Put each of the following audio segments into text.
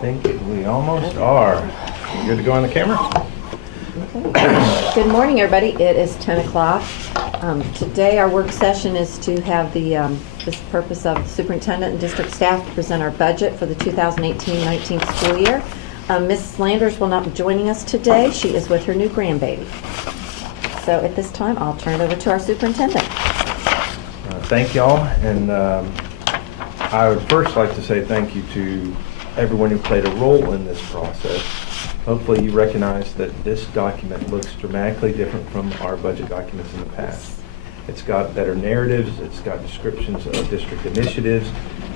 think we almost are. You good to go on the camera? Okay. Good morning, everybody. It is 10 o'clock. Today our work session is to have this purpose of the superintendent and district staff to present our budget for the 2018-19 school year. Ms. Landers will not be joining us today. She is with her new grandbaby. So at this time, I'll turn it over to our superintendent. Thank y'all, and I would first like to say thank you to everyone who played a role in this process. Hopefully you recognize that this document looks dramatically different from our budget documents in the past. It's got better narratives, it's got descriptions of district initiatives,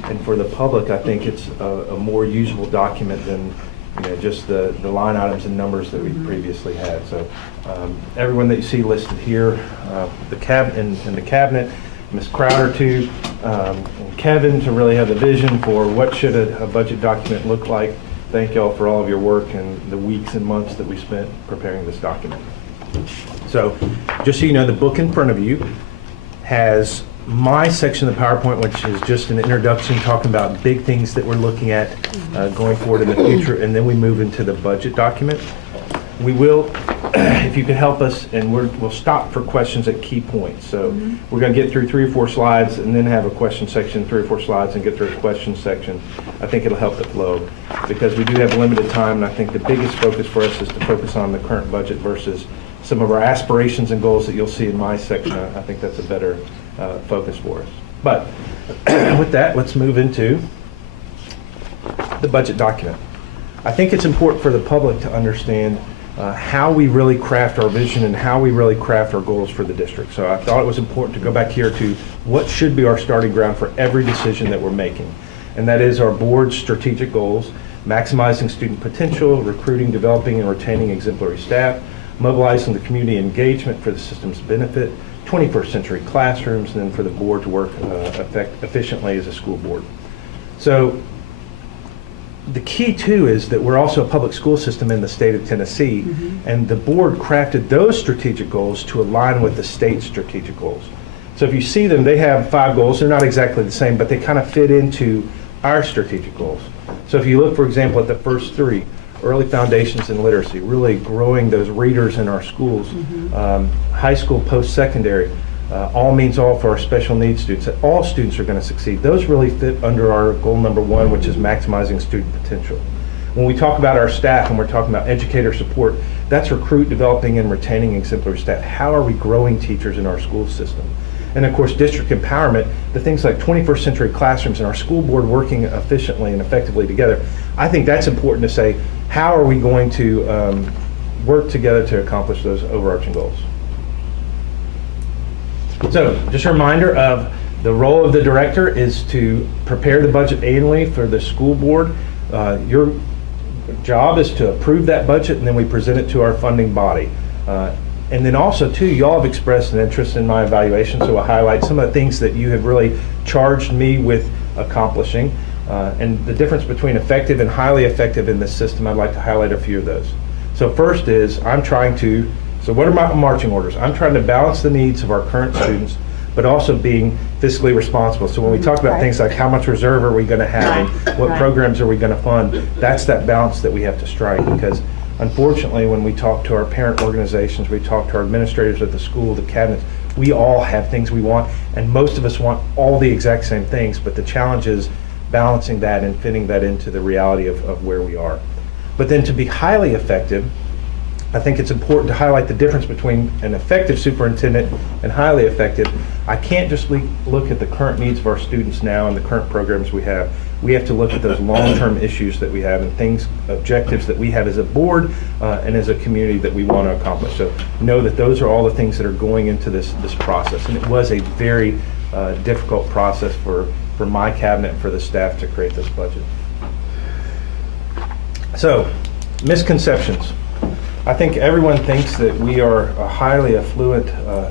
and for the public, I think it's a more usable document than just the line items and numbers that we previously had. So everyone that you see listed here, the cabinet, Ms. Crowder too, and Kevin to really have the vision for what should a budget document look like. Thank y'all for all of your work and the weeks and months that we spent preparing this document. So just so you know, the book in front of you has my section of the PowerPoint, which is just an introduction talking about big things that we're looking at going forward in the future, and then we move into the budget document. We will, if you could help us, and we'll stop for questions at key points. So we're going to get through 3 or 4 slides and then have a question section, 3 or 4 slides, and get through a question section. I think it'll help the flow because we do have limited time, and I think the biggest focus for us is to focus on the current budget versus some of our aspirations and goals that you'll see in my section. I think that's a better focus for us. But with that, let's move into the budget document. I think it's important for the public to understand how we really craft our vision and how we really craft our goals for the district. So I thought it was important to go back here to what should be our starting ground for every decision that we're making. And that is our board's strategic goals: maximizing student potential, recruiting, developing, and retaining exemplary staff, mobilizing the community engagement for the system's benefit, 21st century classrooms, and then for the board to work efficiently as a school board. So the key too is that we're also a public school system in the state of Tennessee, and the board crafted those strategic goals to align with the state's strategic goals. So if you see them, they have 5 goals. They're not exactly the same, but they kind of fit into our strategic goals. So if you look, for example, at the first 3, early foundations in literacy, really growing those readers in our schools, high school, post-secondary, all means all for our special needs students, that all students are going to succeed. Those really fit under our goal number 1, which is maximizing student potential. When we talk about our staff and we're talking about educator support, that's recruit, developing, and retaining exemplary staff. How are we growing teachers in our school system? And of course, district empowerment, the things like 21st century classrooms and our school board working efficiently and effectively together. I think that's important to say, how are we going to work together to accomplish those overarching goals? So just a reminder of the role of the director is to prepare the budget annually for the school board. Your job is to approve that budget, and then we present it to our funding body. And then also too, y'all have expressed an interest in my evaluation, so I'll highlight some of the things that you have really charged me with accomplishing. And the difference between effective and highly effective in this system, I'd like to highlight a few of those. So first is, so what are my marching orders? I'm trying to balance the needs of our current students, but also being fiscally responsible. So when we talk about things like how much reserve are we going to have and what programs are we going to fund, that's that balance that we have to strike. Because unfortunately, when we talk to our parent organizations, we talk to our administrators at the school, the cabinets, we all have things we want, and most of us want all the exact same things, but the challenge is balancing that and fitting that into the reality of where we are. But then to be highly effective, I think it's important to highlight the difference between an effective superintendent and highly effective. I can't just look at the current needs of our students now and the current programs we have. We have to look at those long-term issues that we have and objectives that we have as a board and as a community that we want to accomplish. So know that those are all the things that are going into this process. And it was a very difficult process for my cabinet and for the staff to create this budget. So, misconceptions. I think everyone thinks that we are a highly affluent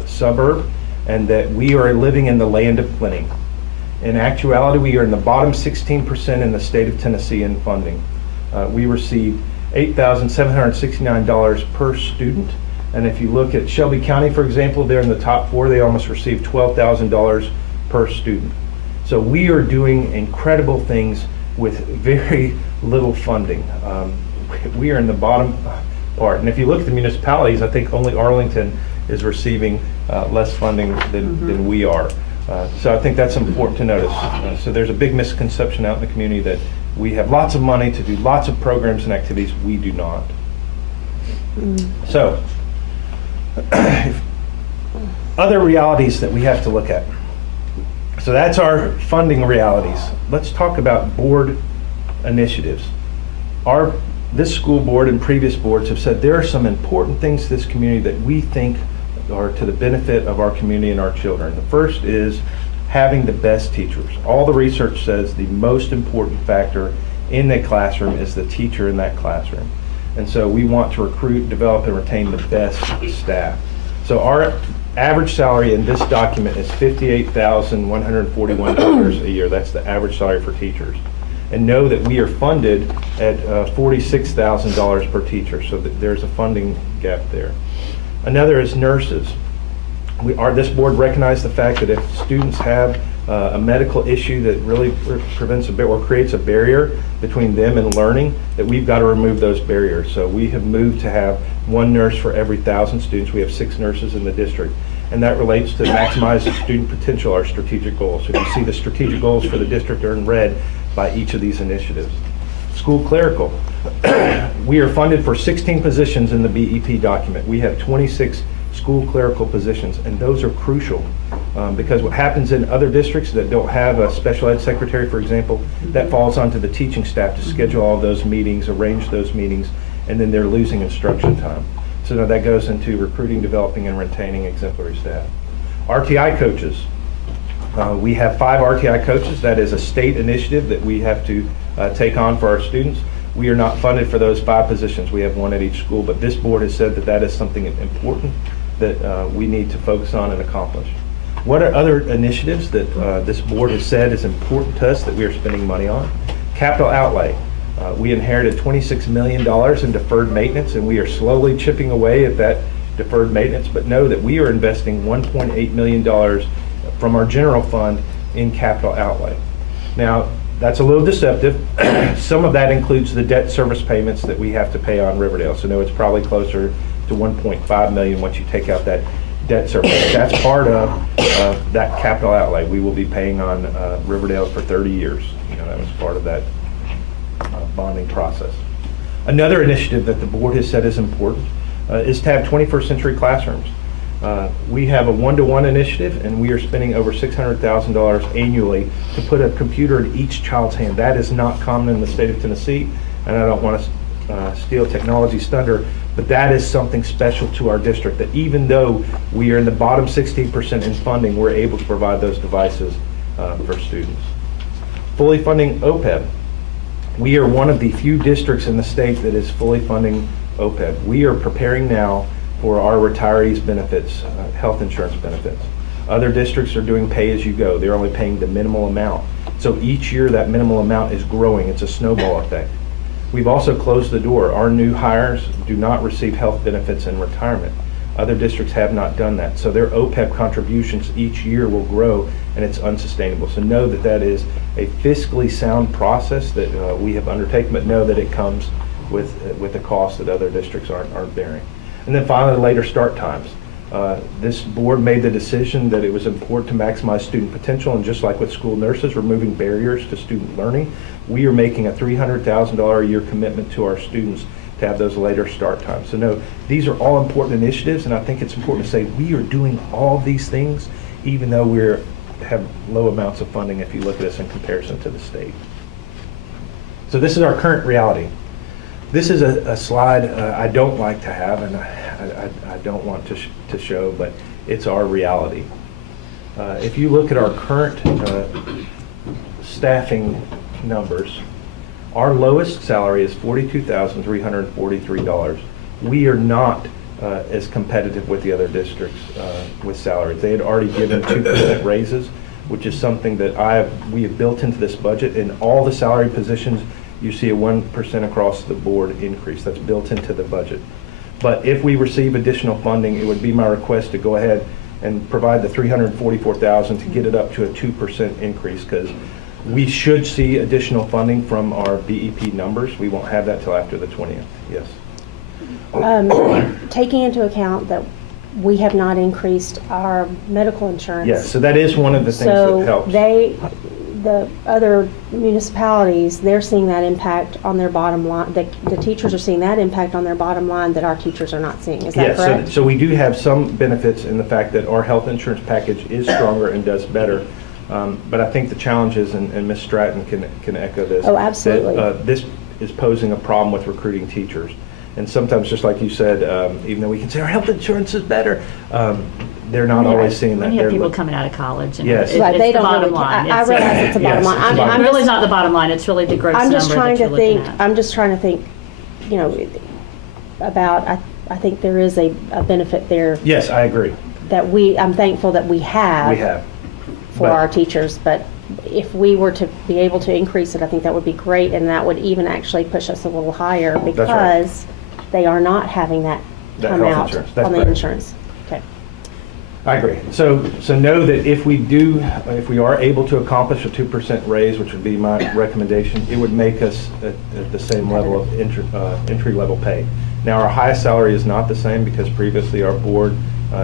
suburb and that we are living in the land of plenty. In actuality, we are in the bottom 16% in the state of Tennessee in funding. We receive $8,769 per student. And if you look at Shelby County, for example, they're in the top 4. They almost receive $12,000 per student. So we are doing incredible things with very little funding. We are in the bottom part. And if you look at the municipalities, I think only Arlington is receiving less funding than we are. So I think that's important to notice. So there's a big misconception out in the community that we have lots of money to do lots of programs and activities. We do not. So, other realities that we have to look at. So that's our funding realities. Let's talk about board initiatives. This school board and previous boards have said there are some important things to this community that we think are to the benefit of our community and our children. The first is having the best teachers. All the research says the most important factor in the classroom is the teacher in that classroom. And so we want to recruit, develop, and retain the best staff. So our average salary in this document is $58,141 a year. That's the average salary for teachers. And know that we are funded at $46,000 per teacher, so that there's a funding gap there. Another is nurses. This board recognized the fact that if students have a medical issue that really prevents or creates a barrier between them and learning, that we've got to remove those barriers. So we have moved to have one nurse for every 1,000 students. We have 6 nurses in the district. And that relates to maximize student potential, our strategic goals. So you see the strategic goals for the district are in red by each of these initiatives. School clerical. We are funded for 16 positions in the BEP document. We have 26 school clerical positions, and those are crucial because what happens in other districts that don't have a special ed secretary, for example, that falls onto the teaching staff to schedule all those meetings, arrange those meetings, and then they're losing instruction time. So now that goes into recruiting, developing, and retaining exemplary staff. RTI coaches. We have 5 RTI coaches. That is a state initiative that we have to take on for our students. We are not funded for those 5 positions. We have 1 at each school, but this board has said that that is something important that we need to focus on and accomplish. What are other initiatives that this board has said is important to us that we are spending money on? Capital outlay. We inherited $26 million in deferred maintenance, and we are slowly chipping away at that deferred maintenance, but know that we are investing $1.8 million from our general fund in capital outlay. Now, that's a little deceptive. Some of that includes the debt service payments that we have to pay on Riverdale. So no, it's probably closer to 1.5 million once you take out that debt service. That's part of that capital outlay. We will be paying on Riverdale for 30 years. That was part of that bonding process. Another initiative that the board has said is important is to have 21st century classrooms. We have a one-to-one initiative, and we are spending over $600,000 annually to put a computer in each child's hand. That is not common in the state of Tennessee, and I don't want to steal technology's thunder, but that is something special to our district, that even though we are in the bottom 16% in funding, we're able to provide those devices for students. Fully funding OPEB. We are one of the few districts in the state that is fully funding OPEB. We are preparing now for our retirees' benefits, health insurance benefits. Other districts are doing pay-as-you-go. They're only paying the minimal amount. So each year that minimal amount is growing. It's a snowball effect. We've also closed the door. Our new hires do not receive health benefits in retirement. Other districts have not done that. So their OPEB contributions each year will grow, and it's unsustainable. So know that that is a fiscally sound process that we have undertaken, but know that it comes with a cost that other districts aren't bearing. And then finally, later start times. This board made the decision that it was important to maximize student potential, and just like with school nurses, removing barriers to student learning, we are making a $300,000 a year commitment to our students to have those later start times. So no, these are all important initiatives, and I think it's important to say we are doing all these things even though we have low amounts of funding if you look at us in comparison to the state. So this is our current reality. This is a slide I don't like to have, and I don't want to show, but it's our reality. If you look at our current staffing numbers, our lowest salary is $42,343. We are not as competitive with the other districts with salaries. They had already given 2% raises, which is something that we have built into this budget. In all the salary positions, you see a 1% across the board increase. That's built into the budget. But if we receive additional funding, it would be my request to go ahead and provide the $344,000 to get it up to a 2% increase, because We should see additional funding from our BEP numbers. We won't have that till after the 20th, yes. Taking into account that we have not increased our medical insurance. Yes, so that is one of the things that helps. So the other municipalities, they're seeing that impact on their bottom line. The teachers are seeing that impact on their bottom line that our teachers are not seeing. Is that correct? Yes, so we do have some benefits in the fact that our health insurance package is stronger and does better. But I think the challenge is, and Ms. Stratton can echo this. Oh, absolutely. That, this is posing a problem with recruiting teachers. And sometimes, just like you said, even though we can say our health insurance is better, they're not always seeing that. When you have They're people coming out of college. And Yes. Right, it's they the don't bottom really. line. I realize it's a bottom Yes, line. it's the bottom It really is not the bottom line, it's really the gross number I'm just trying that to you're think. looking at. I'm just trying to think. You know, about. I think there is a benefit there Yes, I agree. that I'm thankful that we have. We have. For But- our teachers, but if we were to be able to increase it, I think that would be great, and that would even actually push us a little higher right. because they are not having that That come health out insurance, that's on the correct. insurance. Okay. I agree. So know that if we are able to accomplish a 2% raise, which would be my recommendation, it would make us at the same level of entry-level pay. Now, our highest salary is not the same because previously our board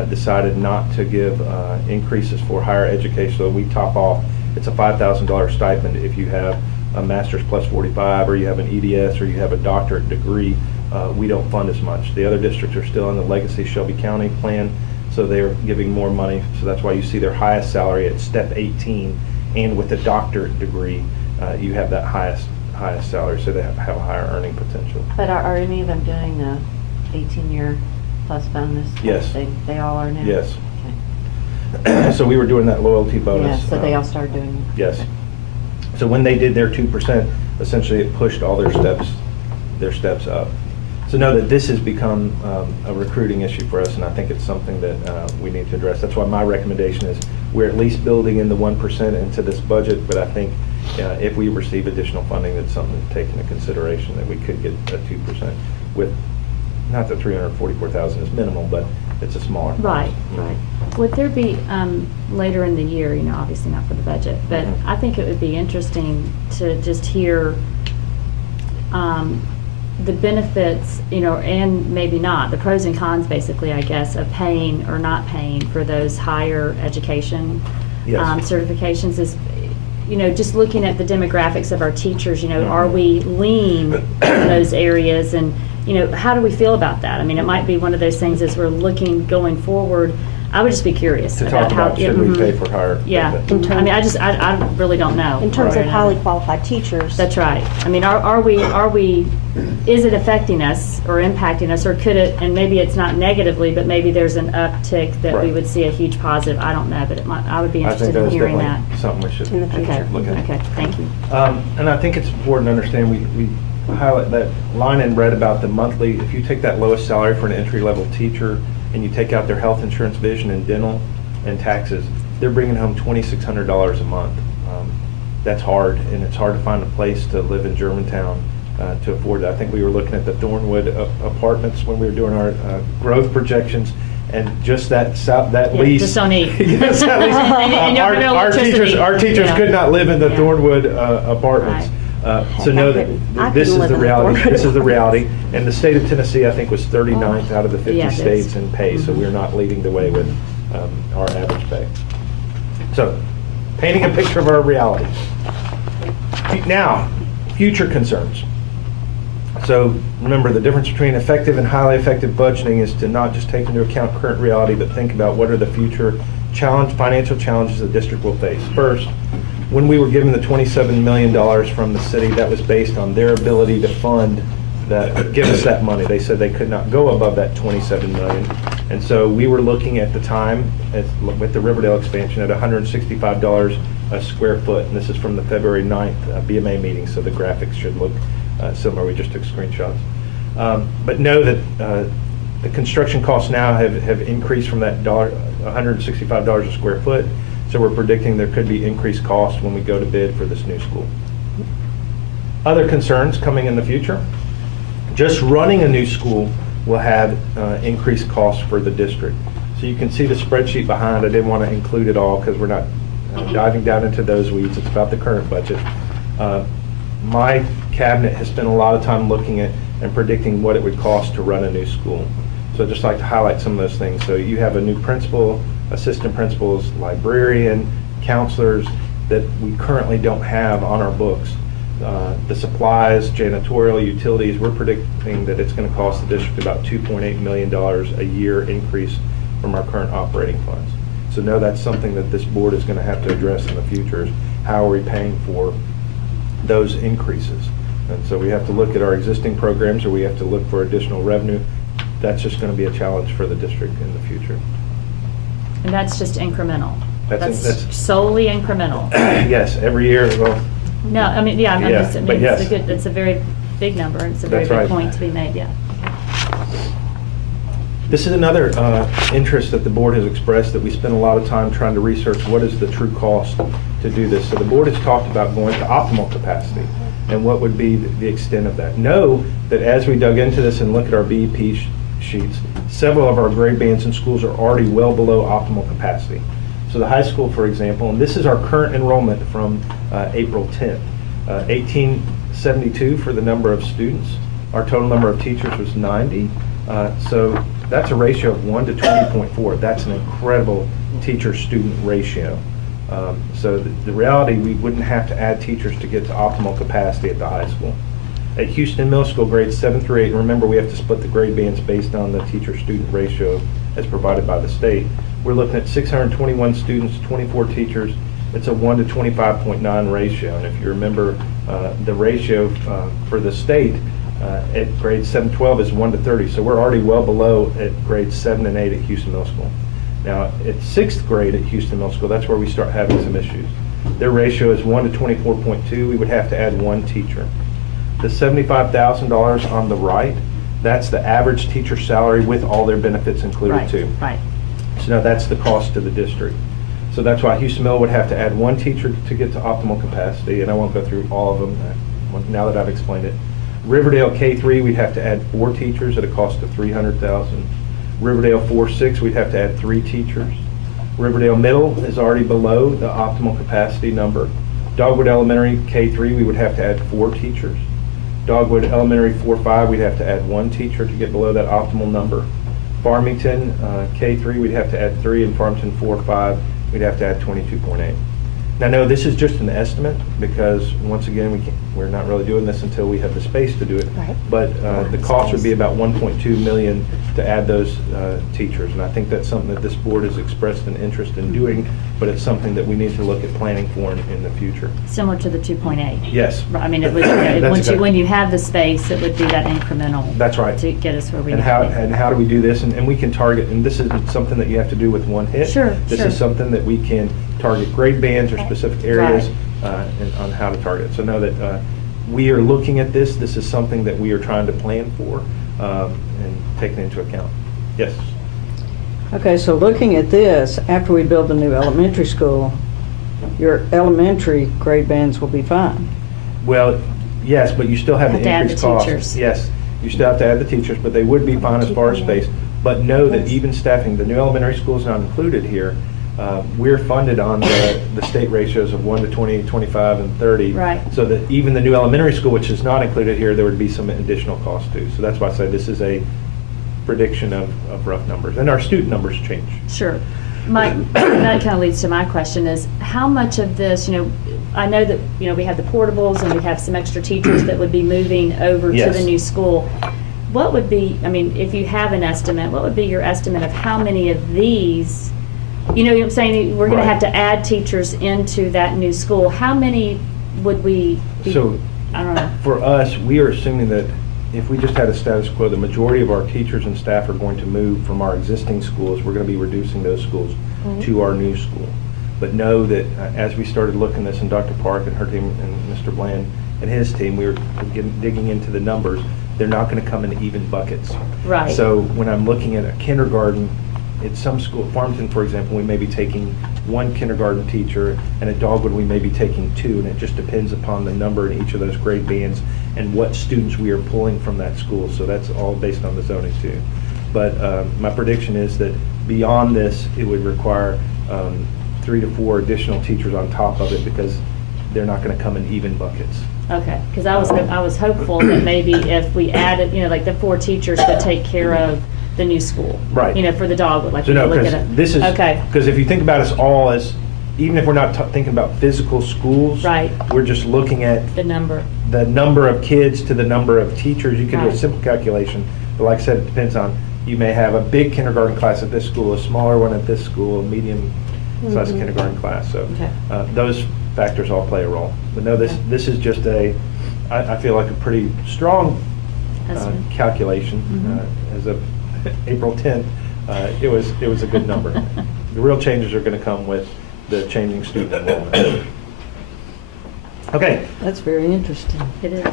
decided not to give increases for higher education. So we top off, it's a $5,000 stipend if you have a master's plus 45, or you have an EDS, or you have a doctorate degree. We don't fund as much. The other districts are still in the legacy Shelby County plan, so they're giving more money. So that's why you see their highest salary at step 18, and with a doctorate degree, you have that highest salary, so they have a higher earning potential. But are any of them doing the 18-year plus bonus? Yes. They all are now? Yes. Okay. So we were doing that loyalty Yeah, bonus. so they all started doing it? Yes. So when they did their 2%, essentially it pushed all their steps up. So know that this has become a recruiting issue for us, and I think it's something that we need to address. That's why my recommendation is we're at least building in the 1% into this budget, but I think if we receive additional funding, that's something to take into consideration, that we could get a 2% with, not that 344,000 is minimal, but it's a smaller. Right, right. Would there be, later in the year, obviously not for the budget, but Mhm. I think it would be interesting to just hear the benefits, and maybe not, the pros and cons, basically, I guess, of paying or not paying for those higher education Yes. certifications is, just looking at the demographics of our teachers, are we lean in those areas? And, how do we feel about that? I mean, it might be one of those things as we're looking going forward. I would just be curious To talk about should we pay for higher? Yeah, benefits. I mean, I really don't know. In terms one way of or highly another. qualified teachers. That's right. I mean, are we, is it affecting us or impacting us, or could it, and maybe it's not negatively, but maybe there's an uptick that we Right. would see a huge positive. I don't know, but I would be I think interested that in is hearing that. definitely something we should In the future. Okay, look at. okay, thank you. And I think it's important to understand, we highlight that line in red about the monthly. If you take that lowest salary for an entry-level teacher and you take out their health insurance, vision, and dental and taxes, they're bringing home $2,600 a month. That's hard, and it's hard to find a place to live in Germantown to afford that. I think we were looking at the Thornwood apartments when we were doing our growth projections, and just that Yeah, lease. just don't eat. Yes, that lease. And your electricity. Our teachers Yeah. could not live in the Yeah. Thornwood apartments. So know that I this couldn't is live the in the reality. Thornwood This is the reality. apartments. And the state of Tennessee, I think, was 39th out of the 50 Yeah, it is. states in pay, so Mhm. we're not leading the way with our average pay. So, painting a picture of our reality. Now, future concerns. So remember, the difference between effective and highly effective budgeting is to not just take into account current reality, but think about what are the future financial challenges the district will face. First, when we were given the $27 million from the city, that was based on their ability to fund that, give us that money. They said they could not go above that $27 million. And so we were looking at the time, with the Riverdale expansion, at $165 a square foot. And this is from the February 9th BMA meeting, so the graphics should look similar. We just took screenshots. But know that the construction costs now have increased from that $165 a square foot. So we're predicting there could be increased costs when we go to bid for this new school. Other concerns coming in the future. Just running a new school will have increased costs for the district. So you can see the spreadsheet behind. I didn't want to include it all because we're not diving down into those weeds, it's about the current budget. My cabinet has spent a lot of time looking at and predicting what it would cost to run a new school. So I'd just like to highlight some of those things. So you have a new principal, assistant principals, librarian, counselors that we currently don't have on our books. The supplies, janitorial, utilities, we're predicting that it's going to cost the district about $2.8 million a year increase from our current operating funds. So no, that's something that this board is going to have to address in the future, is how are we paying for those increases. And so we have to look at our existing programs, or we have to look for additional revenue. That's just going to be a challenge for the district in the future. And that's just incremental. That's solely incremental. Yes, every year, well, No, I mean, yeah, Yeah, it's but yes. it's a very big number, and it's a very That's big right. point to be made, yeah. this is another interest that the board has expressed, that we spend a lot of time trying to research what is the true cost to do this. So the board has talked about going to optimal capacity and what would be the extent of that. Know that as we dug into this and look at our BEP sheets, several of our grade bands in schools are already well below optimal capacity. So the high school, for example, and this is our current enrollment from April 10th, 1872 for the number of students. Our total number of teachers was 90. So that's a ratio of 1 to 20.4. That's an incredible teacher-student ratio. So the reality, we wouldn't have to add teachers to get to optimal capacity at the high school. At Houston Middle School, grades 7 through 8, and remember we have to split the grade bands based on the teacher-student ratio as provided by the state. We're looking at 621 students, 24 teachers. It's a 1 to 25.9 ratio. And if you remember, the ratio for the state at grades 7, 12 is 1 to 30. So we're already well below at grades 7 and 8 at Houston Middle School. Now, at 6th grade at Houston Middle School, that's where we start having some issues. Their ratio is 1 to 24.2. We would have to add 1 teacher. The $75,000 on the right, that's the average teacher salary with all their benefits included too. Right. So now that's the cost to the district. So that's why Houston Middle would have to add 1 teacher to get to optimal capacity, and I won't go through all of them now that I've explained it. Riverdale K3, we'd have to add 4 teachers at a cost of $300,000. Riverdale 4-6, we'd have to add 3 teachers. Riverdale Middle is already below the optimal capacity number. Dogwood Elementary K3, we would have to add 4 teachers. Dogwood Elementary 4-5, we'd have to add 1 teacher to get below that optimal number. Farmington K3, we'd have to add 3, and Farmington 4-5, we'd have to add 22.8. Now, no, this is just an estimate, because once again, we're not really doing this until we have the space to do it. Right. But the cost would be about $1.2 million to add those teachers, and I think that's something that this board has expressed an interest in doing, but it's something that we need to look at planning for in the future. Similar to the 2.8. Yes. I mean, it would, That's when you have the space, it would be that incremental. That's right. To get us where we need And to be. how do we do this? And we can target, and this isn't something that you have to do with one hit. Sure, This sure. is something that we can target grade bands or specific areas and on how to target. So know that we are looking at this. This is something that we are trying to plan for and taking into account. Yes. Okay, so looking at this, after we build the new elementary school, your elementary grade bands will be fine. Well, yes, but you still have Have the to add the increased cost. teachers. Yes, you still have to add the teachers, but they would be fine as far as space. But know that even staffing, the new elementary school is not included here. We're funded on the state ratios of 1 to 20, 25, and 30. Right. So that even the new elementary school, which is not included here, there would be some additional cost too. So that's why I say this is a prediction of rough numbers. And our student numbers change. Sure. That kind of leads to my question is, how much of this, I know that, we have the portables and we have some extra teachers that would be moving over to Yes. the new school. What would be, if you have an estimate, what would be your estimate of how many of these, what I'm saying, we're going to Right. have to add teachers into that new school. How many would we be, So I don't know. for us, we are assuming that if we just had a status quo, the majority of our teachers and staff are going to move from our existing schools. We're going to be reducing those schools to our new school. But know that as we started looking at this, and Dr. Park and her team and Mr. Bland and his team, we were digging into the numbers. They're not going to come in even buckets. Right. So when I'm looking at a kindergarten, at some school, Farmington, for example, we may be taking 1 kindergarten teacher, and at Dogwood, we may be taking 2, and it just depends upon the number in each of those grade bands and what students we are pulling from that school. So that's all based on the zoning too. But my prediction is that beyond this, it would require 3 to 4 additional teachers on top of it because they're not going to come in even buckets. Okay, because I was hopeful that maybe if we added, like the 4 teachers could take care of the new school. Right. For the dogwood, like So we no, look because at it. this is, Okay, because if you think about us all as, even if we're not thinking about physical schools. Right. We're just looking at the number. the number of kids to the number of teachers. You can do a Right. simple calculation, but like I said, it depends on, you may have a big kindergarten class at this school, a smaller one at this school, a medium-sized kindergarten class. So Okay. those factors all play a role. But no, this is just I feel like a pretty strong Estimate. calculation. As of April 10th, it was a good number. The real changes are going to come with the changing student enrollment. Okay, That's very interesting. It is.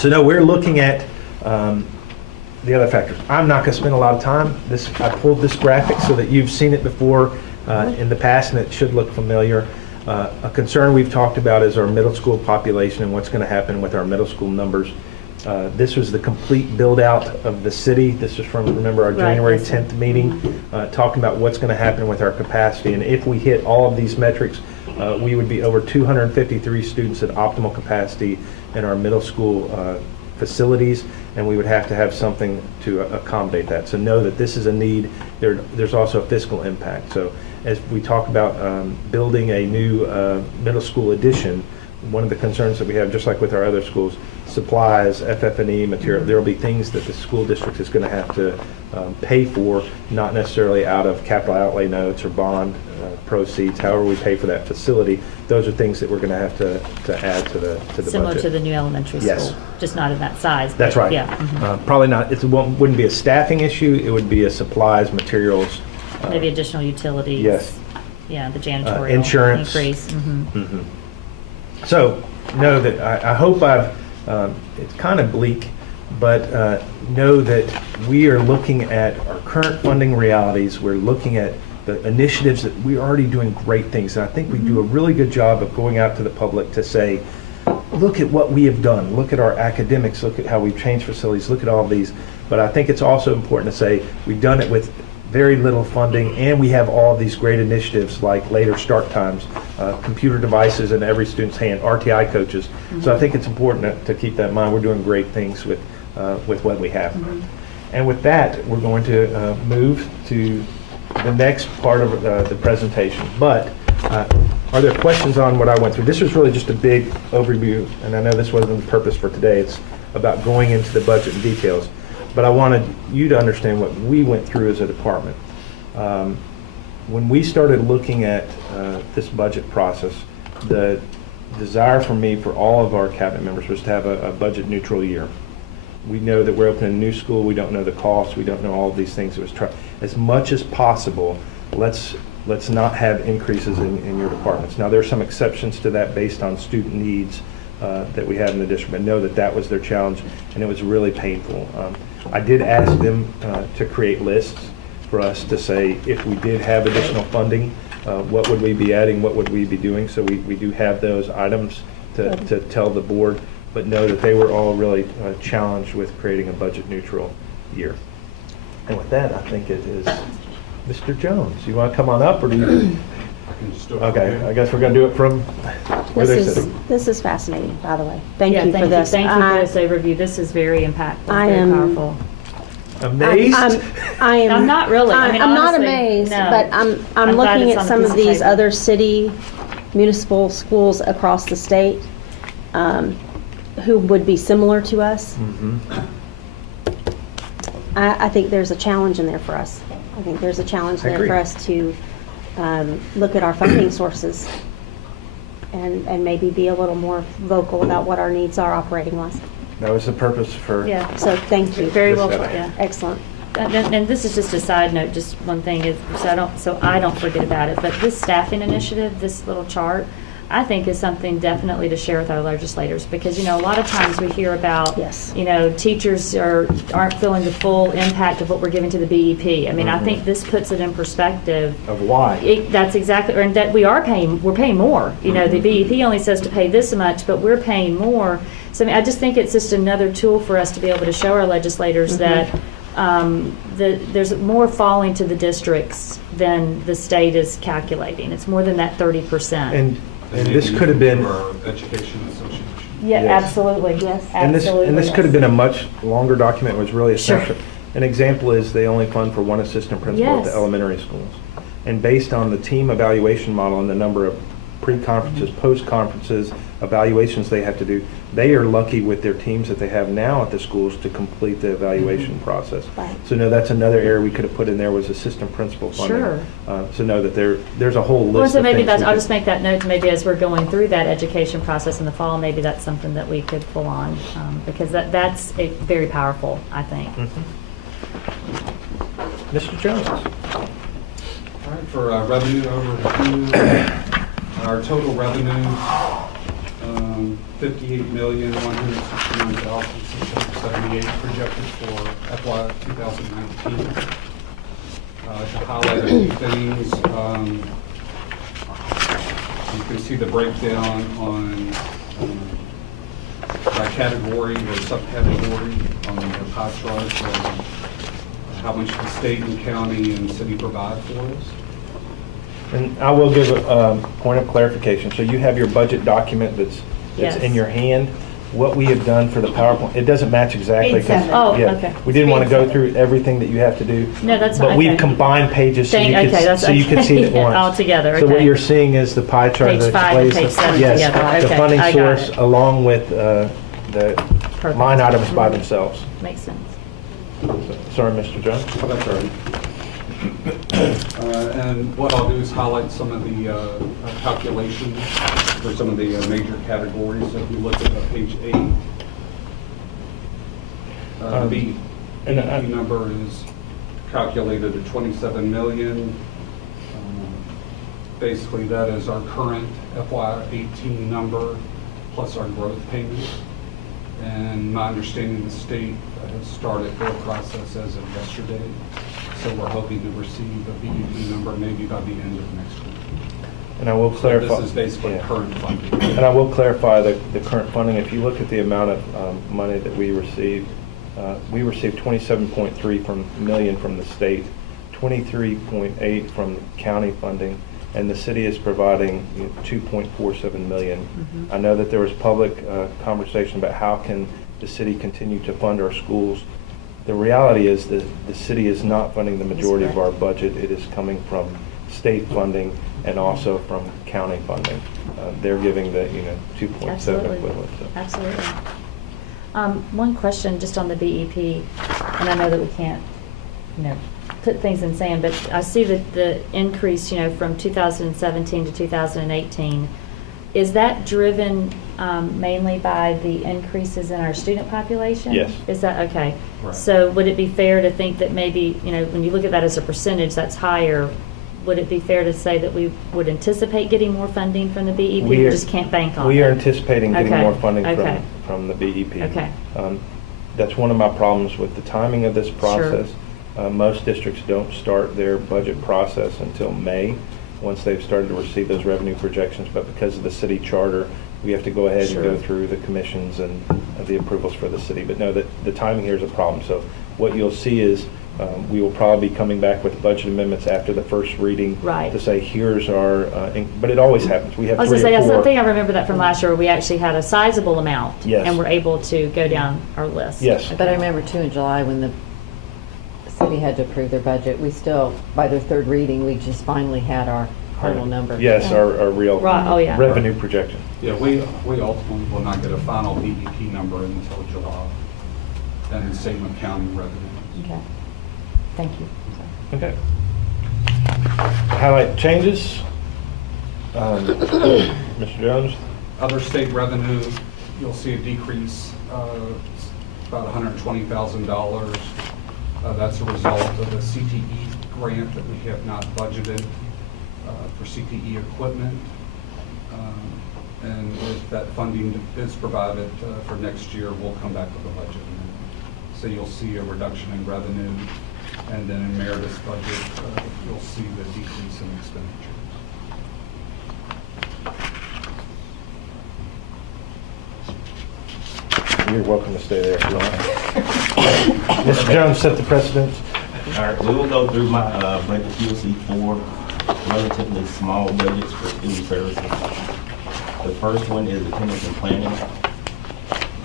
so no, we're looking at the other factors. I'm not going to spend a lot of time. I pulled this graphic so that you've seen it before in the past, and it should look familiar. A concern we've talked about is our middle school population and what's going to happen with our middle school numbers. This was the complete build-out of the city. This is from, remember, our Right, January yes, sir. 10th meeting, talking about what's going to happen with our capacity. And if we hit all of these metrics, we would be over 253 students at optimal capacity in our middle school facilities, and we would have to have something to accommodate that. So know that this is a need. There's also a fiscal impact. So as we talk about building a new middle school addition, one of the concerns that we have, just like with our other schools, supplies, FF&E material, there will be things that the school district is going to have to pay for, not necessarily out of capital outlay notes or bond proceeds, however we pay for that facility. Those are things that we're going to have to add to the budget. Similar to the new elementary Yes. school, just not in that size. but That's right. Yeah. mhm. Probably not, it wouldn't be a staffing issue, it would be a supplies, materials. Maybe additional utilities. Yes. Yeah, the janitorial. Insurance. Increase. Mhm. So, know that I hope it's kind of bleak, but know that we are looking at our current funding realities. We're looking at the initiatives that we're already doing great things. And I think we do a really good job of going out to the public to say, look at what we have done. Look at our academics. Look at how we've changed facilities. Look at all of these. But I think it's also important to say we've done it with very little funding, and we have all of these great initiatives like later start times, computer devices in every student's hand, RTI coaches. So I think it's important to keep that in mind. We're doing great things with what we have. And with that, we're going to move to the next part of the presentation. But are there questions on what I went through? This was really just a big overview, and I know this wasn't the purpose for today. It's about going into the budget and details. But I wanted you to understand what we went through as a department. When we started looking at this budget process, the desire for me, for all of our cabinet members, was to have a budget neutral year. We know that we're opening a new school, we don't know the costs, we don't know all of these things. It was as much as possible, let's not have increases in your departments. Now, there are some exceptions to that based on student needs that we have in the district, but know that was their challenge, and it was really painful. I did ask them to create lists for us to say, if we did have additional funding, what would we be adding, what would we be doing? So we do have those items to tell the board, but know that they were all really challenged with creating a budget neutral year. And with that, I think it is Mr. Jones. You want to come on up, or do you? Okay, I guess we're going to do it from where they're sitting. This is fascinating, by the way. Thank Yeah, you for this. Thank you for this overview. This is very impactful, I very am- powerful. Amazed? I am. I'm not really. I mean, I'm not honestly, amazed, no. but I'm I'm glad looking it's at on a some piece of of these paper. other city municipal schools across the state who would be similar to us. Mhm. I think there's a challenge in there for us. I think there's a challenge I there agree. for us to look at our funding sources and maybe be a little more vocal about what our needs are operating-wise. That was the purpose for. Yeah, So thank you. very This well guy. put, yeah. Excellent. And this is just a side note, just one thing is, so I don't forget about it, but this staffing initiative, this little chart, I think is something definitely to share with our legislators, because, a lot of times we hear about, Yes. Teachers aren't feeling the full impact of what we're giving to the BEP. I mean, I think this puts it in perspective. Of why. That's exactly, and that we're paying more. The BEP only says to pay this much, but we're paying more. So I just think it's just another tool for us to be able to show our legislators that there's more falling to the districts than the state is calculating. It's more than that 30%. And this could have been, Our Education Association. Yeah, Yes. absolutely. Yes. and this could have been a much longer document, it was really a Sure. section. An example is they only fund for one assistant principal at the Yes. elementary schools. And based on the team evaluation model and the number of pre-conferences, Mm-hmm. post-conferences, evaluations they have to do, they are lucky with their teams that they have now at the schools to complete the evaluation Mm-hmm. process. Right. So no, that's another area we could have put in there was assistant principal funding. Sure. So know that there's a whole Well, list so of maybe things. that's, we I'll could- just make that note, maybe as we're going through that education process in the fall, maybe that's something that we could pull on, because that's a very powerful, I think. Mr. Jones? All right, for revenue overview, our total revenue, 58,169,678 projected for FY 2019. To highlight a few things, you can see the breakdown on by category or subcategory on the pie chart. How much the state and county and city provide for us. And I will give a point of clarification. So you have your budget document that's Yes. in your hand. What we have done for the PowerPoint, it doesn't match exactly. 'cause- Oh, yeah, okay. We didn't want to go through everything that you have to do. No, that's But fine, we've okay. combined pages so you Okay, could, that's so you could see it okay. at once. All together, So what okay. you're seeing is the pie chart Page that 5 and explains. page 7 yes, together. the Okay, funding I got source it. along with the Perfect. line items by themselves. Makes sense. Sorry, Mr. Jones? Oh, that's all right. And what I'll do is highlight some of the calculations for some of the major categories. So if you look at page 8, the and BEP number is calculated at 27 million. Basically, that is our current FY18 number plus our growth payment. And my understanding, the state has started their process as of yesterday. So we're hoping to receive a BEP number maybe by the end of next week. And I will clarify. This is basically yeah. current funding. And I will clarify the current funding. If you look at the amount of money that we received 27.3 million from the state, 23.8 from the county funding, and the city is providing 2.47 million. Mm-hmm. I know that there was public conversation about how can the city continue to fund our schools. The reality is that the city is not funding the majority of our budget. It is coming from state funding and also from county funding. They're giving the 2.7 Absolutely. equivalent. So. Absolutely. One question just on the BEP, and I know that we can't, put things in sand, but I see that the increase, from 2017 to 2018, is that driven mainly by the increases in our student population? Yes. Is that, okay. Right. So would it be fair to think that maybe, when you look at that as a percentage, that's higher? Would it be fair to say that we would anticipate getting more funding from the BEP? We just can't bank on it? We are anticipating getting Okay, more funding okay. from the BEP. Okay. That's one of my problems with the timing of this process. Most districts don't start their budget process until May, once they've started to receive those revenue projections. But because of the city charter, we have to go ahead and go Sure. through the commissions and the approvals for the city. But no, the timing here is a problem. So what you'll see is we will probably be coming back with budget amendments after the first reading Right. to say, here's our, but it always happens. We have I was 3 going to or say, 4. I think I remember that from last year, where we actually had a sizable amount. Yes. And were able to go down our list. Yes. But I remember too, in July, when the city had to approve their budget, we still, by their third reading, we just finally had our total number. Yes, our real Right, oh, yeah. revenue projection. Yeah, we ultimately will not get a final BEP number until July. And the same with county revenue. Okay. Thank you. Okay. Highlight changes. Mr. Jones? Other state revenue, you'll see a decrease, about $120,000. That's a result of the CTE grant that we have not budgeted for CTE equipment. And if that funding is provided for next year, we'll come back with a budget amendment. So you'll see a reduction in revenue, and then in Meredith's budget, you'll see the decrease in expenditures. you're welcome to stay there if you want. Mr. Jones, set the precedence. All right, we will go through my budget. You will see 4 relatively small budgets for student services. The first one is attendance and planning.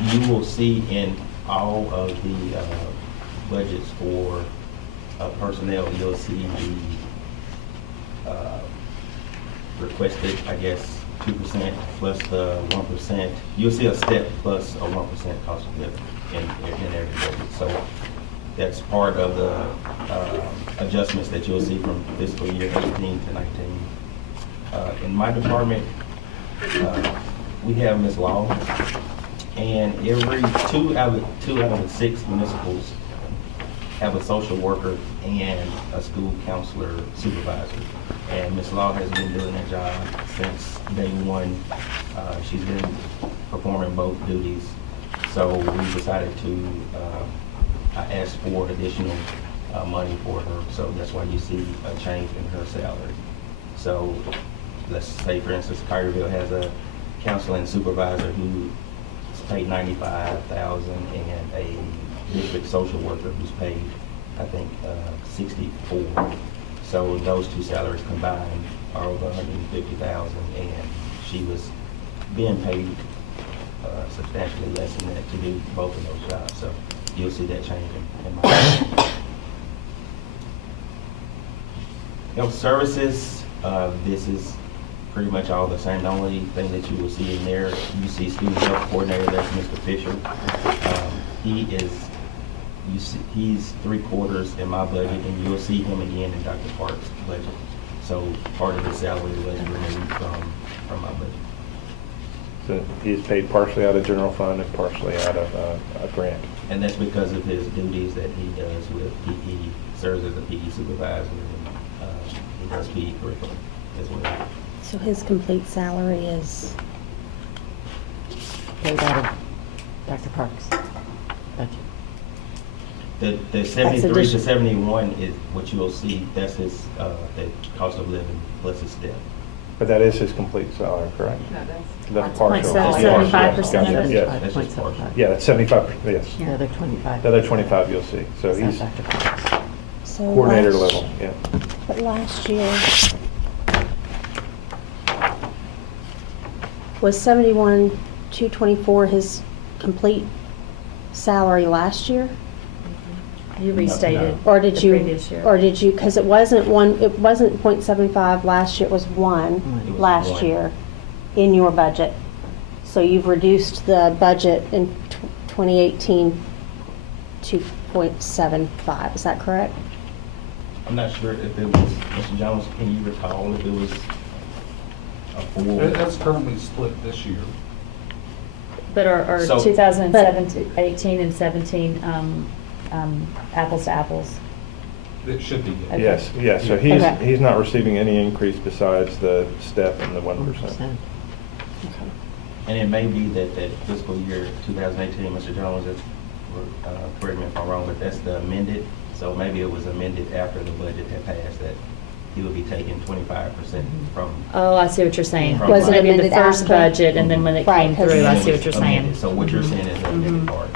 You will see in all of the budgets for personnel, you'll see the requested, I guess, 2% plus the 1%. You'll see a step plus a 1% cost of living in every budget. So that's part of the adjustments that you'll see from fiscal year 18 to 19. In my department, we have Ms. Law, and every two out of the 6 municipals have a social worker and a school counselor supervisor. And Ms. Law has been doing that job since day one. She's been performing both duties. So we decided to, I asked for additional money for her. So that's why you see a change in her salary. So let's say, for instance, Collierville has a counseling supervisor who is paid $95,000 and a district social worker who's paid, I think, $64,000. So those two salaries combined are over $150,000, and she was being paid substantially less than that to do both of those jobs. So you'll see that change in my health services. This is pretty much all the same. The only thing that you will see in there, you see student health coordinator, that's Mr. Fisher. He's 3/4 in my budget, and you'll see him again in Dr. Park's budget. So part of his salary was removed from my budget. So he's paid partially out of general fund and partially out of a grant. And that's because of his duties that he does with PE, serves as a PE supervisor, and he does PE curriculum as well. So his complete salary is, Paid out of Dr. Parks' budget. The 73 to addition. 71 is what you'll see, that's his, the cost of living plus his step. But that is his complete salary, correct? No, That's Point partial. seven- Yeah, 75% yeah, of it? yeah. That's just partial. Yeah, that's 75, yes. The other 25. The other 25 you'll see. So Is that he's Dr. Parks? so. coordinator last- level, yeah. But last year was 71,224 his complete salary last year? You restated Or did the you, previous year. because it wasn't 0.75 last year, it was 1 It was last 1. year in your budget. So you've reduced the budget in 2018 to 0.75, is that correct? I'm not sure if it was, Mr. Jones, can you recall if it was a full? That's currently split this year. But are So- 2017, 18 and 17 apples to apples? It should be, yeah. Okay. Yes, so Okay. he's not receiving any increase besides the step and the 1%. And it may be that fiscal year 2018, Mr. Jones, correct me if I'm wrong, but that's the amended. So maybe it was amended after the budget had passed that he would be taking 25% from. Oh, I see what you're saying. Was it Maybe the amended first after? budget, and then when it Right, came 'cause- through, I and it see was what you're saying. amended. So what you're saying is the amended part.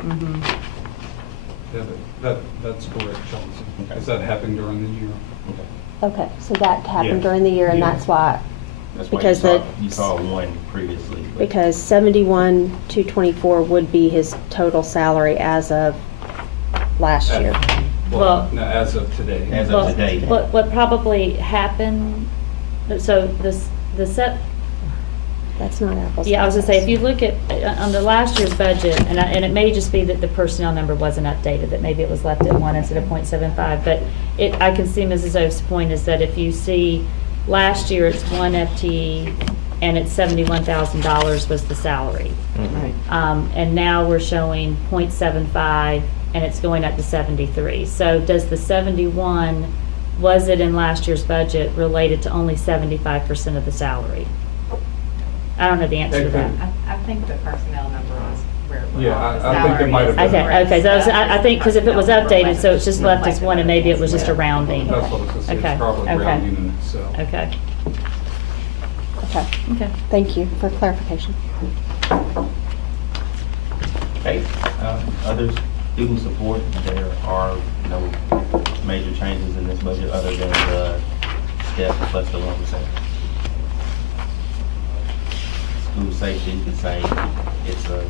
Yeah, that's correct, Johnson. Okay. Because that happened during the year. Okay. Okay, so that happened Yeah. during the year, and Yeah. that's why, That's why Because you saw one previously. but- because 71,224 would be his total salary as of last year. Well- No, as of today. As of Well, today. what probably happened, so the set, That's not apples. yeah, I was to gonna say, if apples. you look at, under last year's budget, and it may just be that the personnel number wasn't updated, that maybe it was left at 1 instead of 0.75, but I can see Mrs. O's point is that if you see, last year it's 1 FTE, and it's $71,000 was the salary. Right. And now we're showing 0.75, and it's going up to 73. So does the 71, was it in last year's budget related to only 75% of the salary? I don't know the answer to that. I think the personnel number was where it was. Yeah, off. The I think it salary might is have been. the Okay, so rest. I think, because if it was Personnel number updated, so it's just left as reflected 1, and maybe it was as just a well. rounding. That's what I was gonna say, Okay, it's probably okay. rounding in itself. Okay, Okay, okay. thank you for clarification. Okay, other student support, there are no major changes in this budget other than the step plus the 1%. School safety, you could say it's a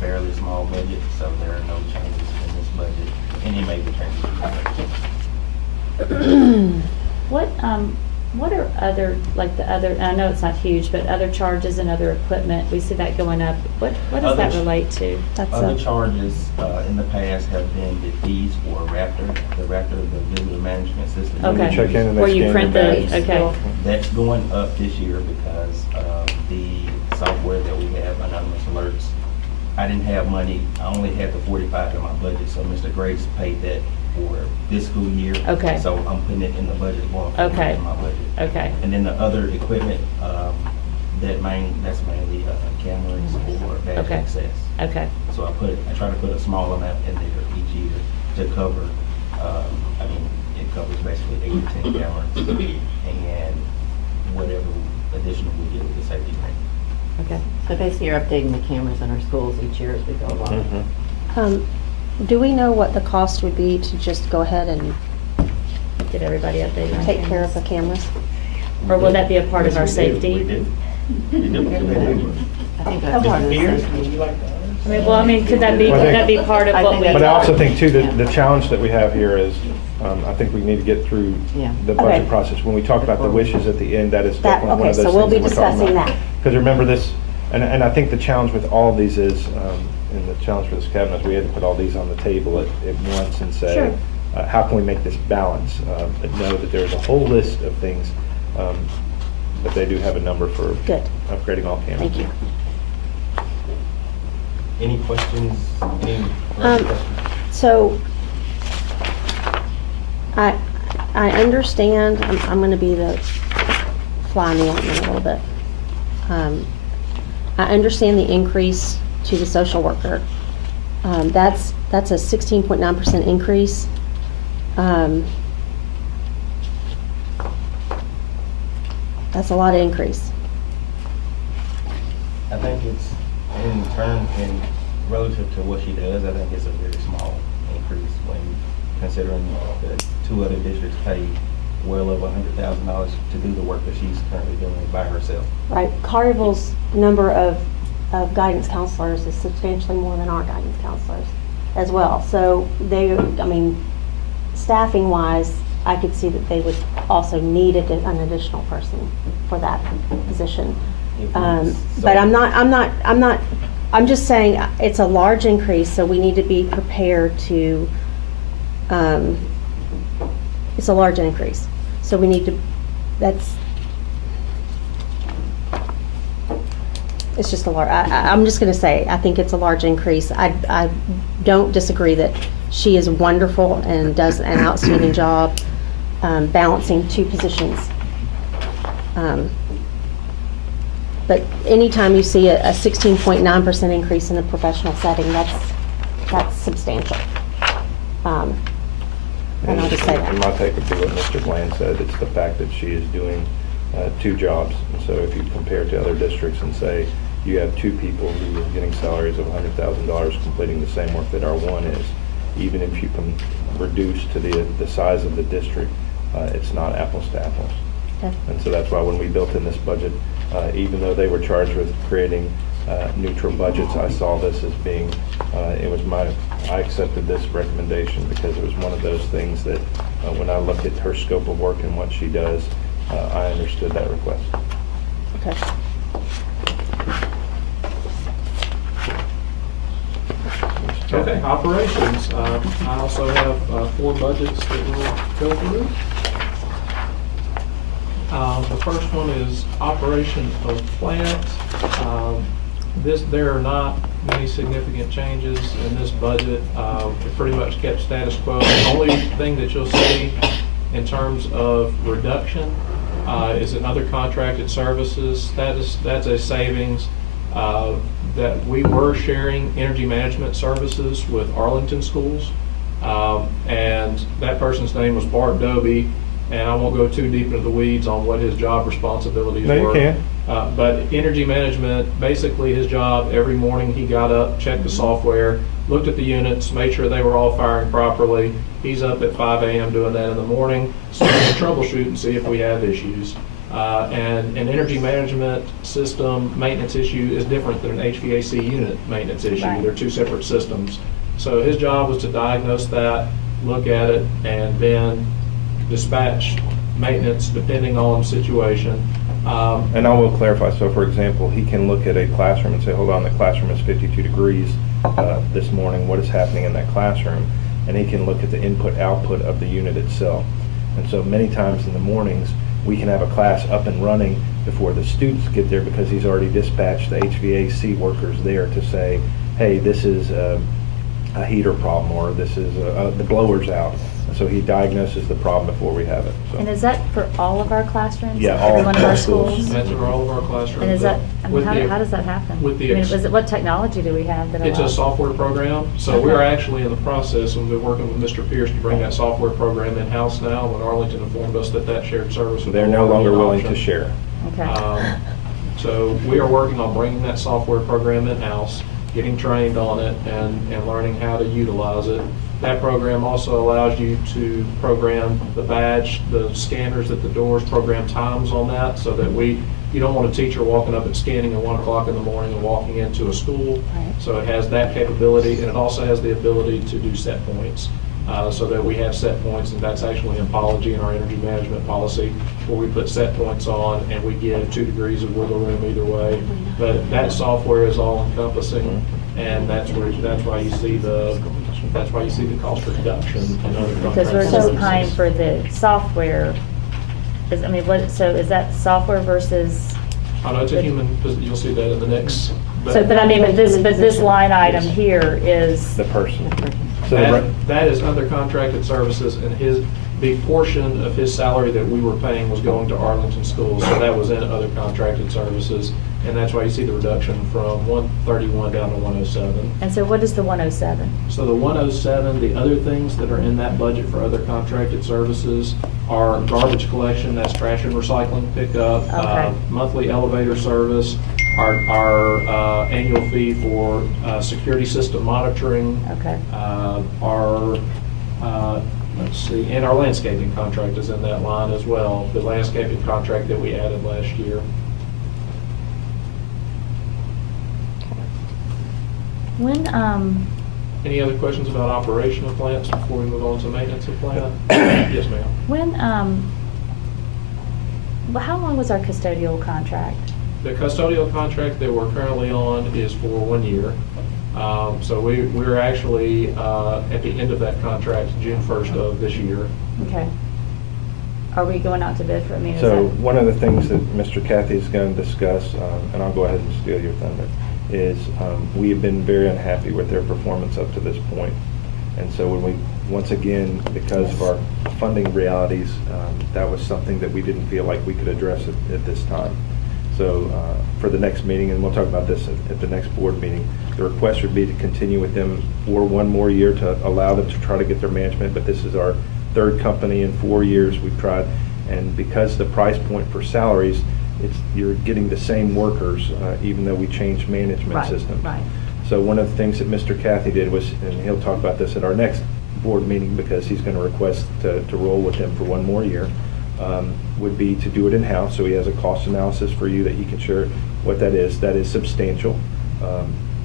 fairly small budget, so there are no changes in this budget, any major changes in this budget. What are other, like the other, I know it's not huge, but other charges and other equipment, we see that going up. What does that Other- relate to? That's Other a, charges in the past have been the fees for Raptor, the visitor management system. When you Okay. check in and they Where you scan print your the, badge. okay, That's going up this year because of the software that we have, anonymous alerts. I didn't have money, I only had the 45 in my budget, so Mr. Grace paid that for this school year. Okay. So I'm putting it in the budget going forward Okay. in my budget. okay, And then the other equipment, that's mainly cameras or badge Okay. access. okay, So I try to put a small amount in there each year to cover, it covers basically 8 to 10 cameras and whatever additional we get with the safety grant. okay. So basically, you're updating the cameras in our schools each year as we go along. Mhm. do we know what the cost would be to just go ahead and Get everybody updated on take care of the cameras. cameras? Or will that be a part of our Yes, we do. safety? We do. We do. I think that's part of the safety. I mean, could that be, Well, I could that think- be part of I what think we? that's- But I also think too, that the challenge that we have here is, I think we need to get through Yeah. the budget Okay. process. When we talk about the wishes at the end, that is That- definitely one okay, of those so we'll things be that we're talking discussing about. that. Because remember this, and I think the challenge with all of these is, and the challenge for this cabinet is we had to put all these on the table at once and say, Sure. how can we make this balance? But know that there's a whole list of things, but they do have a number for Good. upgrading all cameras. Thank you. Any questions? Any further questions? So, I understand, I'm going to be the fly in the ointment a little bit. I understand the increase to the social worker. That's a 16.9% increase. That's a lot of increase. I think it's in relative to what she does, I think it's a very small increase when considering that 2 other districts pay well over $100,000 to do the work that she's currently doing by herself. Right, Collierville's number of guidance counselors is substantially more than our guidance counselors as well. So staffing wise, I could see that they would also need an additional person for that position. But I'm just saying, it's a large increase, so we need to be prepared to, it's a large increase. So we need to, it's just a large, I'm just going to say, I think it's a large increase. I don't disagree that she is wonderful and does an outstanding job balancing 2 positions. But anytime you see a 16.9% increase in a professional setting, that's substantial. And I'll just say And that. my take would be what Mr. Bland said, it's the fact that she is doing 2 jobs. And so if you compare to other districts and say you have 2 people who are getting salaries of $100,000 completing the same work that our one is, even if you can reduce to the size of the district, it's not apples to apples. Okay. And so that's why when we built in this budget, even though they were charged with creating neutral budgets, I saw this as being, I accepted this recommendation because it was one of those things that when I look at her scope of work and what she does, I understood that request. Okay. Okay, operations. I also have 4 budgets that we'll go through. The first one is operation of plant. There are not many significant changes in this budget. It pretty much kept status quo. The only thing that you'll see in terms of reduction is in other contracted services. That's a savings that we were sharing energy management services with Arlington schools. And that person's name was Bart Doby, and I won't go too deep into the weeds on what his job responsibilities were. No, you can. But energy management, basically his job, every morning he got up, checked the software, looked at the units, made sure they were all firing properly. He's up at 5 a.m. doing that in the morning, so we can troubleshoot and see if we have issues. And an energy management system maintenance issue is different than an HVAC unit maintenance issue. Right. They're two separate systems. So his job was to diagnose that, look at it, and then dispatch maintenance depending on situation. And I will clarify, so for example, he can look at a classroom and say, hold on, the classroom is 52 degrees this morning, what is happening in that classroom? And he can look at the input-output of the unit itself. And so many times in the mornings, we can have a class up and running before the students get there because he's already dispatched the HVAC workers there to say, hey, this is a heater problem, or this is the blower's out. And so he diagnoses the problem before we have it. So. And is that for all of our classrooms? Yeah, Every all one of our schools. schools? That's for all of our classrooms. And is that, I mean, With how, the- how does that happen? with the I mean, ex- is it, what technology do we have that allows? It's a software program, so Okay. we're actually in the process, and we've been working with Mr. Pierce to bring that software program in-house now, when Arlington informed us that that shared service was They're no longer an willing to option. share. Okay. So we are working on bringing that software program in-house, getting trained on it, and learning how to utilize it. That program also allows you to program the badge, the scanners at the doors, program times on that, so that you don't want a teacher walking up and scanning at 1 o'clock in the morning and walking into a school. Right. So it has that capability, and it also has the ability to do set points. So that we have set points, and that's actually in policy, in our energy management policy, where we put set points on and we give 2 degrees of wiggle room either way. But that software is all encompassing, and that's why you see the cost reduction in other contracts. Because we're just paying for the software. I mean, so is that software versus? I know it's a human, you'll see that in the next. So, but I mean, but this line item here is. The person. So the re- That is other contracted services, and the portion of his salary that we were paying was going to Arlington schools, so that was in other contracted services, and that's why you see the reduction from 131 down to 107. And so what is the 107? So the 107, the other things that are in that budget for other contracted services are garbage collection, that's trash and recycling pickup, Okay. monthly elevator service, our annual fee for security system monitoring, Okay. let's see, and our landscaping contract is in that line as well, the landscaping contract that we added last year. When, Any other questions about operation of plants before we move on to maintenance of plant? Yes, ma'am. when, well, how long was our custodial contract? The custodial contract that we're currently on is for 1 year. So we're actually at the end of that contract, June 1st of this year. Okay. Are we going out to bid for, I mean, is So that? one of the things that Mr. Kathy is going to discuss, and I'll go ahead and steal your thunder, is we have been very unhappy with their performance up to this point. And so when we, once again, because of our funding realities, that was something that we didn't feel like we could address at this time. So for the next meeting, and we'll talk about this at the next board meeting, the request would be to continue with them for 1 more year to allow them to try to get their management, but this is our 3rd company in 4 years we've tried. And because the price point for salaries, you're getting the same workers, even though we changed management Right, systems. right. So one of the things that Mr. Kathy did was, and he'll talk about this at our next board meeting because he's going to request to roll with them for 1 more year, would be to do it in-house. So he has a cost analysis for you that he can share what that is. That is substantial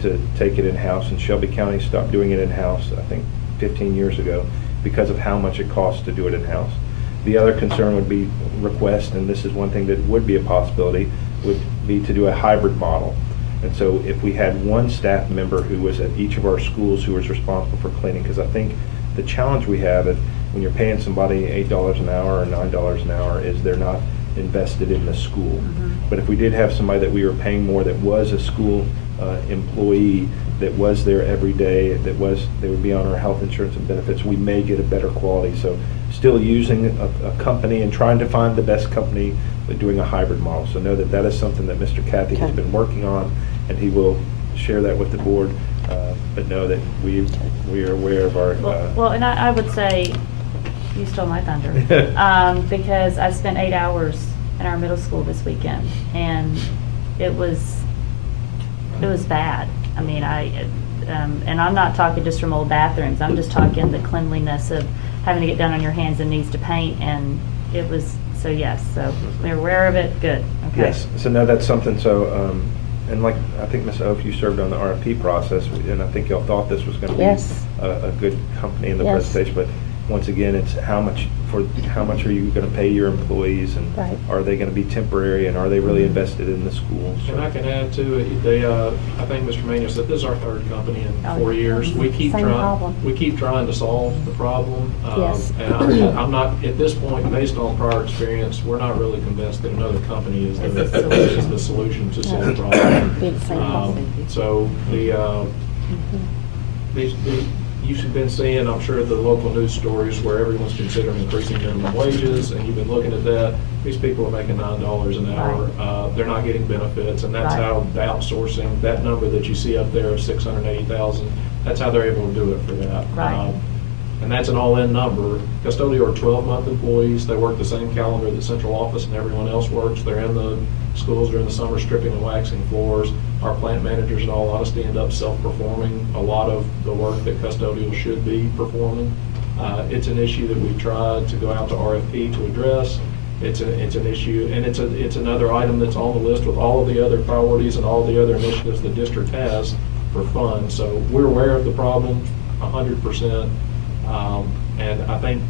to take it in-house. And Shelby County stopped doing it in-house, I think, 15 years ago because of how much it costs to do it in-house. The other concern would be request, and this is one thing that would be a possibility, would be to do a hybrid model. And so if we had one staff member who was at each of our schools who was responsible for cleaning, because I think the challenge we have is when you're paying somebody $8 an hour or $9 an hour is they're not invested in the school. But if we did have somebody that we were paying more that was a school employee, that was there every day, they would be on our health insurance and benefits, we may get a better quality. So still using a company and trying to find the best company, but doing a hybrid model. So know that that is something that Mr. Kathy has Okay. been working on, and he will share that with the board. But know that we are aware of our. Well, and I would say, you stole my thunder, because I spent 8 hours in our middle school this weekend, and it was bad. I mean, and I'm not talking just from old bathrooms. I'm just talking the cleanliness of having to get down on your hands and knees to paint, and it was, so yes, so we're aware of it, good, okay. Yes, so no, that's something, so, and like, I think Ms. Oaf, you served on the RFP process, and I think y'all thought this was gonna be Yes. a good company in the Yes. presentation, but once again, it's how much are you gonna pay your employees, and Right. are they gonna be temporary, and are they really invested in the schools? And I can add to it, I think Mr. Manuel said this is our third company in Oh, 4 yeah. years. We keep Same trying, problem. we keep trying to solve the problem. Yes. And I'm not, at this point, based on prior experience, we're not really convinced that another company is the solution to solve the problem. Be the same problem. So you've been seeing, I'm sure, the local news stories where everyone's considering increasing minimum wages, and you've been looking at that. These people are making $9 an hour. They're not getting benefits, and that's Right. how the outsourcing, that number that you see up there of 680,000, that's how they're able to do it for that. Right. And that's an all-in number. Custodial are 12-month employees. They work the same calendar that central office and everyone else works. They're in the schools during the summer stripping and waxing floors. Our plant managers, in all honesty, end up self-performing a lot of the work that custodial should be performing. It's an issue that we've tried to go out to RFP to address. It's an issue, and it's another item that's on the list with all of the other priorities and all the other initiatives the district has for funds. So we're aware of the problem 100%. And I think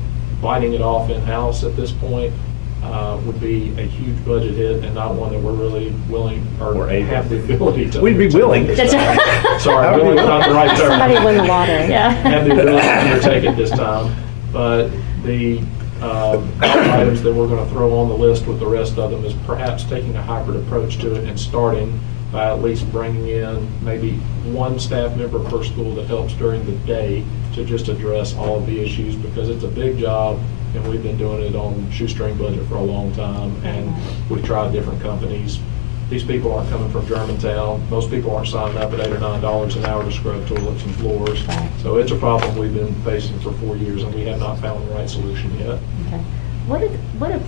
biting it off in-house at this point would be a huge budget hit, and not one that we're really willing or Or able. have the ability to. We'd be willing. That's right. Sorry, willing is not the right term. Somebody win the lottery. Yeah. Have the ability to undertake it this time. But the items that we're going to throw on the list with the rest of them is perhaps taking a hybrid approach to it and starting by at least bringing in maybe one staff member per school that helps during the day to just address all of the issues, because it's a big job, and we've been doing it on shoestring budget for a long time, and we've tried different companies. These people aren't coming from Germantown. Most people aren't signing up at $8 or $9 an hour to scrub toilets and floors. Right. So it's a problem we've been facing for 4 years, and we have not found the right solution yet. Okay. What do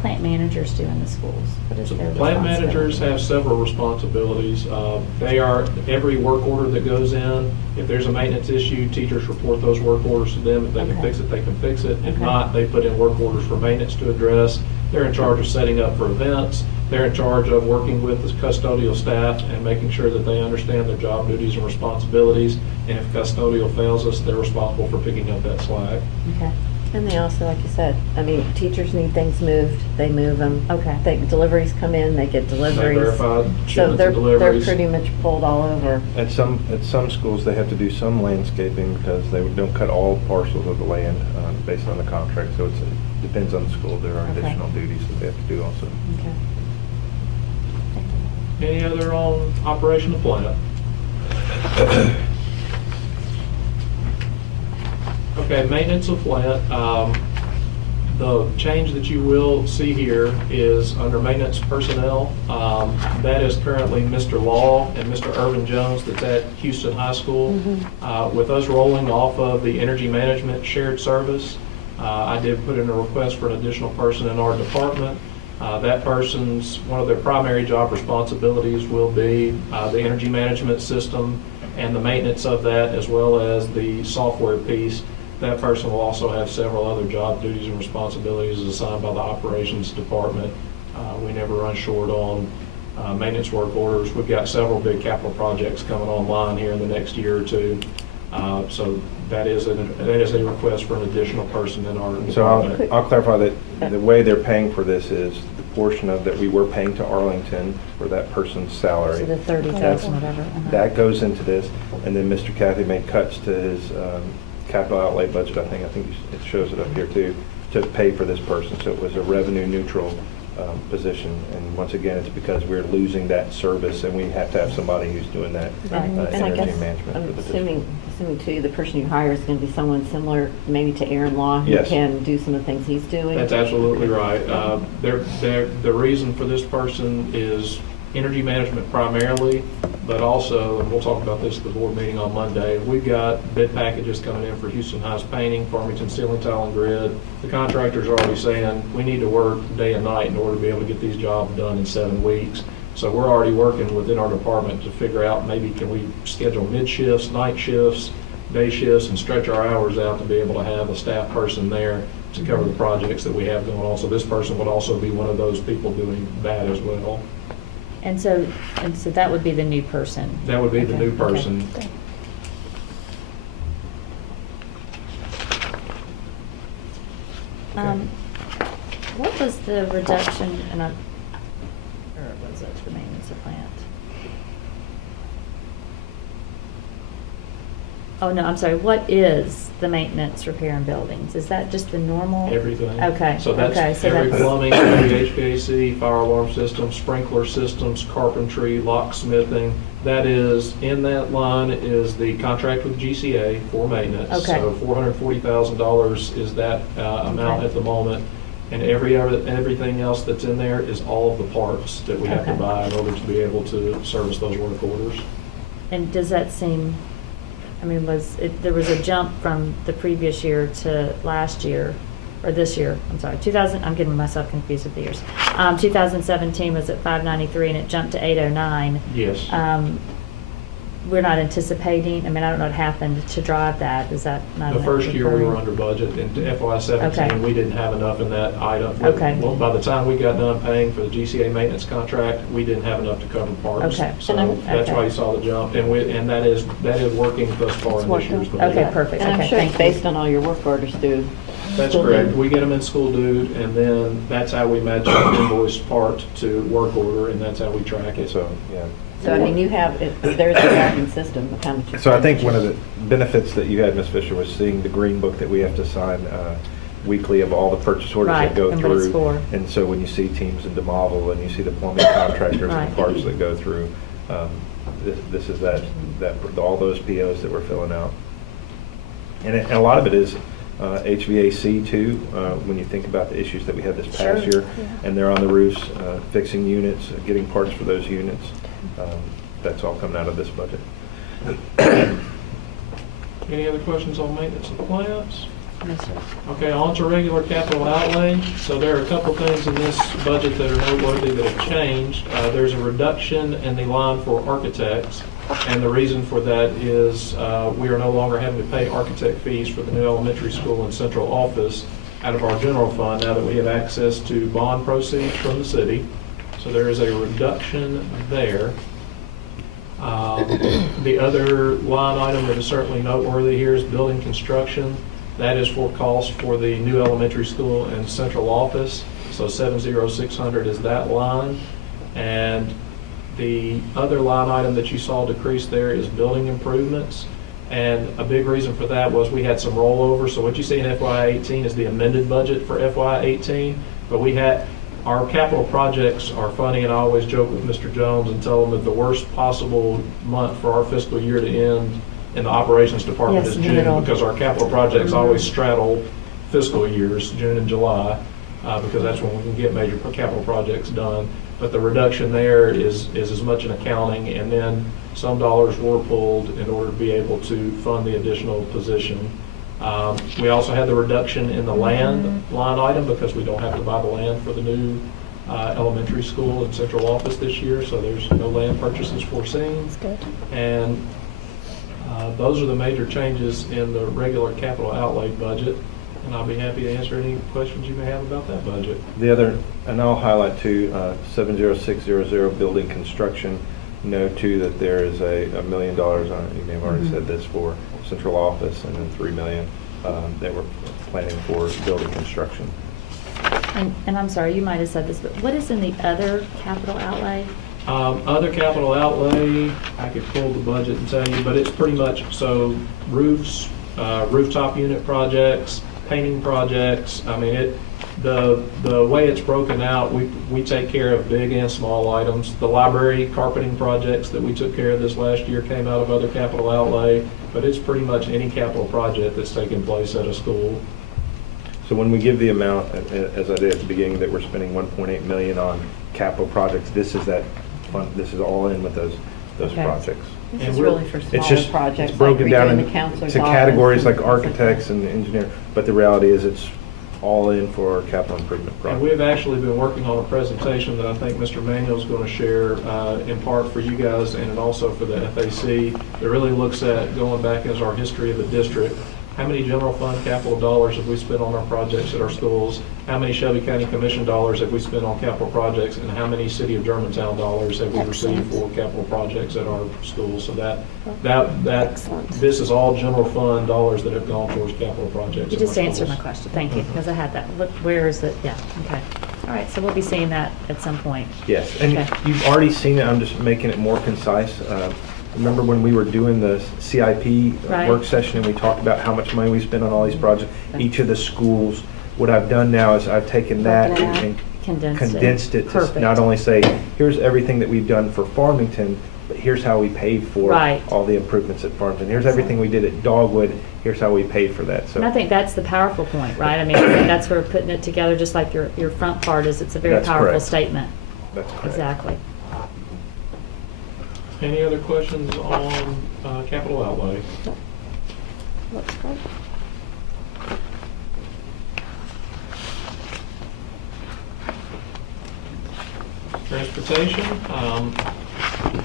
plant managers do in the schools? What is So their plant managers responsibility? have several responsibilities. They are, every work order that goes in, if there's a maintenance issue, teachers report those work orders to them. If they can Okay. fix it, they can fix it. If Okay. not, they put in work orders for maintenance to address. They're in charge of setting up for events. They're in charge of working with the custodial staff and making sure that they understand their job duties and responsibilities. And if custodial fails us, they're responsible for picking up that slack. Okay. And they also, like you said, I mean, teachers need things moved, they move them. Okay. Deliveries come in, they get They deliveries. verify So shipments they're and deliveries. pretty much pulled all over. At some schools, they have to do some landscaping because they don't cut all parcels of the land based on the contract. So it depends on the school. There are Okay. additional duties that they have to do also. Okay. Any other on operation of plant? Okay, maintenance of plant. The change that you will see here is under maintenance personnel. That is currently Mr. Law and Mr. Irvin Jones that's at Houston High School. With us rolling off of the energy management shared service, I did put in a request for an additional person in our department. That person's, one of their primary job responsibilities will be the energy management system and the maintenance of that, as well as the software piece. That person will also have several other job duties and responsibilities assigned by the operations department. We never run short on maintenance work orders. We've got several big capital projects coming online here in the next year or two. So that is a request for an additional person in our So department. I'll clarify that the way they're paying for this is the portion of that we were paying to Arlington for that person's salary. So the 30,000, whatever. That goes into this, and then Mr. Cathy made cuts to his capital outlay budget, I think it shows it up here too, to pay for this person. So it was a revenue neutral position, and once again, it's because we're losing that service, and we have to have somebody who's doing that And I energy guess, management. I'm for the district. assuming too, the person you hire is going to be someone similar maybe to Aaron Law, who Yes. can do some of the things he's doing. That's absolutely right. The reason for this person is energy management primarily, but also, and we'll talk about this at the board meeting on Monday, we've got bid packages coming in for Houston High's painting, Farmington Ceiling Tile and Grid. The contractors are already saying, we need to work day and night in order to be able to get these jobs done in 7 weeks. So we're already working within our department to figure out maybe can we schedule mid shifts, night shifts, day shifts, and stretch our hours out to be able to have a staff person there to cover the projects that we have going on. So this person would also be one of those people doing that as well. And so that would be the new person. That would be the Okay, new okay. person. What was the reduction, or was it the maintenance of plant? Oh, no, I'm sorry, what is the maintenance, repair, and buildings? Is that just the normal? Everything. Okay, So okay, that's so every that's- plumbing, every HVAC, fire alarm system, sprinkler systems, carpentry, locksmithing. That is, in that line is the contract with GCA for maintenance. Okay. So $440,000 is that amount Okay. at the moment. And everything else that's in there is all of the parts that we have to Okay. buy in order to be able to service those work orders. And does that seem, I mean, there was a jump from the previous year to last year, or this year, I'm sorry, I'm getting myself confused with the years. 2017 was at 593 and it jumped to 809. Yes. We're not anticipating, I mean, I don't know what happened to drive that, is that not? The first year we were recurring? under budget. In FY17, Okay. we didn't have enough in that item. Okay. Well, by the time we got done paying for the GCA maintenance contract, we didn't have enough to cover parts. Okay. So And I'm- that's okay. why you saw the jump. And that is working thus far in this year's budget. Okay, perfect, And I'm okay, sure it's thank you. based on all your work orders due. That's School correct. due. We get them in school due, and then that's how we match the invoice part to work order, and that's how we track it. So, yeah. So, I mean, you have, there's a tracking system of how much. you're So I think spending. one of the benefits that you had, Ms. Fisher, was seeing the green book that we have to sign weekly of all the purchase orders Right, that go and what it's through. for. And so when you see teams in DeMavel and you see the plumbing contractors and Right. the parts that go through, this is all those POs that we're filling out. And a lot of it is HVAC too, when you think about the issues that we had this past Sure, year. And they're on the roofs, fixing units, getting parts for those units. That's all coming out of this budget. Any other questions on maintenance of plants? No, sir. Okay, on to regular capital outlay. So there are a couple things in this budget that are noteworthy that have changed. There's a reduction in the line for architects, and the reason for that is we are no longer having to pay architect fees for the new elementary school and central office out of our general fund now that we have access to bond proceeds from the city. So there is a reduction there. The other line item that is certainly noteworthy here is building construction. That is for costs for the new elementary school and central office. So 70600 is that line. And the other line item that you saw decrease there is building improvements. And a big reason for that was we had some rollover. So what you see in FY18 is the amended budget for FY18. But our capital projects are funny, and I always joke with Mr. Jones and tell him that the worst possible month for our fiscal year to end in the operations department Yes, is in the June, middle. because our capital projects always straddle fiscal years, June and July, because that's when we can get major capital projects done. But the reduction there is as much in accounting, and then some dollars were pulled in order to be able to fund the additional position. We also had the reduction in the land line item because we don't have to buy the land for the new elementary school and central office this year, so there's no land purchases foreseen. That's good. And those are the major changes in the regular capital outlay budget, and I'll be happy to answer any questions you may have about that budget. The other, and I'll highlight too, 70600 building construction. Know too that there is $1 million on it. You may have already said this for central office, and then $3 million that we're planning for building construction. And I'm sorry, you might have said this, but what is in the other capital outlay? Other capital outlay, I could pull the budget and tell you, but it's pretty much, so roofs, rooftop unit projects, painting projects. I mean, the way it's broken out, we take care of big and small items. The library carpeting projects that we took care of this last year came out of other capital outlay, but it's pretty much any capital project that's taking place at a school. So when we give the amount, as I did at the beginning, that we're spending $1.8 million on capital projects, this is that this is all in with those Okay. projects. This And is we're- really for it's smaller just- projects, It's like broken down redoing the into counselor's categories office like and things like architects that. and engineers, but the reality is it's all in for our capital improvement And project. we've actually been working on a presentation that I think Mr. Manuel's going to share in part for you guys and also for the FAC. That really looks at going back as our history of the district. How many general fund capital dollars have we spent on our projects at our schools? How many Shelby County Commission dollars have we spent on capital projects? And how many City of Germantown dollars have we received for capital projects at our schools? So Excellent. this is all general fund dollars that have gone towards capital projects. You in our just answered my schools. question, thank you, because I had that. Look, where is it? Yeah, okay. All right, so we'll be seeing that at some point. Yes, and Okay. you've already seen it, I'm just making it more concise. Remember when we were doing the CIP Right. work session and we talked about how much money we spent on all these projects? Each of the schools, what I've done now is I've taken that Broken it out. and Condensed it. to Perfect. not only say, here's everything that we've done for Farmington, but here's how we paid for Right. all the improvements at Farmington. Here's everything we did at Dogwood, here's how we paid for that. So And I think that's the powerful point, right? I mean, I think that's where putting it together, just like your front part is, it's a very That's powerful correct. statement. that's correct. Exactly. Any other questions on capital outlay? Looks great. Transportation,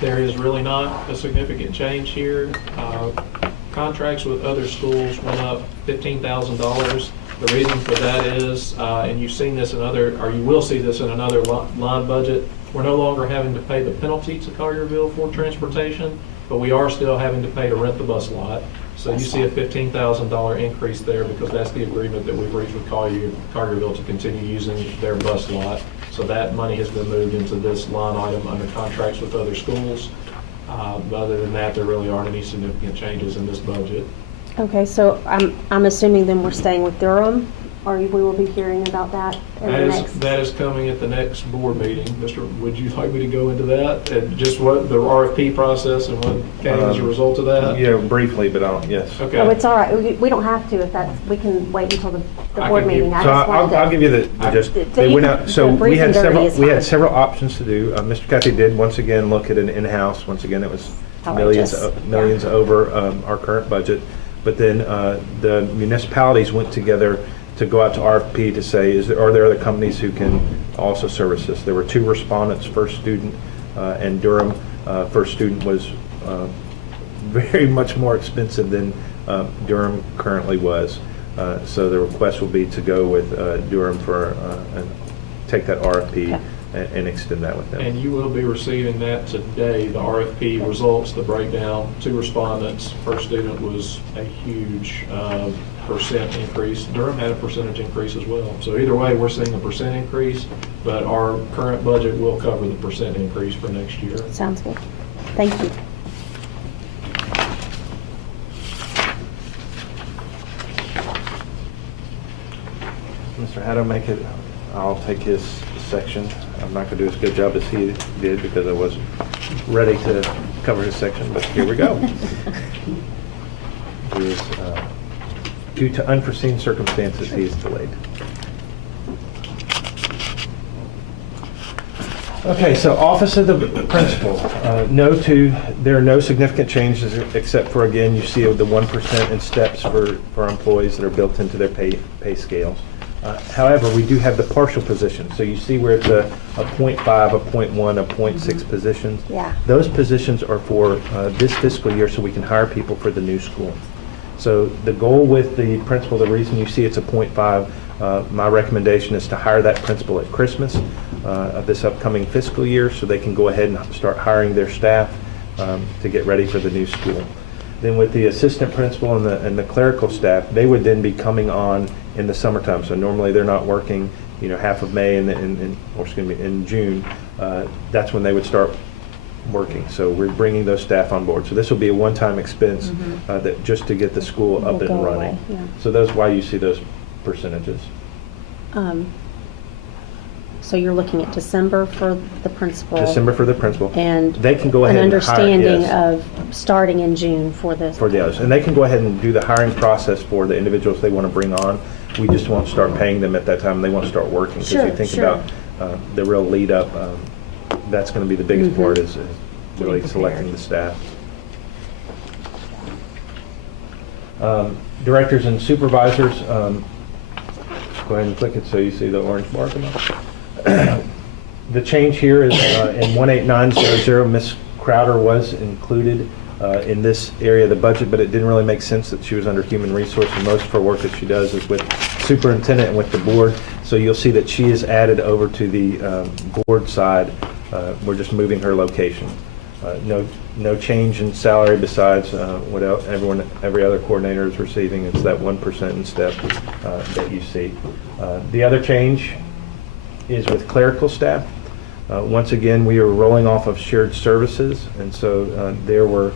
there is really not a significant change here. Contracts with other schools went up $15,000. The reason for that is, and you've seen this in other, or you will see this in another line budget, we're no longer having to pay the penalty to Collierville for transportation, but we are still having to pay to rent the bus lot. So you see a $15,000 increase there because that's the agreement that we've reached with Collierville to continue using their bus lot. So that money has been moved into this line item under contracts with other schools. But other than that, there really aren't any significant changes in this budget. Okay, so I'm assuming then we're staying with Durham, or we will be hearing about that in the next? That is coming at the next board meeting. Mr., would you like me to go into that? And just what the RFP process and what came as a result of that? Yeah, briefly, but yes. Okay. Oh, it's all right. We don't have to if that's, we can wait until the I board can give- meeting. I So just wanted I'll give you the gist. They went out, so the we brief had and dirty several, is we had fine. several options to do. Mr. Cathy did once again look at an in-house. Once again, it was millions, Outrageous. millions over our current budget. But then the municipalities went together to go out to RFP to say, are there other companies who can also service this? There were two respondents, First Student and Durham. First Student was very much more expensive than Durham currently was. So the request will be to go with Durham for, take that RFP and extend that with them. And you will be receiving that today, the RFP results, the breakdown, two respondents. First Student was a huge percent increase. Durham had a percentage increase as well. So either way, we're seeing a percent increase, but our current budget will cover the percent increase for next year. Sounds good. Thank you. Mr. Haddo, make it, I'll take his section. I'm not going to do as good a job as he did because I wasn't ready to cover his section, but here we go. He is, due to unforeseen circumstances, he is delayed. Okay, so Office of the Principal. There are no significant changes except for, again, you see the 1% in steps for employees that are built into their pay scales. However, we do have the partial positions. So you see where it's a 0.5, a 0.1, a 0.6 positions. Yeah. Those positions are for this fiscal year so we can hire people for the new school. So the goal with the principal, the reason you see it's a 0.5, my recommendation is to hire that principal at Christmas of this upcoming fiscal year so they can go ahead and start hiring their staff to get ready for the new school. Then with the assistant principal and the clerical staff, they would then be coming on in the summertime. So normally they're not working, half of May in June. That's when they would start working. So we're bringing those staff on board. So this will be a one-time expense that just to get the school up Will and go running. away, yeah. So that's why you see those percentages. So you're looking at December for the principal. December for the principal. And they can go ahead an and hire, understanding yes, of starting in June for the. for the others. And they can go ahead and do the hiring process for the individuals they want to bring on. We just won't start paying them at that time. They want to start working. Because Sure, you think sure. about the real lead up, that's going to be the biggest part is really Getting selecting prepared. the staff. Directors and supervisors, go ahead and click it so you see the orange bar come up. The change here is in 18900, Ms. Crowder was included in this area of the budget, but it didn't really make sense that she was under human resources. Most of her work that she does is with superintendent and with the board. So you'll see that she is added over to the board side. We're just moving her location. No change in salary besides what every other coordinator is receiving. It's that 1% in step that you see. The other change is with clerical staff. Once again, we are rolling off of shared services, and so there were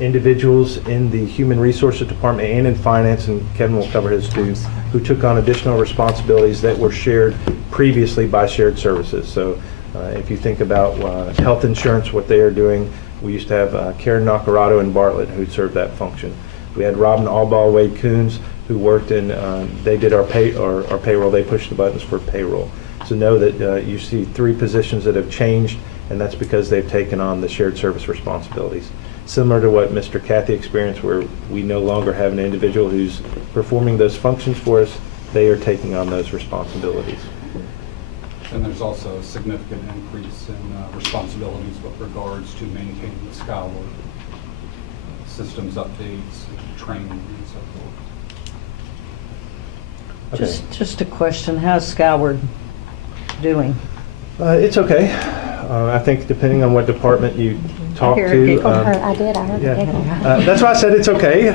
individuals in the Human Resources Department and in Finance, and Kevin will cover his too, who took on additional responsibilities that were shared previously by shared services. So if you think about health insurance, what they are doing, we used to have Karen Nacarado and Bartlett who served that function. We had Robin Allball, Wade Coons, who worked in, they did our payroll, they pushed the buttons for payroll. So know that you see 3 positions that have changed, and that's because they've taken on the shared service responsibilities. Similar to what Mr. Cathy experienced, where we no longer have an individual who's performing those functions for us, they are taking on those responsibilities. And there's also a significant increase in responsibilities with regards to maintaining the Skyward systems updates, and training, and so forth. Just a question, how's Skyward doing? It's okay. I think depending on what department you talk I to. heard the Yeah. giggle. That's why I said it's okay.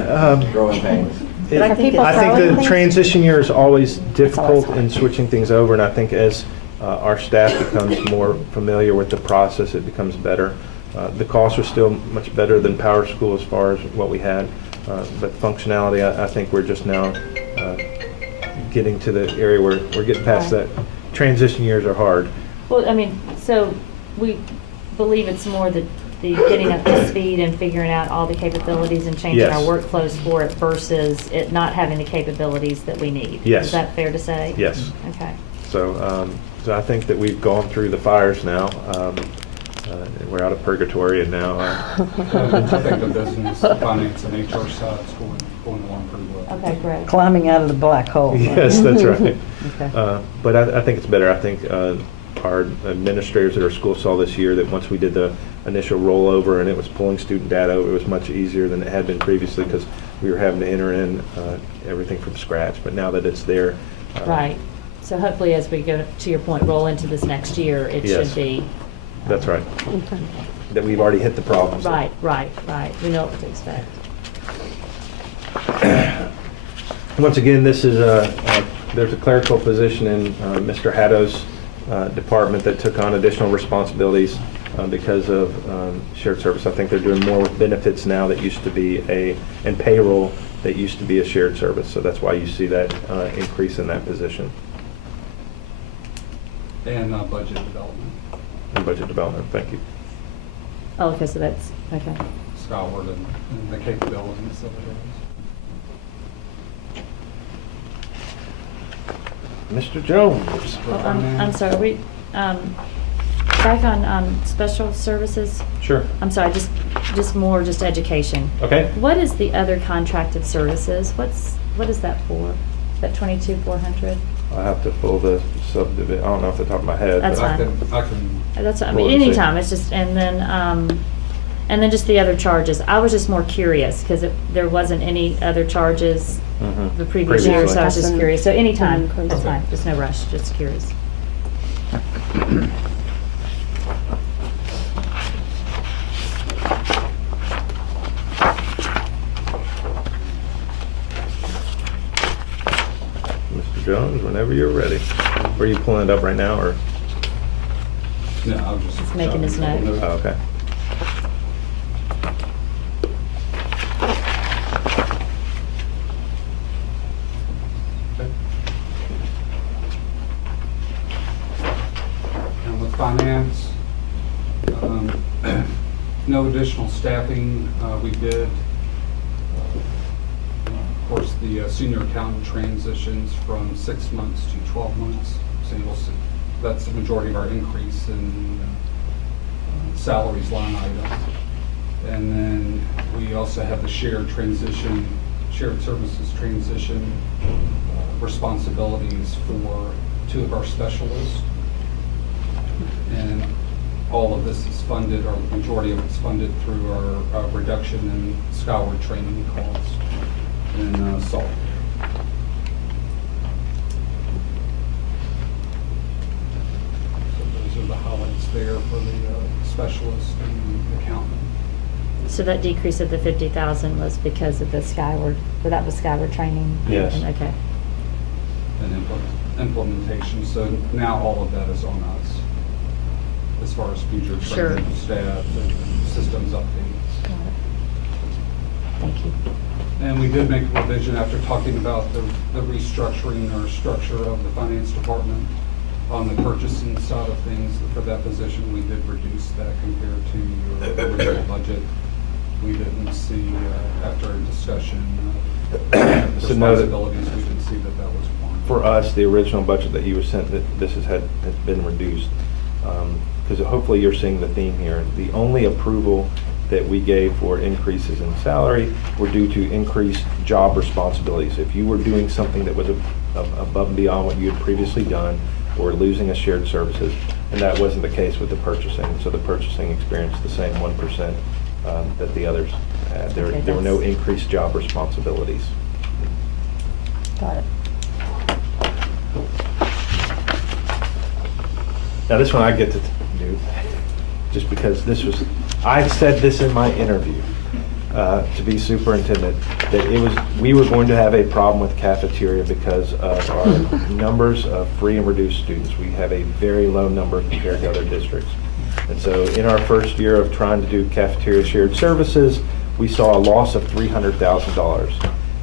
Growing pains. It- Are people I think throwing the things? transition year is always difficult hard. in switching things over, and I think as our staff becomes more familiar with the process, it becomes better. The costs are still much better than Power School as far as what we had, but functionality, I think we're just now getting to the area where we're getting past that. Transition years are hard. Well, I mean, so we believe it's more the getting up to speed and figuring out all the capabilities and changing Yes. our workflows for it versus it not having the capabilities that we need. Yes. Is that fair to say? Yes. Okay. So I think that we've gone through the fires now. We're out of purgatory, and now I think the business, the finance, and HR side is going along pretty well. Okay, great. Climbing out of the black hole. yes, that's right. Okay. But I think it's better. I think our administrators at our school saw this year that once we did the initial rollover and it was pulling student data, it was much easier than it had been previously because we were having to enter in everything from scratch. But now that it's there. Right. So hopefully, as we go, to your point, roll into this next year, it Yes. should be. That's right. That we've already hit the problems. Right. We know what to expect. Once again, this is there's a clerical position in Mr. Hattow's department that took on additional responsibilities because of shared service. I think they're doing more with benefits now that used to be and payroll that used to be a shared service. So that's why you see that increase in that position. And budget development, And budget development, thank you. Oh, okay, so that's, okay. Skyward, and the capabilities of it is. Mr. Jones. Oh, I'm sorry, are we, back on special services? Sure. I'm sorry, just education. Okay. What is the other contracted services? What is that for? That 22,400? I have to pull the subdivision. I don't know off the top of my head. That's but- fine. I can, That's, I What mean, would it say? anytime, it's just, and then just the other charges. I was just more curious, because there wasn't any other charges Mhm. the previous year, so I was just Previously. curious. So anytime, Increase. that's fine, just no rush, just curious. Mr. Jones, whenever you're ready. Are you pulling it up right now, or? no, I'm just. He's making his note. Oh, okay. And with finance, no additional staffing. We did, of course, the senior accountant transitions from 6 months to 12 months. So you'll that's the majority of our increase in salaries line item. And then we also have the shared services transition responsibilities for 2 of our specialists. And all of this is funded, or the majority of it's funded through our reduction in Skyward training costs in SALT. So those are the highlights there for the specialist and the accountant. So that decrease of the 50,000 was because of the Skyward, or that was Skyward training? Yes. Okay. And implementation. So now all of that is on us as far as future Sure. training of staff and systems updates. Got it. Thank you. And we did make a revision after talking about the restructuring or structure of the finance department on the purchasing side of things. For that position, we did reduce that compared to your original budget. We didn't see, after a discussion of So now that- responsibilities, we didn't see that that was one. For us, the original budget that you were sent, that this has been reduced. Because hopefully you're seeing the theme here. The only approval that we gave for increases in salary were due to increased job responsibilities. If you were doing something that was above and beyond what you had previously done, or losing a shared services, and that wasn't the case with the purchasing. So the purchasing experienced the same 1% that the others had. Okay, There were no that's- increased job responsibilities. Got it. Now, this one I get to do, just because I said this in my interview to be superintendent, that we were going to have a problem with cafeteria because of our numbers of free and reduced students. We have a very low number compared to other districts. And so in our first year of trying to do cafeteria shared services, we saw a loss of $300,000.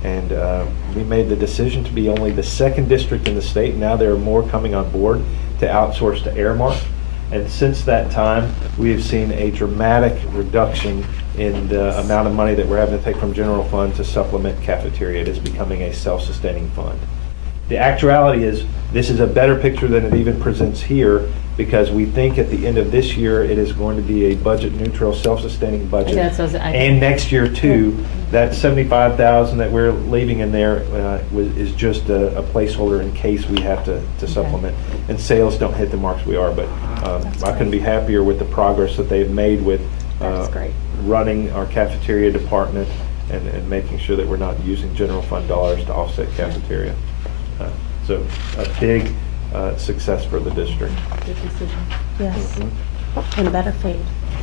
And we made the decision to be only the 2nd district in the state. Now there are more coming on board to outsource to Airmark. And since that time, we have seen a dramatic reduction in the amount of money that we're having to take from general fund to supplement cafeteria. It is becoming a self-sustaining fund. The actuality is, this is a better picture than it even presents here, because we think at the end of this year, it is going to be a budget neutral, self-sustaining budget. That's what I was- And next year too, that 75,000 that we're leaving in there is just a placeholder in case we have to supplement. And sales don't hit the marks we are, but I couldn't be happier with the progress that they've made with That's great. running our cafeteria department and making sure that we're not using general fund dollars to offset cafeteria. So a big success for the district. Good decision. Yes, Mhm. and better food.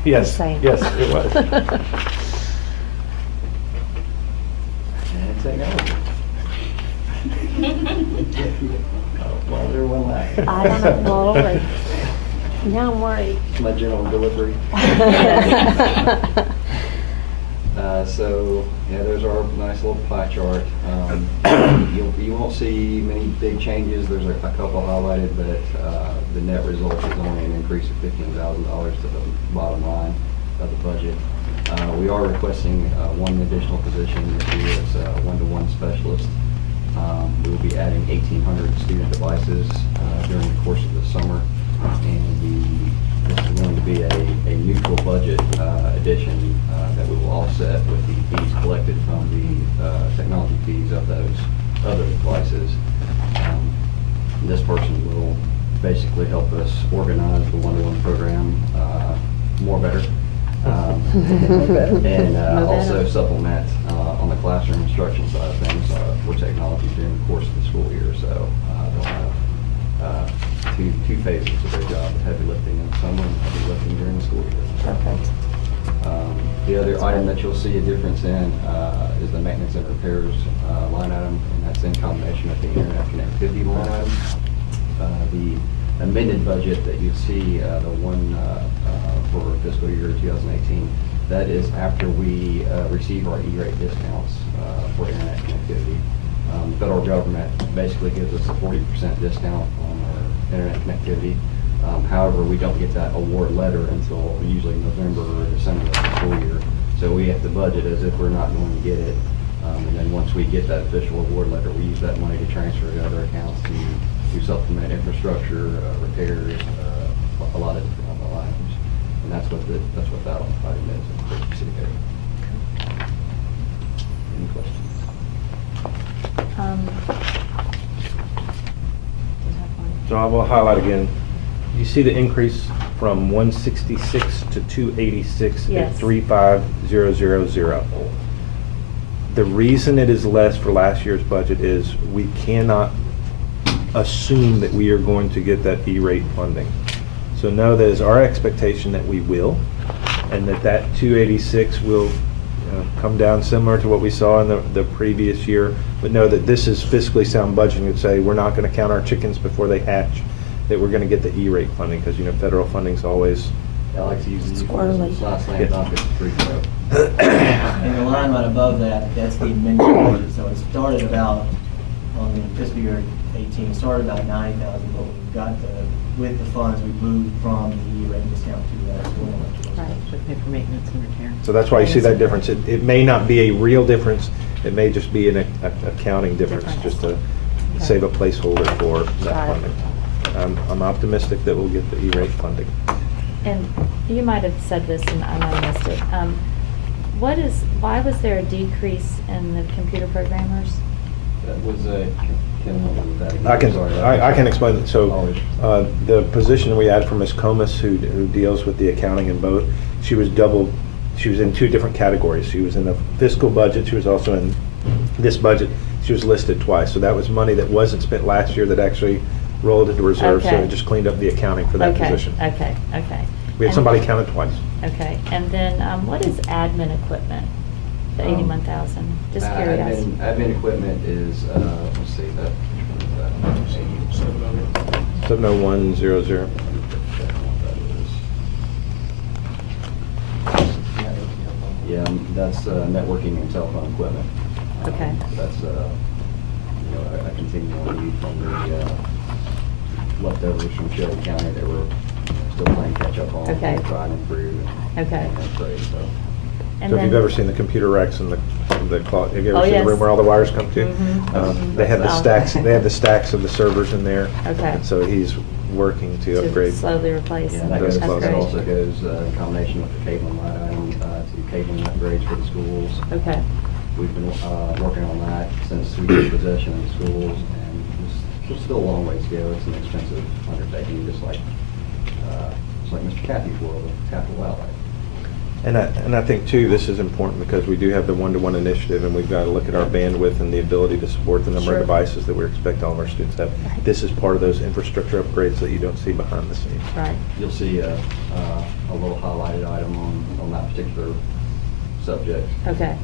Yes, Just saying. yes, it was. And technology. Why is everyone laughing? I don't know, I'm a little worried. Now I'm worried. My general delivery. So, yeah, there's our nice little pie chart. You won't see many big changes. There's a couple highlighted, but the net result is only an increase of $15,000 to the bottom line of the budget. We are requesting one additional position this year as a one-to-one specialist. We will be adding 1,800 student devices during the course of the summer, and this is going to be a neutral budget addition that we will offset with the fees collected from the technology fees of those other devices. This person will basically help us organize the one-to-one program more better. And also supplement on the classroom instruction side of things for technology during the course of the school year. So they'll have two phases of their job: heavy lifting in the summer and heavy lifting during the school year. Perfect. The other item that you'll see a difference in is the maintenance and repairs line item, and that's in combination with the internet connectivity line item. The amended budget that you see, the one for fiscal year 2018, that is after we receive our E-rate discounts for internet connectivity. Federal government basically gives us a 40% discount on our internet connectivity. However, we don't get that award letter until usually November or December of the school year. So we have to budget as if we're not going to get it. And then once we get that official award letter, we use that money to transfer to other accounts to to supplement infrastructure, repairs, a lot of different items. And that's what that item is, for city code. Any questions? So I will highlight again, you see the increase from 166 to 286 at Yes. 35000. The reason it is less for last year's budget is we cannot assume that we are going to get that E-rate funding. So know that is our expectation that we will, and that 286 will come down similar to what we saw in the previous year. But know that this is fiscally sound budgeting to say we're not going to count our chickens before they hatch, that we're going to get the E-rate funding, because federal funding's always. I like to use these Squirrely. words. It's not slam dunk, it's free throw. And the line right above that, that's the amended budget, so it started about, on the fiscal year 18, it started about 90,000, but we've got with the funds, we've moved from the E-rate discount to that. So we're going to those. Right, should pay for maintenance and repair. So that's why you see that difference. It may not be a real difference, it may just be an accounting difference, just to save a placeholder for that Got it. funding. I'm optimistic that we'll get the E-rate funding. And you might have said this and I might have missed it. Why was there a decrease in the computer programmers? That was Kim, what was that again? I can, Sorry. I can explain it. So, Always. the position we had for Ms. Comus, who deals with the accounting in both, she was in two different categories. She was in the fiscal budget, she was also in this budget. She was listed twice. So that was money that wasn't spent last year that actually rolled into reserve, so Okay. it just cleaned up the accounting for that position. Okay. We had And- somebody counted twice. Okay, and then what is admin equipment, the 81,000? Just curious. Admin equipment is, let's see, that. 70100. Yeah, that's networking and telephone equipment. Okay. That's, a continual need from the leftovers from Shelby County that we're still playing catch up on. Okay. Trying to improve. Okay. And trade, so. And So if you've then- ever seen the computer racks in the closet, have you Oh, ever seen the yes. room where all the wires come to? Mhm. They have the Wow. stacks, of the servers in there. Okay. And so he's working to upgrade. Slowly replace. Yeah, and that goes, That's that great. also goes in combination with the cabling line item, to cabling upgrades for the schools. Okay. We've been working on that since we took possession of the schools, and there's still a long ways to go. It's an expensive undertaking, just like Mr. Cathy's world of capital outlay. And I think too, this is important because we do have the one-to-one initiative, and we've got to look at our bandwidth and the ability to support the number Sure. of devices that we expect all of our students to have. This is part of those infrastructure upgrades that you don't see behind the scenes. Right. You'll see a little highlighted item on that particular subject. Okay.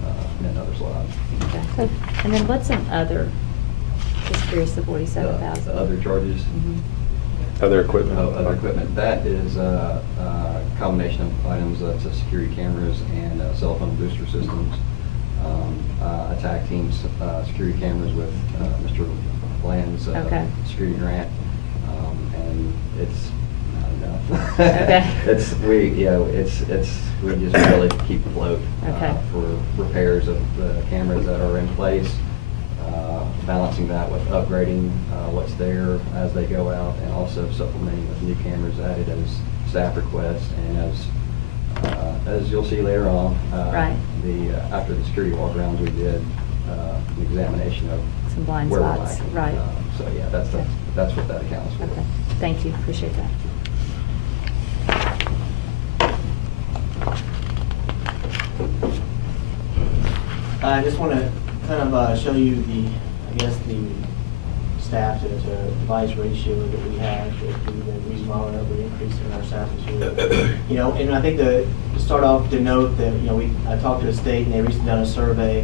In another slide. Okay. And then what's an other? Just curious, the 47,000. The other charges. Mhm. Other equipment. Other equipment, that is a combination of items, that's security cameras and cell phone booster systems. Attack team's security cameras with Mr. Bland's Okay. security grant. And it's not enough. Okay. We just really keep afloat Okay. for repairs of the cameras that are in place. Balancing that with upgrading what's there as they go out, and also supplementing with new cameras added as staff requests, and as you'll see later on. Right. After the security walkarounds, we did an examination of Some blind where we're spots, lacking. right. So yeah, that's what that accounts for. Okay, thank you, appreciate that. I just want to kind of show you the staff to device ratio that we have, the reason why we're increasing our staff is really, and I think to start off, to note that, I talked to the state and they recently done a survey,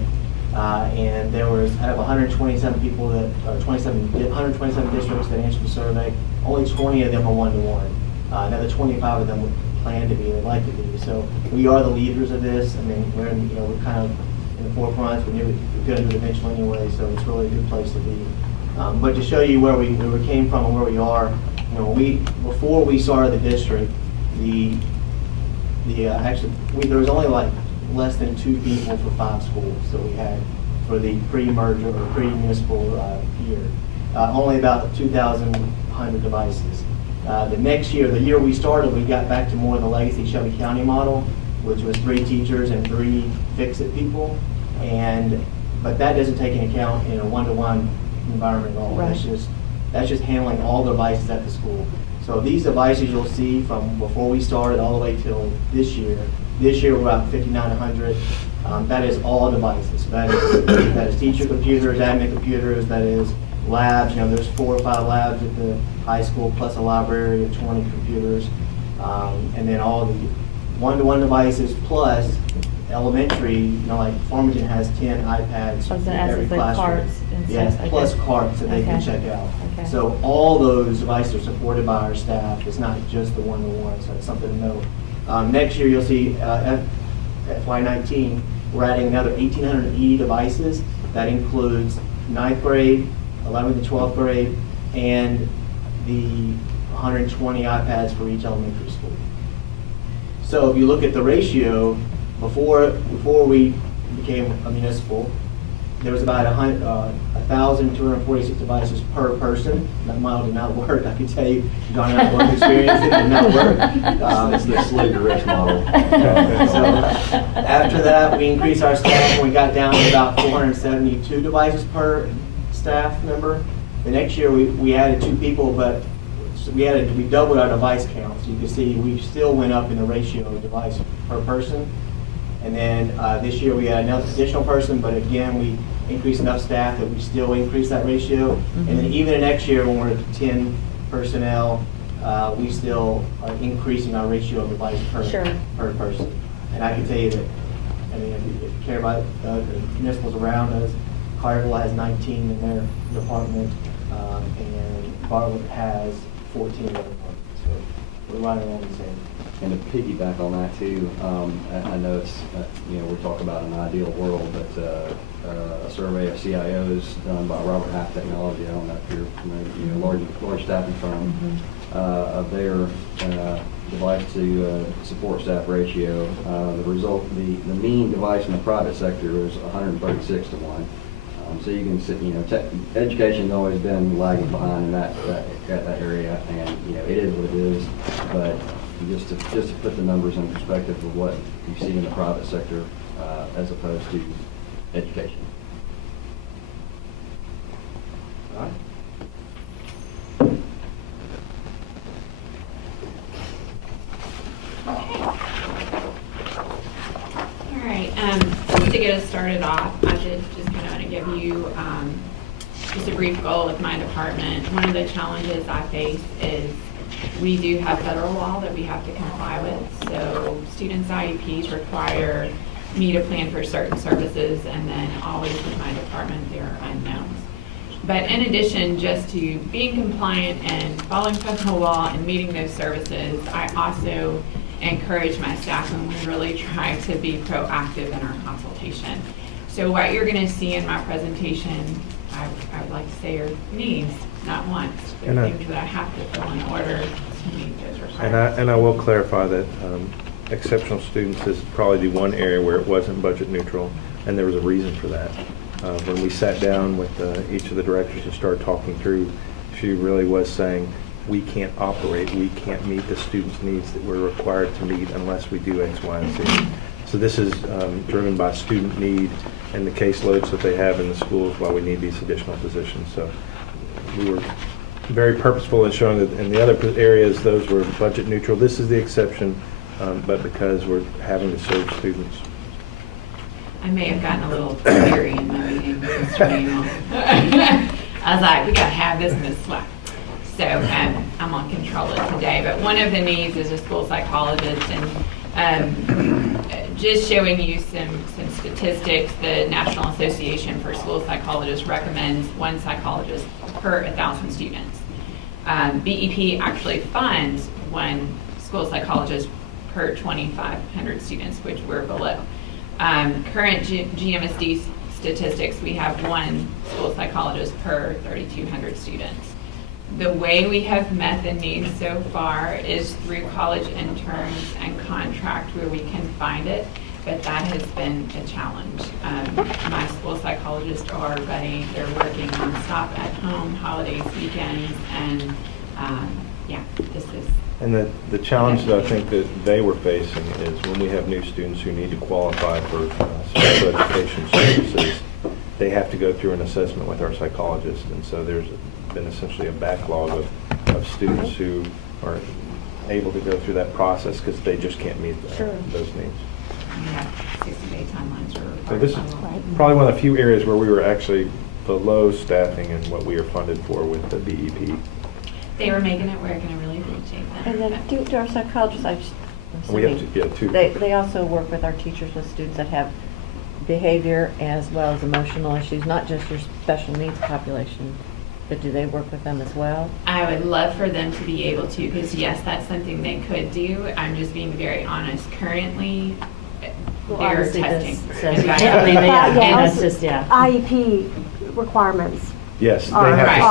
and there was, out of 127 people or 127 districts that answered the survey, only 20 of them are one-to-one. Another 25 of them would plan to be, they'd like to be. So we are the leaders of this. I mean, we're kind of in the forefront. We knew we were going to do it eventually anyway, so it's really a good place to be. But to show you where we came from and where we are, before we started the district, there was only like less than 2 people for 5 schools that we had for the pre-merger or pre-municipal year. only about 2,100 devices. The next year, the year we started, we got back to more of the legacy Shelby County model, which was 3 teachers and 3 fix-it people. But that doesn't take into account in a one-to-one environment at all. Right. That's just handling all the devices at the school. So these devices you'll see from before we started all the way till this year. This year we're about 5,900. That is all devices. That is teacher computers, admin computers, that is labs. There's 4 or 5 labs at the high school, plus a library of 20 computers. And then all the one-to-one devices, plus elementary, like Farmington has 10 iPads So in as every the classroom. carts and Yes, stuff, okay. plus carts that they can Okay. check out. Okay. So all those devices are supported by our staff. It's not just the one-to-one, so it's something to know. Next year, you'll see FY19, we're adding another 1,800 devices. That includes 9th grade, 11th and 12th grade, and the 120 iPads for each elementary school. So if you look at the ratio, before we became a municipal, there was about 1,246 devices per person. That model did not work. I can tell you, John and I both experienced it. It did not work. It's the Slugger Rich model. So after that, we increased our staff and we got down to about 472 devices per staff member. The next year, we added 2 people, but we doubled our device count. So you can see we still went up in the ratio of device per person. And then this year we had another additional person, but again, we increased enough staff that we still increased that ratio. And then even next year, when we're at 10 personnel, we still are increasing our ratio of device per person. And I can tell you that, if you care about the municipals around us, Carterville has 19 in their department, and Bartlett has 14 in their department. So we're right around the same. And to piggyback on that too, I know it's, we talk about an ideal world, but a survey of CIOs done by Robert Half Technology, I don't know if you're familiar, large staffing firm, of their device to support staff ratio, the mean device in the private sector is 136 to 1. So you can see, education's always been lagging behind in that area, and it is what it is. But just to put the numbers in perspective of what you see in the private sector as opposed to education. All right. All right, just to get us started off, I did just kind of want to give you just a brief goal with my department. One of the challenges I face is we do have federal law that we have to comply with. So students' IEPs require me to plan for certain services, and then always with my department, there are unknowns. But in addition just to being compliant and following federal law and meeting those services, I also encourage my staff and we really try to be proactive in our consultation. So what you're going to see in my presentation, I would like to say, are needs, not wants. They're things that I have to fill in order to meet those requirements. And I will clarify that exceptional students is probably the one area where it wasn't budget neutral, and there was a reason for that. When we sat down with each of the directors and started talking through, she really was saying, we can't operate, we can't meet the students' needs that we're required to meet unless we do X, Y, and Z. So this is driven by student need and the caseloads that they have in the schools while we need these additional positions. So we were very purposeful in showing that in the other areas, those were budget neutral. This is the exception, but because we're having to serve students. I may have gotten a little teary in my meeting, Mr. Manuel. I was like, we got to have this in this swag. So I'm on control of today. But one of the needs is a school psychologist, and just showing you some statistics. The National Association for School Psychologists recommends 1 psychologist per 1,000 students. BEP actually funds 1 school psychologist per 2,500 students, which we're below. Current GMSD statistics, we have 1 school psychologist per 3,200 students. The way we have met the needs so far is through college interns and contract where we can find it, but that has been a challenge. My school psychologists are ready, they're working nonstop. laptop at home, holidays, weekends, and, yeah, this is, And the challenge that I think that they were facing is when we have new students who need to qualify for special education services, they have to go through an assessment with our psychologist. And so there's been essentially a backlog of students who are able to go through that process because they just can't meet those needs. we have 60-day timelines for. So this is probably one of the few areas where we were actually below staffing and what we are funded for with the BEP. They were making it work, and I really appreciate that. And then do our psychologists, I'm We have assuming, to get two. they also work with our teachers with students that have behavior as well as emotional issues, not just your special needs population, but do they work with them as well? I would love for them to be able to, because yes, that's something they could do. I'm just being very honest. Currently, Well, they're obviously testing. this says- And I mean, yeah, Yeah, and that's also- just, yeah. IEP requirements Yes, they are, have to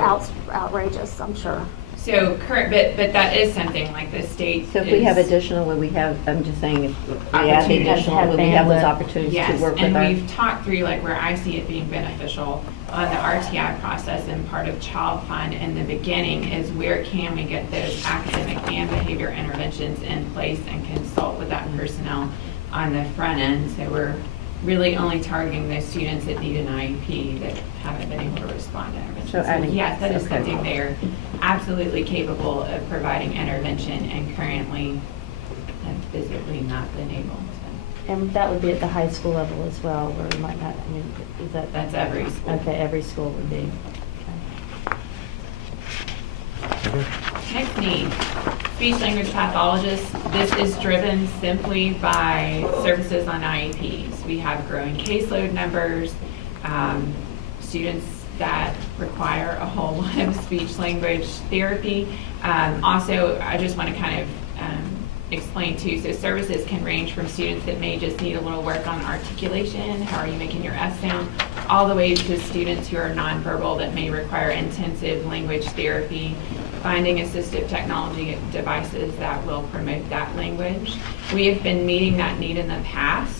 are set- outrageous, I'm sure. So current, but that is something like the state. So if we have is- additional, when we have, I'm just saying, if we add the Opportunities. additional, when we have those Bandwidth. opportunities to Yes, work with and our. we've talked through like where I see it being beneficial on the RTI process and part of Child Fund in the beginning is where can we get those academic and behavior interventions in place and consult with that personnel on the front end. So we're really only targeting those students that need an IEP that haven't been able to respond to intervention. So adding- yes, that is okay. something they're absolutely capable of providing intervention and currently have physically not been able to. And that would be at the high school level as well, where we might not, I mean, is that? That's every school. Okay, every school would be. Okay. Next need, speech language pathologist. This is driven simply by services on IEPs. We have growing caseload numbers, students that require a whole lot of speech language therapy. Also, I just want to kind of explain too, so services can range from students that may just need a little work on articulation, how are you making your S sound, all the way to students who are nonverbal that may require intensive language therapy, finding assistive technology devices that will promote that language. We have been meeting that need in the past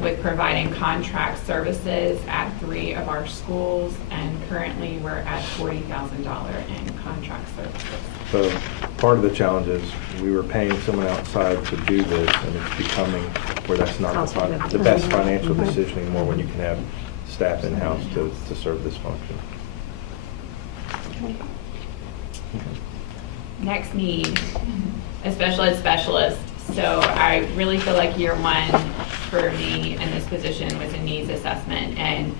with providing contract services at 3 of our schools, and currently we're at $40,000 in contract services. So part of the challenge is we were paying someone outside to do this, and it's becoming where that's not the best financial decision anymore when you can have staff in-house to serve this function. Next need, a special ed specialist. So I really feel like year one for me in this position was a needs assessment, and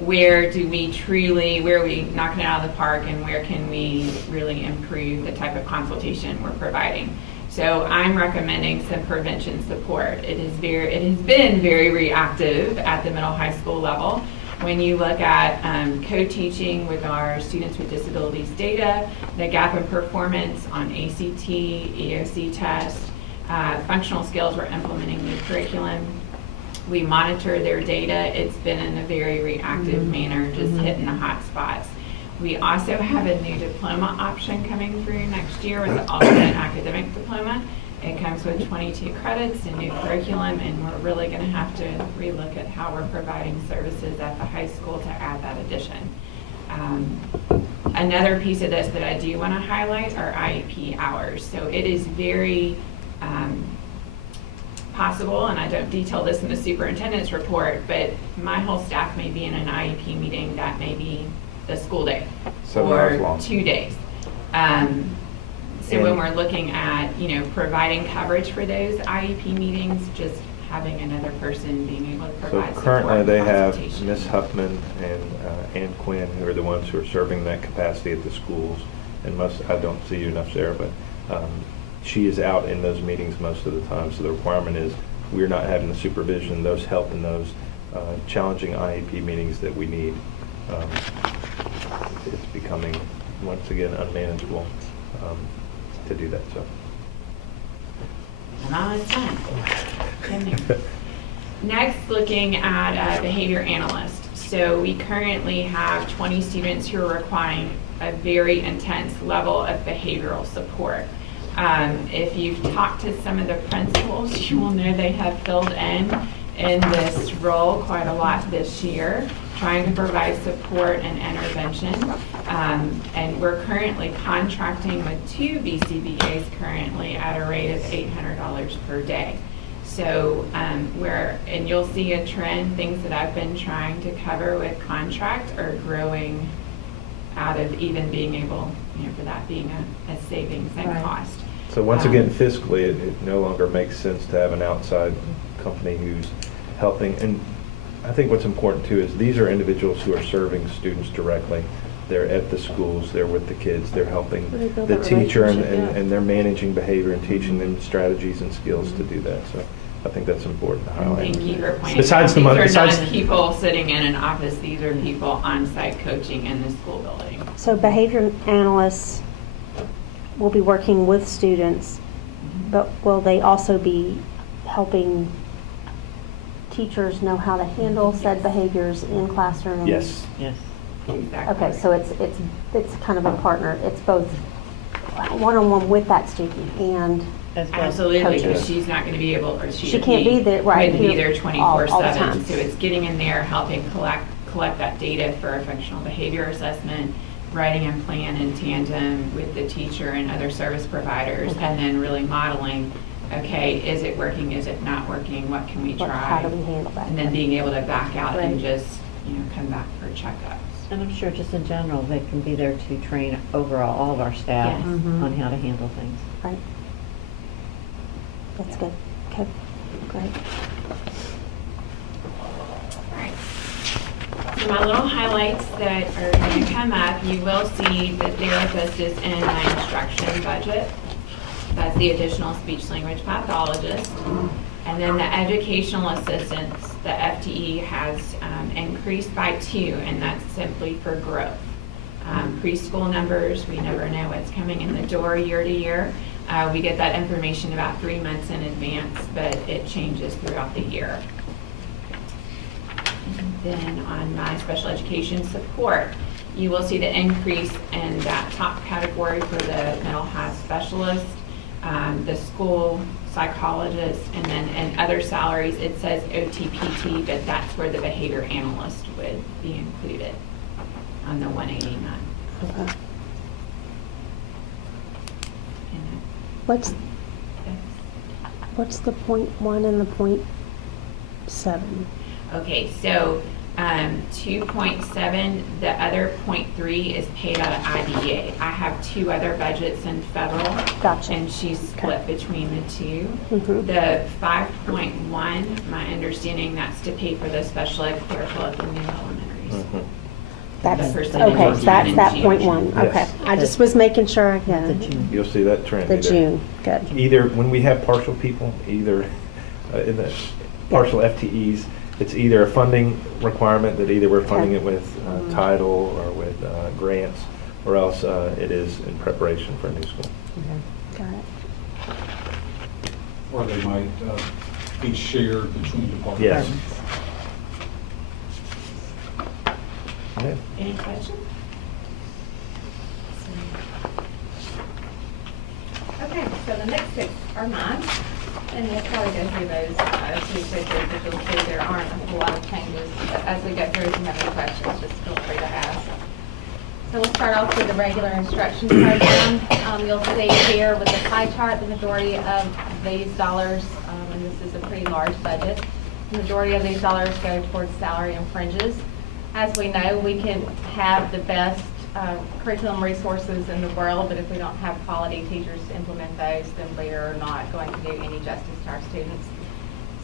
where are we knocking it out of the park, and where can we really improve the type of consultation we're providing. So I'm recommending some prevention support. It has been very reactive at the middle high school level. When you look at co-teaching with our students with disabilities data, the gap in performance on ACT, EOC tests, functional skills, we're implementing new curriculum. We monitor their data. It's been in a very reactive manner, just hitting the hot spots. We also have a new diploma option coming through next year with the alternate academic diploma. It comes with 22 credits and new curriculum, and we're really going to have to relook at how we're providing services at the high school to add that addition. Another piece of this that I do want to highlight are IEP hours. So it is very possible, and I don't detail this in the superintendent's report, but my whole staff may be in an IEP meeting that may be the school day 7 hours or long. 2 days. So when we're looking at, providing coverage for those IEP meetings, just having another person being able to So provide support. currently they have consultation. Ms. Huffman and Ann Quinn, who are the ones who are serving that capacity at the schools. And I don't see you enough there, but she is out in those meetings most of the time. So the requirement is we're not having the supervision, those help in those challenging IEP meetings that we need. It's becoming, once again, unmanageable to do that. So. And all it's time. Next, looking at a behavior analyst. So we currently have 20 students who are requiring a very intense level of behavioral support. If you've talked to some of the principals, you will know they have filled in this role quite a lot this year. trying to provide support and intervention. And we're currently contracting with 2 BCBAs currently at a rate of $800 per day. So and you'll see a trend, things that I've been trying to cover with contract are growing out of even being able, for that being a savings and Right. cost. So once again, fiscally, it no longer makes sense to have an outside company who's helping. And I think what's important too is these are individuals who are serving students directly. They're at the schools, they're with the kids, they're helping They build the that teacher, relationship, yeah. and they're managing behavior and teaching them strategies and skills to do that. So I think that's important to highlight. Thank you for pointing Besides out, the money, these are besides not people sitting in an office, these are people on-site coaching in the school building. So behavior analysts will be working with students, but will they also be helping teachers know how to handle said behaviors in classrooms? Yes. Yes. Exactly. Okay, so it's kind of a partner. It's both one-on-one with that student and Absolutely, coaches. because she's not going to be able, or She can't be there, right, couldn't be here there all the 24/7. time. So it's getting in there, helping collect that data for a functional behavior assessment, writing a plan in tandem with the teacher and other service providers, Okay. and then really modeling, okay, is it working, is it not working, what can we try? How do we handle that? And then being able to back out and Right. just, come back for checkups. And I'm sure just in general, they can be there to train overall all of our staff Yes. Mhm. on how to handle things. Right. That's good. Okay, great. Alright. So my little highlights that are going to come up, you will see the therapist is in my instruction budget. That's the additional speech language pathologist. And then the educational assistants, the FTE has increased by 2, and that's simply for growth. Preschool numbers, we never know what's coming in the door year to year. We get that information about 3 months in advance, but it changes throughout the year. Then on my special education support, you will see the increase in that top category for the mental health specialist, the school psychologist, and then in other salaries, it says OTPT, but that's where the behavior analyst would be included on the 189. Okay. And What's that's- the .1 and the .7? Okay, so 2.7, the other .3 is paid out of IDEA. I have 2 other budgets in federal. Gotcha. And she's split between the 2. Mhm. The 5.1, my understanding, that's to pay for the special ed clerical at the new elementaries. Mhm. That's, The percentage okay, of that's June that and point June. 1, Yes. okay. I just was making sure I got The it. June. You'll see that trend. The either. June, good. Either when we have partial people, either in the partial FTEs, it's either a funding requirement that either we're funding it with title or with grants, or else it is in preparation for a new school. Got it. Or they might be shared between departments. Yes. Okay. Any questions? Okay, so the next 6 are mine, and we'll probably go through those pretty quickly, but you'll see there aren't a whole lot of changes. But as we go through, if you have any questions, just feel free to ask. So we'll start off with the regular instruction program. You'll see here with the pie chart, the majority of these dollars, and this is a pretty large budget, the majority of these dollars go towards salary and fringes. As we know, we can have the best curriculum resources in the world, but if we don't have quality teachers to implement those, then we are not going to do any justice to our students.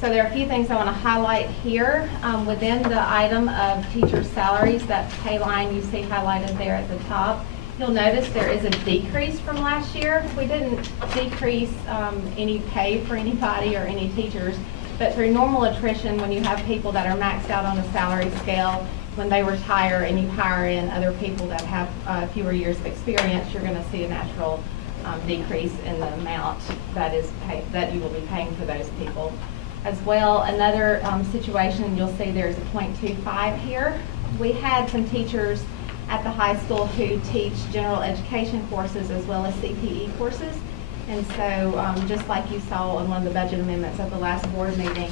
So there are a few things I want to highlight here. Within the item of teacher salaries, that pay line you see highlighted there at the top, you'll notice there is a decrease from last year. We didn't decrease any pay for anybody or any teachers, but through normal attrition, when you have people that are maxed out on the salary scale, when they retire and you hire in other people that have fewer years of experience, you're going to see a natural decrease in the amount that is that you will be paying for those people. As well, another situation, you'll see there's a 0.25 here. We had some teachers at the high school who teach general education courses as well as CPE courses. And so just like you saw in one of the budget amendments at the last board meeting,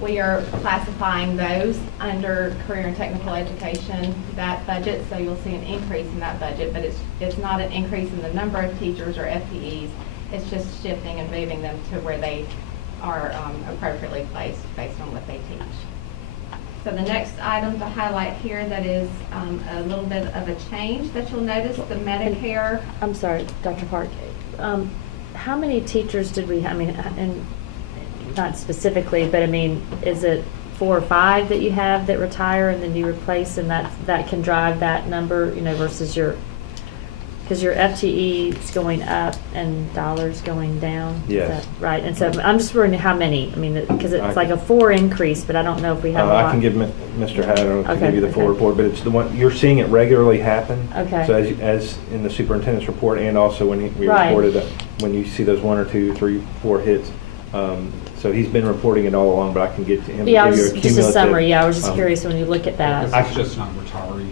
We are classifying those under career and technical education, that budget, so you'll see an increase in that budget, but it's not an increase in the number of teachers or FTEs. It's just shifting and moving them to where they are appropriately placed based on what they teach. So the next item to highlight here that is a little bit of a change that you'll notice, the Medicare. I'm sorry, Dr. Park. How many teachers did we have? I mean, and not specifically, but I mean, is it 4 or 5 that you have that retire and then you replace, and that can drive that number, you know, versus because your FTE is going up and dollars going down? Yes. Is that right? And so I'm just wondering how many, I mean, because it's like a 4 increase, but I don't know if we have a lot. I can give Mr. Haddon to Okay, give you the full okay. report, but it's the one, you're seeing it regularly happen. Okay. So as in the superintendent's report, and also when we Right. reported that, when you see those 1 or 2, 3, 4 hits. So he's been reporting it all along, but I can get to him. Yeah, give you a just a cumulative, summary. Yeah, I was just um, curious when you look at that. It's just not retirees.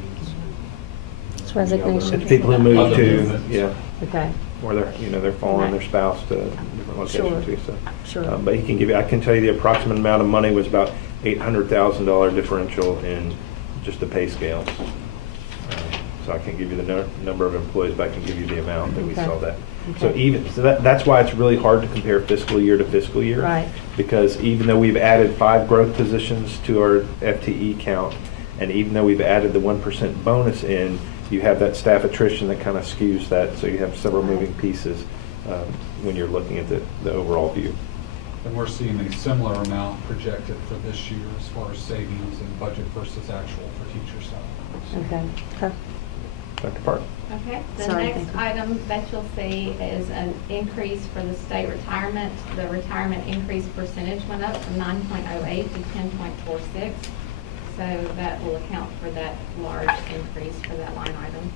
It's resignation. It's people who move Other to, movements. yeah, Okay, or they're following their spouse to a different Sure. location too, so. sure. But he can give you, I can tell you the approximate amount of money was about $800,000 differential in just the pay scales. So I can't give you the number of employees, but I can give you the amount that we Okay. saw that. Okay. So that's why it's really hard to compare fiscal year to fiscal year. Right. Because even though we've added 5 growth positions to our FTE count, and even though we've added the 1% bonus in, you have that staff attrition that kind of skews that, so you have several moving pieces when you're looking at the overall view. And we're seeing a similar amount projected for this year as far as savings and budget versus actual for teacher salaries. Okay. Okay. Dr. Park? Okay, the Sorry, next thank you. item that you'll see is an increase for the state retirement. The retirement increase percentage went up from 9.08 to 10.46. So that will account for that large increase for that line item.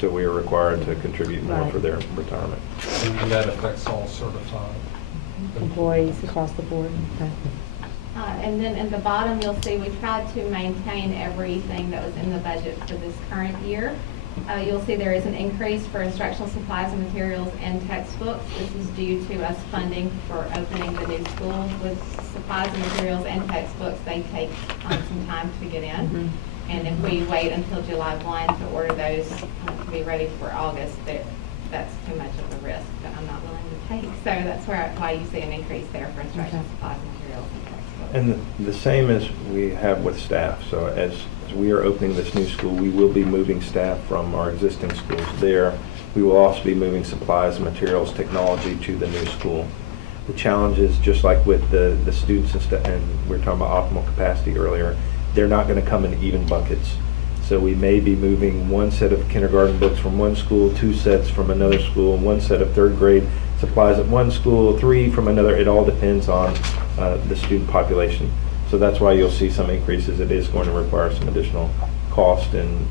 So we are required to contribute more Right. for their retirement. And that affects all certified Employees across the board. Okay. And then in the bottom, you'll see we tried to maintain everything that was in the budget for this current year. You'll see there is an increase for instructional supplies and materials and textbooks. This is due to us funding for opening the new school. With supplies and materials and textbooks, they take some time to get in. And if we wait until July 1 to order those to be ready for August, that's too much of a risk that I'm not willing to take. So that's why you see an increase there for instructional supplies and materials and textbooks. And the same as we have with staff. So as we are opening this new school, we will be moving staff from our existing schools there. We will also be moving supplies, materials, technology to the new school. The challenge is, just like with the students and we were talking about optimal capacity earlier, they're not going to come in even buckets. So we may be moving 1 set of kindergarten books from one school, 2 sets from another school, and 1 set of 3rd grade supplies at one school, 3 from another. It all depends on the student population. So that's why you'll see some increases. It is going to require some additional cost in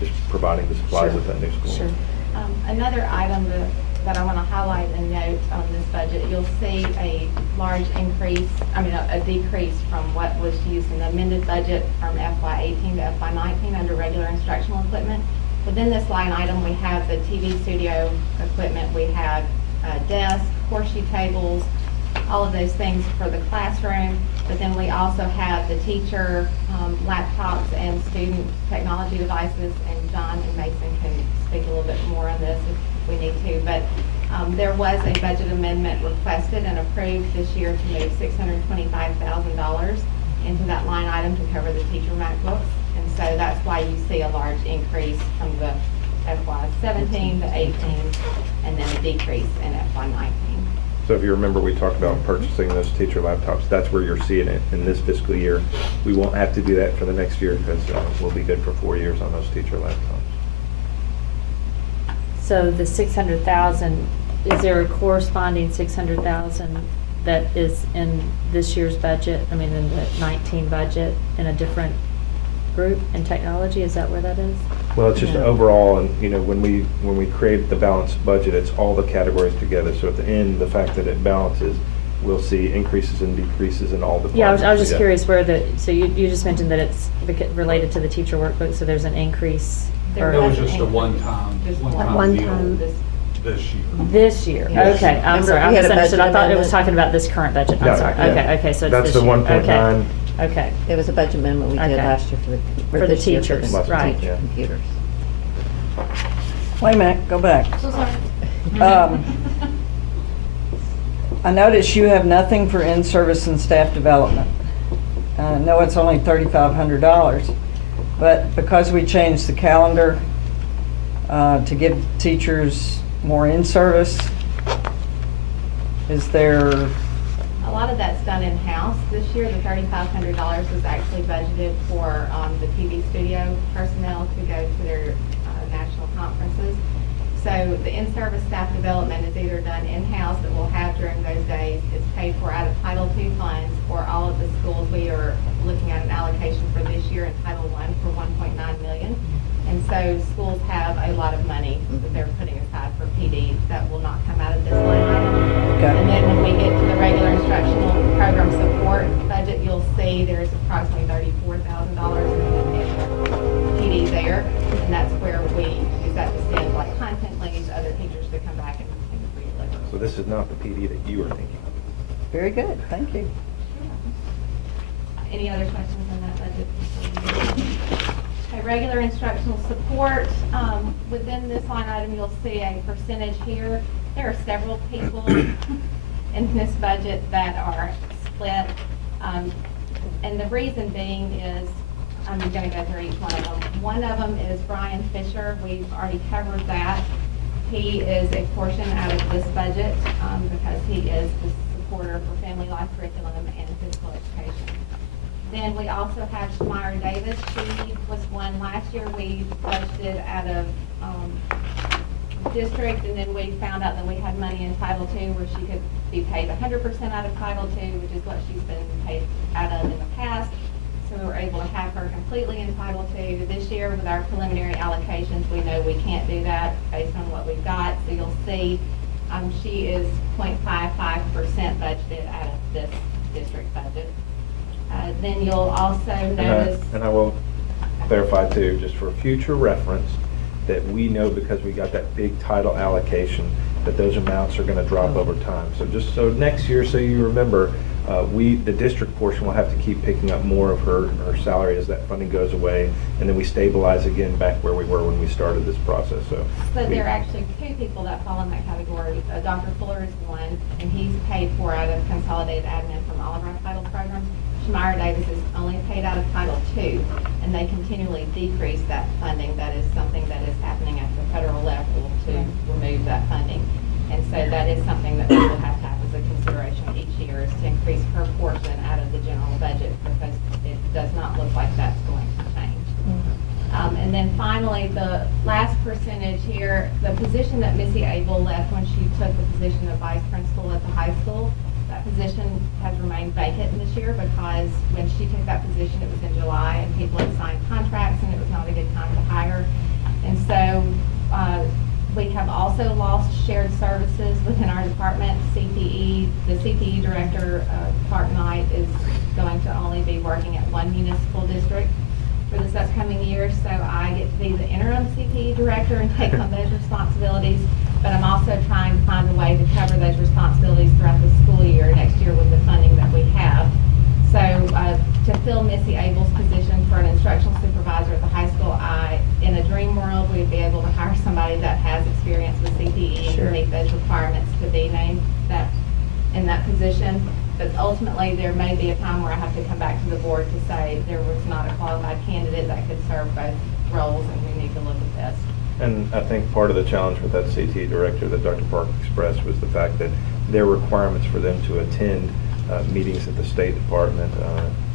just providing the supplies Sure. at that new school. Sure. Another item that I want to highlight and note on this budget, you'll see a large increase, a decrease from what was used in the amended budget from FY18 to FY19 under regular instructional equipment. Within this line item, we have the TV studio equipment, we have desks, horseshoe tables, all of those things for the classroom, but then we also have the teacher laptops and student technology devices, and John and Mason can speak a little bit more on this if we need to, but there was a budget amendment requested and approved this year to move $625,000 into that line item to cover the teacher MacBooks, and so that's why you see a large increase from the FY17 to 18, and then a decrease in FY19. So if you remember, we talked about purchasing those teacher laptops. That's where you're seeing it in this fiscal year. We won't have to do that for the next year because we'll be good for 4 years on those teacher laptops. So the 600,000, is there a corresponding 600,000 that is in this year's budget, in the 19 budget, in a different group in technology? Is that where that is? Well, it's just Yeah. overall, and when we create the balanced budget, it's all the categories together. So at the end, the fact that it balances, we'll see increases and decreases in all the. Yeah, I was just Yeah. curious so you just mentioned that it's related to the teacher workbook, so there's an increase? There It was an just a increase. one-time Just deal. one time. this year. This year, Yes. okay, I'm Remember, sorry, I we had a misunderstood, I budget thought it was amendment. talking about this current budget, I'm Yeah, sorry, yeah. okay, so it's That's this the year. 1.9. Okay, It was a budget amendment we did Okay. last year For the this year teachers, the right. teacher Yeah. computers. Wait a minute, go back. So sorry. I notice you have nothing for in-service and staff development. I know it's only $3,500, but because we changed the calendar to give teachers more in-service, is there, A lot of that's done in-house. This year, the $3,500 was actually budgeted for the TV studio personnel to go to their national conferences. So the in-service staff development is either done in-house that we'll have during those days. It's paid for out of Title II funds for all of the schools. We are looking at an allocation for this year in Title I for $1.9 million. And so schools have a lot of money that they're putting aside for PD that will not come out of this line item. Okay. And then when we get to the regular instructional program support budget, you'll see there's approximately $34,000 in PD there. And that's where we use that to send like content leads, other teachers to come back and re-deliver. So this is not the PD that you were thinking of. very good, thank you. Any other questions on that budget? Okay, regular instructional support, within this line item, you'll see a percentage here. There are several people in this budget that are split. And the reason being is, I'm going to go through each one of them. One of them is Brian Fisher. We've already covered that. He is a portion out of this budget because he is the supporter for family life curriculum and physical education. Then we also have Shamira Davis. She was one last year. We budgeted out of district, and then we found out that we had money in Title II where she could be paid 100% out of Title II, which is what she's been paid out of in the past. So we were able to have her completely in Title II. This year, with our preliminary allocations, we know we can't do that based on what we've got. So you'll see she is 0.55% budgeted out of this district budget. Then you'll also notice. And I will clarify too, just for future reference, that we know because we got that big title allocation, that those amounts are going to drop over time. So just so next year, so you remember, the district portion will have to keep picking up more of her salary as that funding goes away, and then we stabilize again back where we were when we started this process. So There are actually two people that fall in that category. Dr. Fuller is one, and he's paid for out of consolidated admin from all of our title programs. Shamira Davis is only paid out of Title II, and they continually decrease that funding. That is something that is happening at the federal level to remove that funding. And so that is something that we will have to have as a consideration each year, is to increase her portion out of the general budget, because it does not look like that's going to change. And then finally, the last percentage here, the position that Missy Abel left when she took the position of vice principal at the high school, that position has remained vacant this year because when she took that position, it was in July and people had signed contracts and it was not a good time to hire. And so we have also lost shared services within our department. CTE, the CTE director, Clark Knight, is going to only be working at one municipal district for this upcoming year. So I get to be the interim CTE director and take on those responsibilities. But I'm also trying to find a way to cover those responsibilities throughout the school year next year with the funding that we have. So to fill Missy Abel's position for an instructional supervisor at the high school, in a dream world, we would be able to hire somebody that has experience with CTE and can meet those requirements to be named in that position. But ultimately, there may be a time where I have to come back to the board to say there was not a qualified candidate that could serve both roles, and we need to look at this. And I think part of the challenge with that CTE director that Dr. Park expressed was the fact that there are requirements for them to attend meetings at the State Department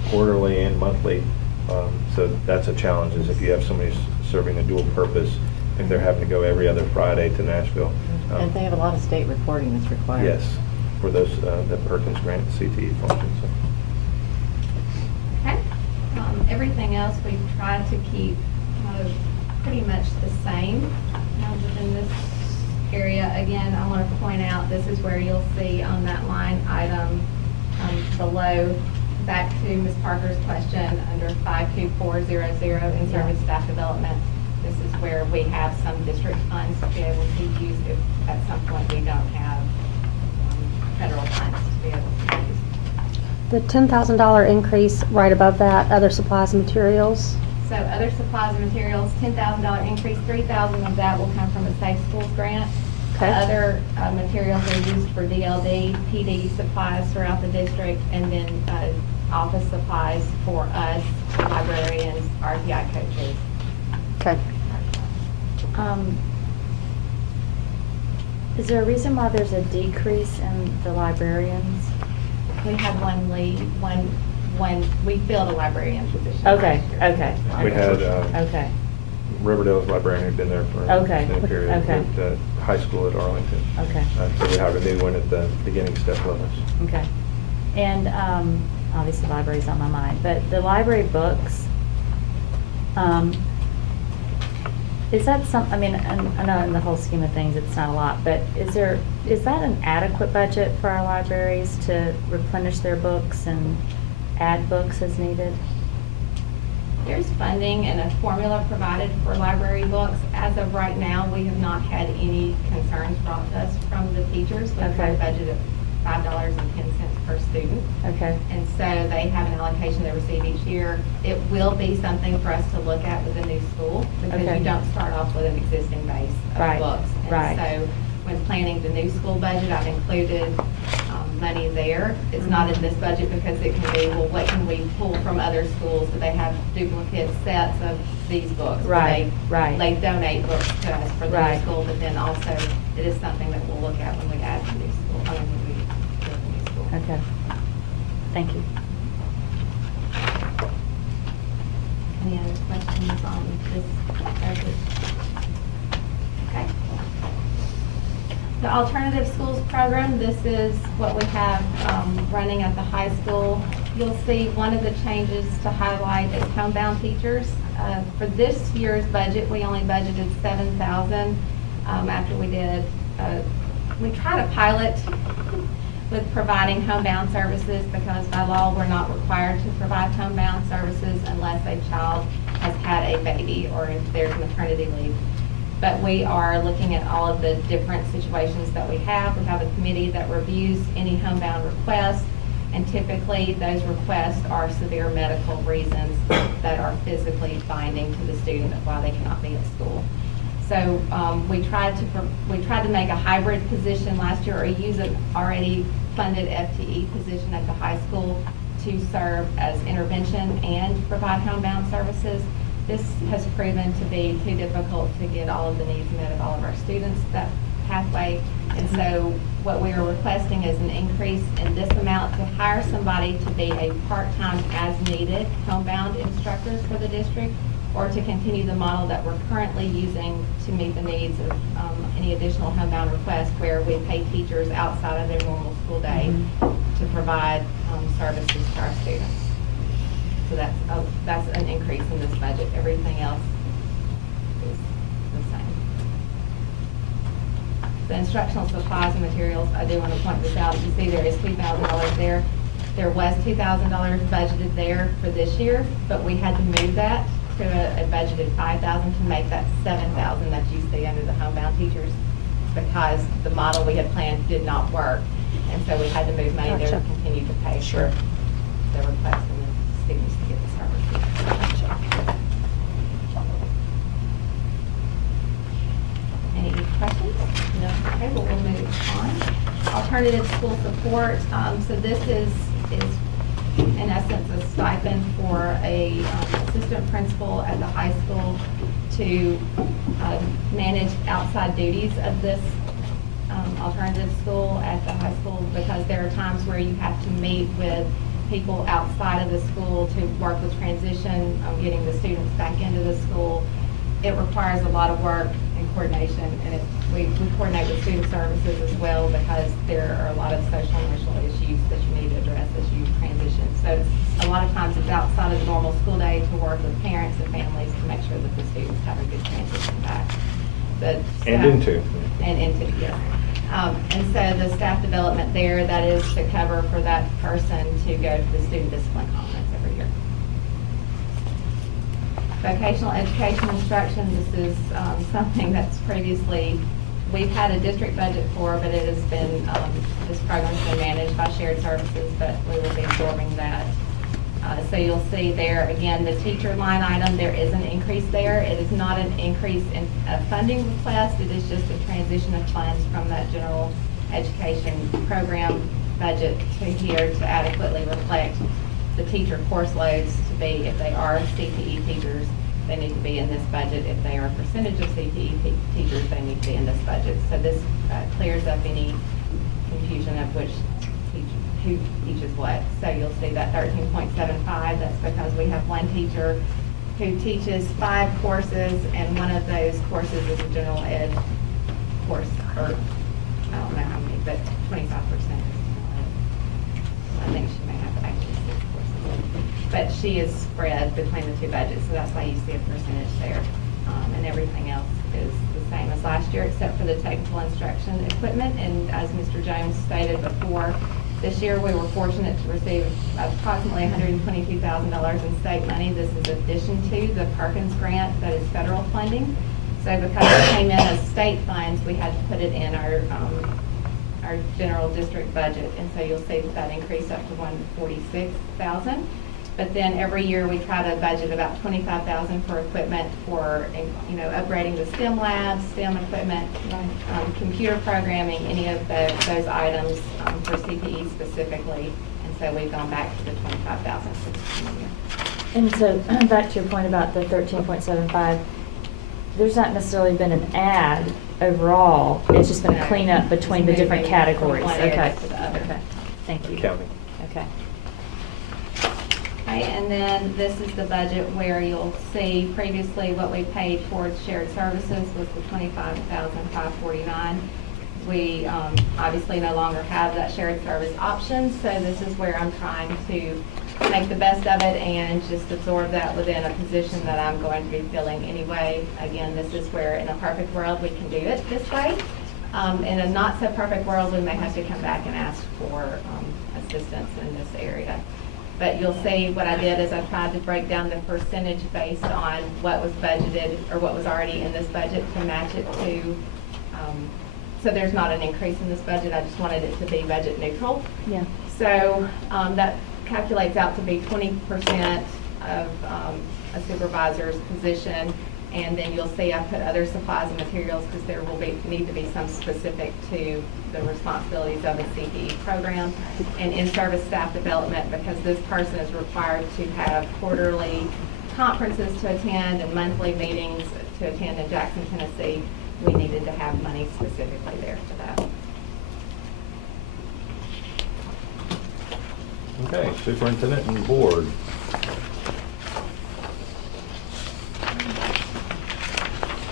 quarterly and monthly. So that's a challenge, is if you have somebody serving a dual purpose, if they're having to go every other Friday to Nashville. And they have a lot of state reporting that's required. Yes, for those, the Perkins Grant CTE functions. Okay. Everything else we've tried to keep pretty much the same within this area. Again, I want to point out, this is where you'll see on that line item below, back to Ms. Parker's question under 52400 in service staff development. This is where we have some district funds to be able to use if at some point we don't have federal funds to be able to use. The $10,000 increase right above that, other supplies and materials. So other supplies and materials, $10,000 increase, $3,000 of that will come from a Safe Schools grant. Okay. Other materials are used for DLD, PD supplies throughout the district, and then office supplies for us, librarians, RTI coaches. Okay. Is there a reason why there's a decrease in the librarians? We had one lead, we filled a librarian position. Okay, last year. okay. We had Okay, Riverdale's librarian who'd been there for Okay, an extended period, okay. moved to high school at Arlington. okay, So we have a new one at the beginning step levels. okay. And obviously library's on my mind, but the library books, is that I mean, I know in the whole scheme of things, it's not a lot, but is that an adequate budget for our libraries to replenish their books and add books as needed? There's funding and a formula provided for library books. As of right now, we have not had any concerns brought to us from the teachers. We've got a Okay. budget of $5.10 per student. Okay, And so they have an allocation they receive each year. It will be something for us to look at with a new school, because Okay. you don't start off with an existing base of Right, books. right. And so when planning the new school budget, I've included money there. It's not in this budget because it can be, well, what can we pull from other schools? Do they have duplicate sets of these books? Do Right, right. They donate books to us for the Right. new school, but then also it is something that we'll look at when we add the new school, when we build the new school. okay. Thank you. Any other questions on this budget? Okay. The Alternative Schools Program, this is what we have running at the high school. You'll see one of the changes to highlight is homebound teachers. For this year's budget, we only budgeted $7,000 after we tried a pilot with providing homebound services, because by law, we're not required to provide homebound services unless a child has had a baby or if there's maternity leave. But we are looking at all of the different situations that we have. We have a committee that reviews any homebound requests, and typically those requests are severe medical reasons that are physically binding to the student of why they cannot be at school. So we tried to make a hybrid position last year, or use an already funded FTE position at the high school to serve as intervention and provide homebound services. This has proven to be too difficult to get all of the needs met of all of our students, that pathway. And so what we are requesting is an increase in this amount to hire somebody to be a part-time as-needed homebound instructors for the district, or to continue the model that we're currently using to meet the needs of any additional homebound requests, where we pay teachers outside of their normal school day to provide services to our students. So that's an increase in this budget. Everything else is the same. The instructional supplies and materials, I do want to point this out. You see there is $2,000 there. There was $2,000 budgeted there for this year, but we had to move that to a budgeted $5,000 to make that $7,000 that you see under the homebound teachers, because the model we had planned did not work. And so we had to move money there to Gotcha. continue to pay for the requests and the students to get the services. Any questions? No. Okay, well, we'll move on. Alternative school support, so this is in essence a stipend for a assistant principal at the high school to manage outside duties of this alternative school at the high school, because there are times where you have to meet with people outside of the school to work with transition, getting the students back into the school. It requires a lot of work and coordination, and we coordinate with student services as well, because there are a lot of social and emotional issues that you need to address as you transition. So a lot of times it's outside of the normal school day to work with parents and families to make sure that the students have a good transition back. And into. And into, yes. And so the staff development there, that is to cover for that person to go to the student discipline conference every year. Vocational education instruction, this is something that's previously, we've had a district budget for, but it has been, this program's been managed by shared services, but we will be absorbing that. So you'll see there, again, the teacher line item, there is an increase there. It is not an increase in a funding request, it is just a transition of funds from that general education program budget to here to adequately reflect the teacher course loads to be, if they are CTE teachers, they need to be in this budget. If they are a percentage of CTE teachers, they need to be in this budget. So this clears up any confusion of who teaches what. So you'll see that 13.75, that's because we have one teacher who teaches 5 courses, and one of those courses is a general ed course, or I don't know how many, but 25% is general ed. I think she may have actually 6 courses. But she is spread between the 2 budgets, so that's why you see a percentage there. And everything else is the same as last year, except for the technical instruction equipment. And as Mr. Jones stated before, this year we were fortunate to receive approximately $122,000 in state money. This is addition to the Perkins grant that is federal funding. So because it came in as state funds, we had to put it in our general district budget. And so you'll see that increased up to $146,000. But then every year we try to budget about $25,000 for equipment for, upgrading the STEM labs, STEM equipment, computer programming, any of those items for CPE specifically. And so we've gone back to the $25,000 for this coming year. And so, back to your point about the 13.75, there's not necessarily been an add overall, it's just been a cleanup between the different categories. From one area Okay. to the other. Okay, thank you. Accounting. Okay. Okay, and then this is the budget where you'll see previously what we paid towards shared services was the $25,549. We obviously no longer have that shared service option, so this is where I'm trying to make the best of it and just absorb that within a position that I'm going to be filling anyway. Again, this is where in a perfect world we can do it this way. In a not so perfect world, we may have to come back and ask for assistance in this area. But you'll see what I did is I tried to break down the percentage based on what was budgeted or what was already in this budget to match it to, so there's not an increase in this budget. I just wanted it to be budget neutral. Yeah. So that calculates out to be 20% of a supervisor's position. And then you'll see I put other supplies and materials because there will need to be some specific to the responsibilities of a CPE program, and in-service staff development, because this person is required to have quarterly conferences to attend and monthly meetings to attend in Jackson, Tennessee. We needed to have money specifically there for that. Okay, superintendent and board.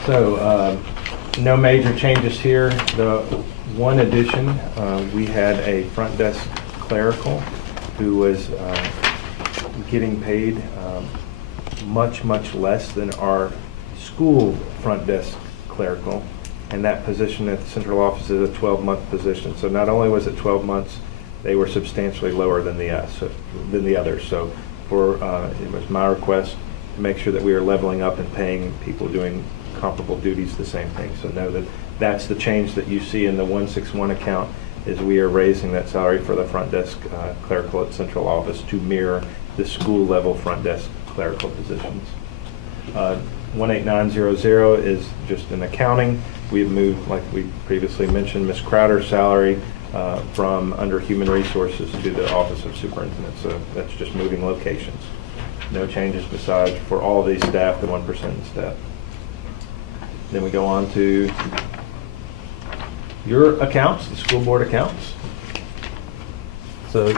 So, no major changes here. The one addition, we had a front desk clerical who was getting paid much less than our school front desk clerical. And that position at the central office is a 12-month position. So not only was it 12 months, they were substantially lower than the others. So it was my request to make sure that we are leveling up and paying people doing comparable duties the same thing. So know that that's the change that you see in the 161 account, is we are raising that salary for the front desk clerical at central office to mirror the school level front desk clerical positions. 18900 is just an accounting. We've moved, like we previously mentioned, Ms. Crowder's salary from under human resources to the office of superintendent. So that's just moving locations. No changes besides for all these staff, the 1% staff. Then we go on to your accounts, the school board accounts. So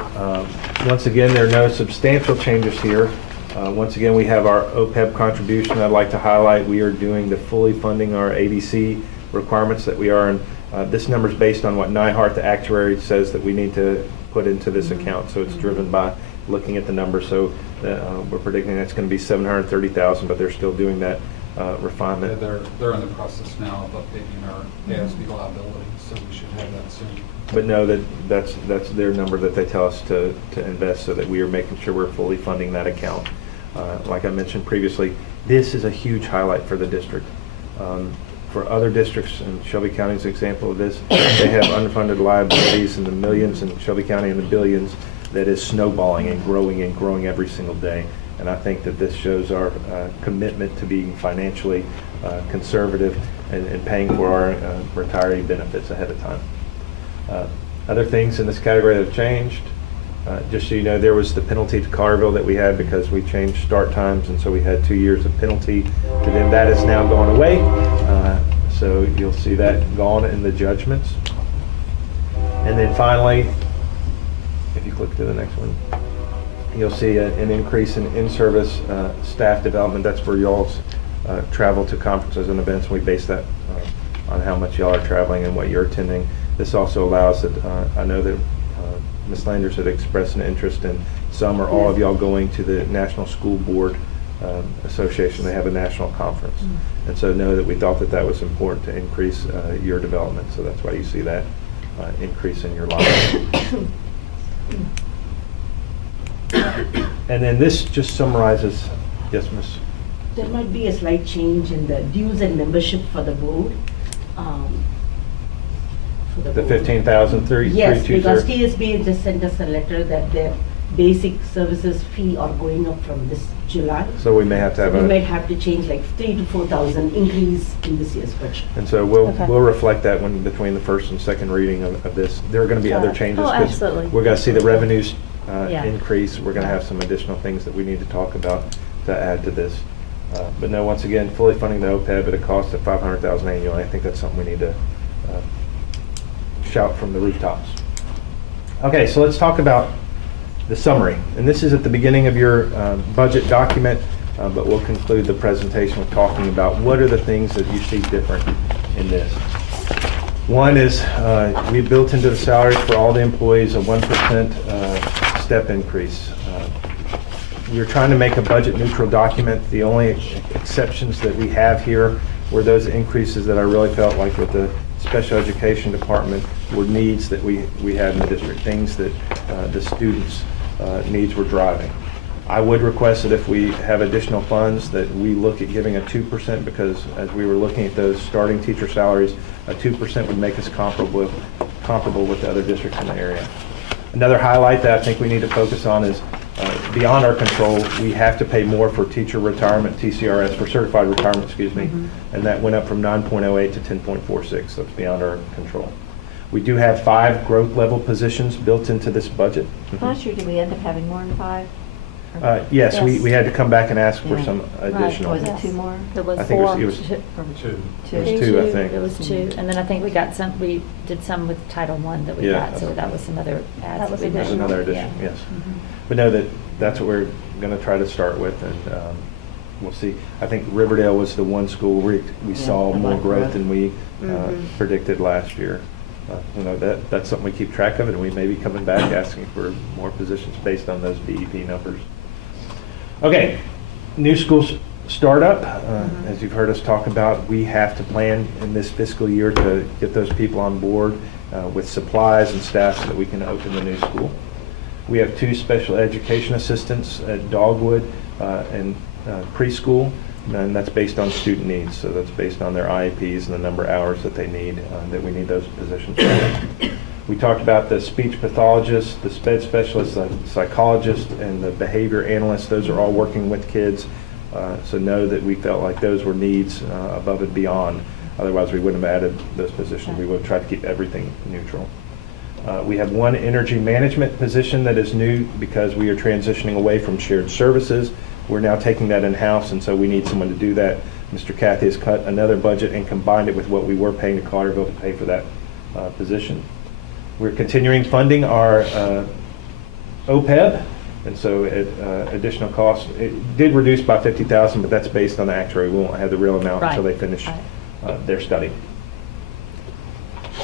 once again, there are no substantial changes here. Once again, we have our OPEB contribution. I'd like to highlight we are doing the fully funding our ADC requirements that we are. And this number is based on what Nyhart, the actuary, says that we need to put into this account. So it's driven by looking at the number. So we're predicting that's going to be $730,000, but they're still doing that refinement. Yeah, they're in the process now of updating our ASB liability, so we should have that soon. But no, that's their number that they tell us to invest, so that we are making sure we're fully funding that account. Like I mentioned previously, This is a huge highlight for the district. For other districts, and Shelby County is an example of this, they have unfunded liabilities in the millions, and Shelby County in the billions, that is snowballing and growing every single day. And I think that this shows our commitment to being financially conservative and paying for our retiree benefits ahead of time. Other things in this category that have changed, just so you know, there was the penalty to Carville that we had because we changed start times, and so we had 2 years of penalty to them. That is now going away, so you'll see that gone in the judgments. And then finally, if you click to the next one, you'll see an increase in in-service staff development. That's for y'all's travel to conferences and events. We base that on how much y'all are traveling and what you're attending. This also allows that, I know that Ms. Landers had expressed an interest in some or all of y'all going to the National School Board Association. They have a national conference. And so know that we thought that that was important to increase your development. So that's why you see that increase in your line. And then this just summarizes, yes, Ms. There might be a slight change in the dues and membership for the board. The 15,320. Yes, because TSB just sent us a letter that their basic services fee are going up from this July. So we may have to have we might have to change like 3,000 to 4,000 increase in this year's budget. And so we'll reflect that when between the first and second reading of this. There are going to be other changes. Oh, absolutely. We're going to see the revenues Yeah. increase. We're going to have some additional things that we need to talk about to add to this. But no, once again, fully funding the OPEB at a cost of $500,000 annually. I think that's something we need to shout from the rooftops. Okay, so let's talk about the summary. And this is at the beginning of your budget document, but we'll conclude the presentation with talking about what are the things that you see different in this. One is we built into the salaries for all the employees a 1% step increase. We're trying to make a budget neutral document. The only exceptions that we have here were those increases that I really felt like with the special education department were needs that we had in the district, things that the students' needs were driving. I would request that if we have additional funds that we look at giving a 2%, because as we were looking at those starting teacher salaries, a 2% would make us comparable with the other districts in the area. Another highlight that I think we need to focus on is beyond our control, we have to pay more for teacher retirement, TCRS, for certified retirement, excuse me, and that went up from 9.08 to 10.46. That's beyond our control. We do have 5 growth level positions built into this budget. Last year, did we end up having more than 5? Yes, we had to come back and ask for some additional. Was it 2 more? It was I think it was 2. It was 2, I think. It was 2, and then I think we did some with Title I that we Yeah. got, so that was some other adds. That was that we did. There's another addition, Yeah. yes. But know that's what we're going to try to start with, and we'll see. I think Riverdale was the one school where we saw more growth than we predicted last year. That's something we keep track of, and we may be coming back asking for more positions based on those BEP numbers. Okay, new schools startup. As you've heard us talk about, we have to plan in this fiscal year to get those people on board with supplies and staff so that we can open the new school. We have 2 special education assistants at Dogwood and preschool, and that's based on student needs. So that's based on their IEPs and the number of hours that they need, that we need those positions for. We talked about the speech pathologist, the SPED specialist, the psychologist, and the behavior analyst. Those are all working with kids. So know that we felt like those were needs above and beyond. Otherwise, we wouldn't have added those positions. We would have tried to keep everything neutral. We have 1 energy management position that is new because we are transitioning away from shared services. We're now taking that in-house, and so we need someone to do that. Mr. Cathy has cut another budget and combined it with what we were paying to Carterville to pay for that position. We're continuing funding our OPEB, and so additional costs. It did reduce by $50,000, but that's based on the actuary. We won't have the real amount until they finish their study.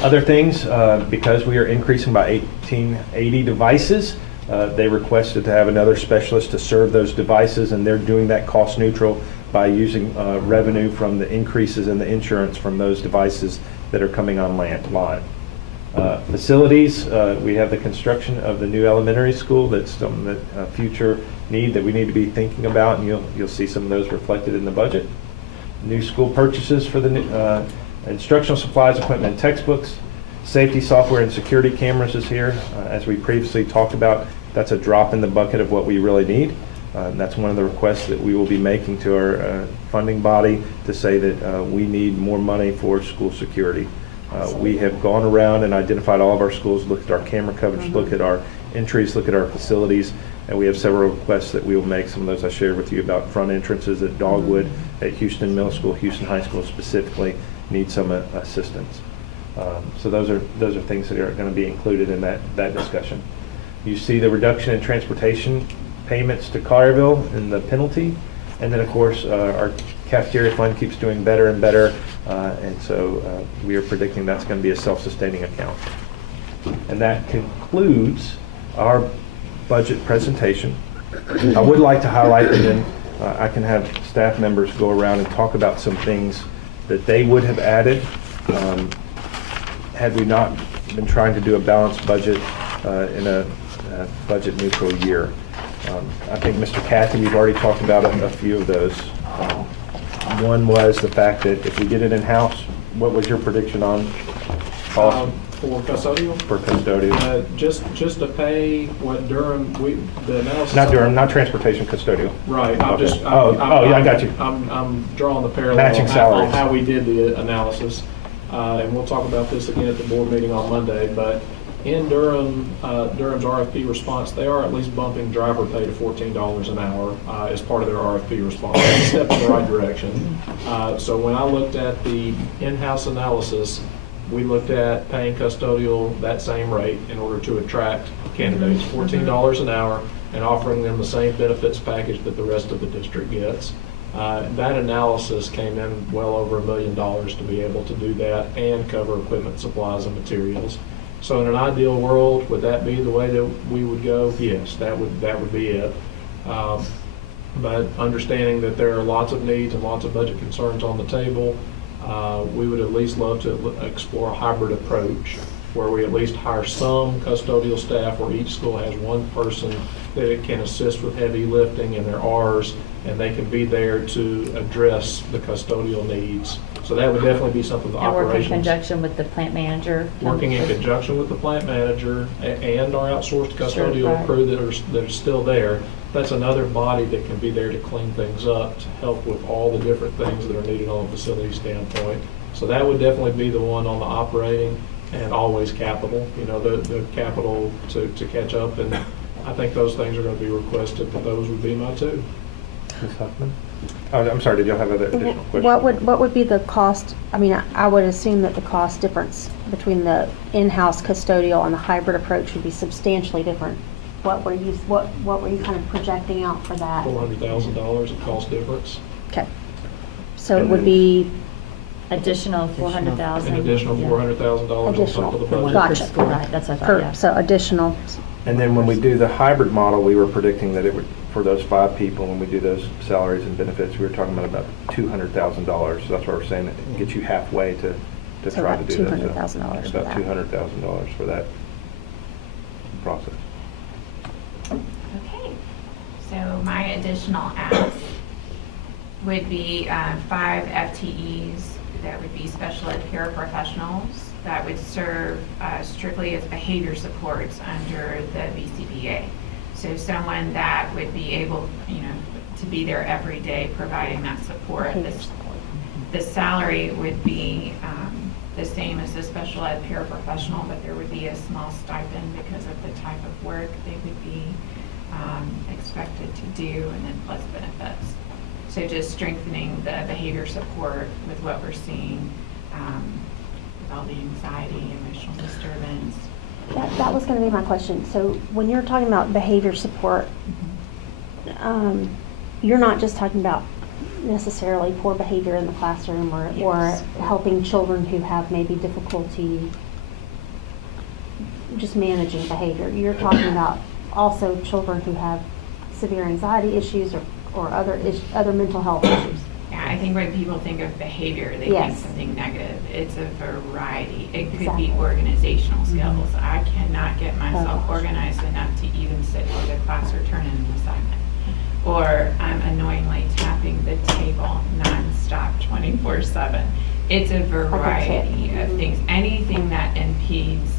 Other things, because we are increasing by 1,880 devices, they requested to have another specialist to serve those devices, and they're doing that cost neutral by using revenue from the increases in the insurance from those devices that are coming on live. Facilities, we have the construction of the new elementary school. That's something that future need that we need to be thinking about, and you'll see some of those reflected in the budget. New school purchases for the new, instructional supplies, equipment, and textbooks. Safety software and security cameras is here. As we previously talked about, that's a drop in the bucket of what we really need. And that's one of the requests that we will be making to our funding body to say that we need more money for school security. We have gone around and identified all of our schools, looked at our camera coverage, looked at our entries, looked at our facilities, and we have several requests that we will make. Some of those I shared with you about front entrances at Dogwood, at Houston Middle School, Houston High School specifically need some assistance. So those are things that are going to be included in that discussion. You see the reduction in transportation payments to Collierville and the penalty, and then of course our cafeteria fund keeps doing better and better, and so we are predicting that's going to be a self-sustaining account. And that concludes our budget presentation. I would like to highlight, and then I can have staff members go around and talk about some things that they would have added had we not been trying to do a balanced budget in a budget neutral year. I think Mr. Cathy, we've already talked about a few of those. One was the fact that if we get it in-house, what was your prediction on cost? For custodial? For custodial. Just to pay what Durham, the analysis. Not Durham, not transportation, custodial. Right, Okay. Yeah, I got you. I'm drawing the parallel Matching salaries. on how we did the analysis. And we'll talk about this again at the board meeting on Monday, but in Durham, Durham's RFP response, they are at least bumping driver pay to $14 an hour as part of their RFP response. That's a step in the right direction. So when I looked at the in-house analysis, we looked at paying custodial that same rate in order to attract candidates, $14 an hour, and offering them the same benefits package that the rest of the district gets. That analysis came in well over $1 million to be able to do that and cover equipment, supplies, and materials. So in an ideal world, would that be the way that we would go? Yes, that would be it. But understanding that there are lots of needs and lots of budget concerns on the table, we would at least love to explore a hybrid approach where we at least hire some custodial staff where each school has one person that can assist with heavy lifting and their R's, and they can be there to address the custodial needs. So that would definitely be something the And work in operations. conjunction with the plant manager. Working in conjunction with the plant manager and our outsourced custodial right. crew that are still there. That's another body that can be there to clean things up, to help with all the different things that are needed on a facility standpoint. So that would definitely be the one on the operating, and always capital, the capital to catch up. And I think those things are going to be requested, but those would be my two. Ms. Huffman? Oh, I'm sorry, did y'all have other additional questions? What would be the cost? I mean, I would assume that the cost difference between the in-house custodial and the hybrid approach would be substantially different. What were you kind of projecting out for that? $400,000 of cost difference. Okay. So it would be Additional 400,000. An additional $400,000 on Additional. top of the budget. Gotcha. Right, that's what I thought, yeah. so additional. And then when we do the hybrid model, we were predicting that it would, for those 5 people, when we do those salaries and benefits, we were talking about $200,000. So that's why we're saying that gets you halfway to So try about to do that. $200,000 for About that. $200,000 for that process. Okay, so my additional ask would be 5 FTEs that would be special ed paraprofessionals that would serve strictly as behavior supports under the BCBA. So someone that would be able, to be there every day providing that support. The salary would be the same as the special ed paraprofessional, but there would be a small stipend because of the type of work they would be expected to do, and then plus benefits. So just strengthening the behavior support with what we're seeing with all the anxiety, emotional disturbance. That was going to be my question. So when you're talking about behavior support, you're not just talking about necessarily poor behavior in the classroom or helping children who have maybe difficulty just managing behavior. You're talking about also children who have severe anxiety issues or other mental health issues. Yeah, I think when people think of behavior, they think Yes. something negative. It's a variety. It could Exactly. be organizational skills. I cannot get myself gosh. organized enough to even sit through the class or turn in an assignment. Or I'm annoyingly tapping the table nonstop, 24/7. It's a variety of things. Anything that impedes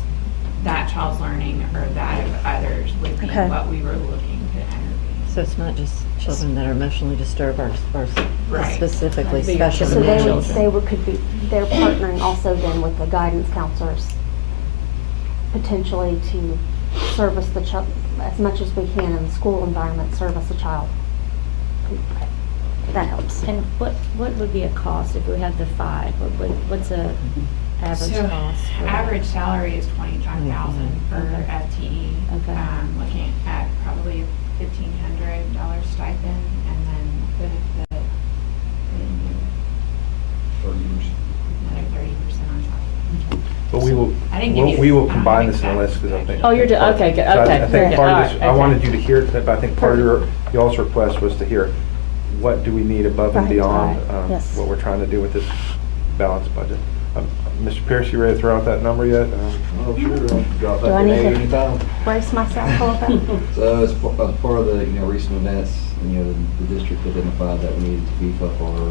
that child's learning or that of others would be Okay. what we were looking to intervene. So it's not just children that are emotionally disturbed or Right. specifically Be special So typical they needs. would, could be, they're partnering also then with the guidance counselors potentially to service the child as much as we can in the school environment, service a child. Okay. That helps. And what would be a cost if we had the 5? What's a average So, cost? for- average salary is 25,000 for Okay. FTE. Okay. Looking at probably a $1,500 stipend, and then benefit another 30% on top. But we will, I didn't give you we will the- I don't combine have this in a exact list, because I think. Oh, you're do- okay, good, So I okay. think part of Alright, this, I okay. wanted you to hear it, but I think part of y'all's request was to hear, what do we need above and Right, beyond right, yes. what we're trying to do with this balanced budget? Mr. Pierce, you ready to throw out that number yet? Oh, sure, I'll drop Do I that need grenade to- anytime. Brace myself a little bit. So as part of the, recent events, the district identified that we needed to beef up our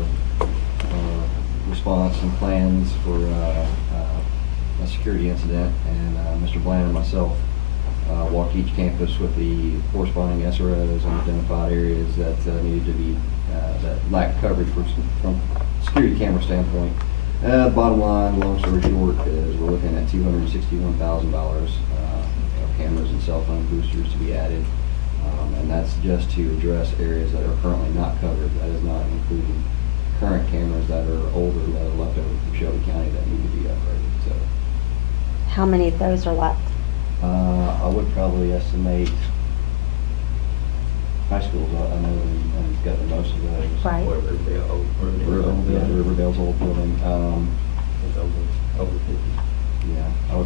response and plans for a security incident. And Mr. Bland and myself walked each campus with the corresponding SROs and identified areas that needed to be, that lacked coverage from security camera standpoint. Bottom line, long story short, is we're looking at $261,000 cameras and cell phone boosters to be added. And that's just to address areas that are currently not covered. That is not including current cameras that are older, that are left over from Shelby County that need to be upgraded. So How many of those are left? I would probably estimate high schools, I know, and got the most of those. Right. Riverdale's old building. It's over 50. Yeah,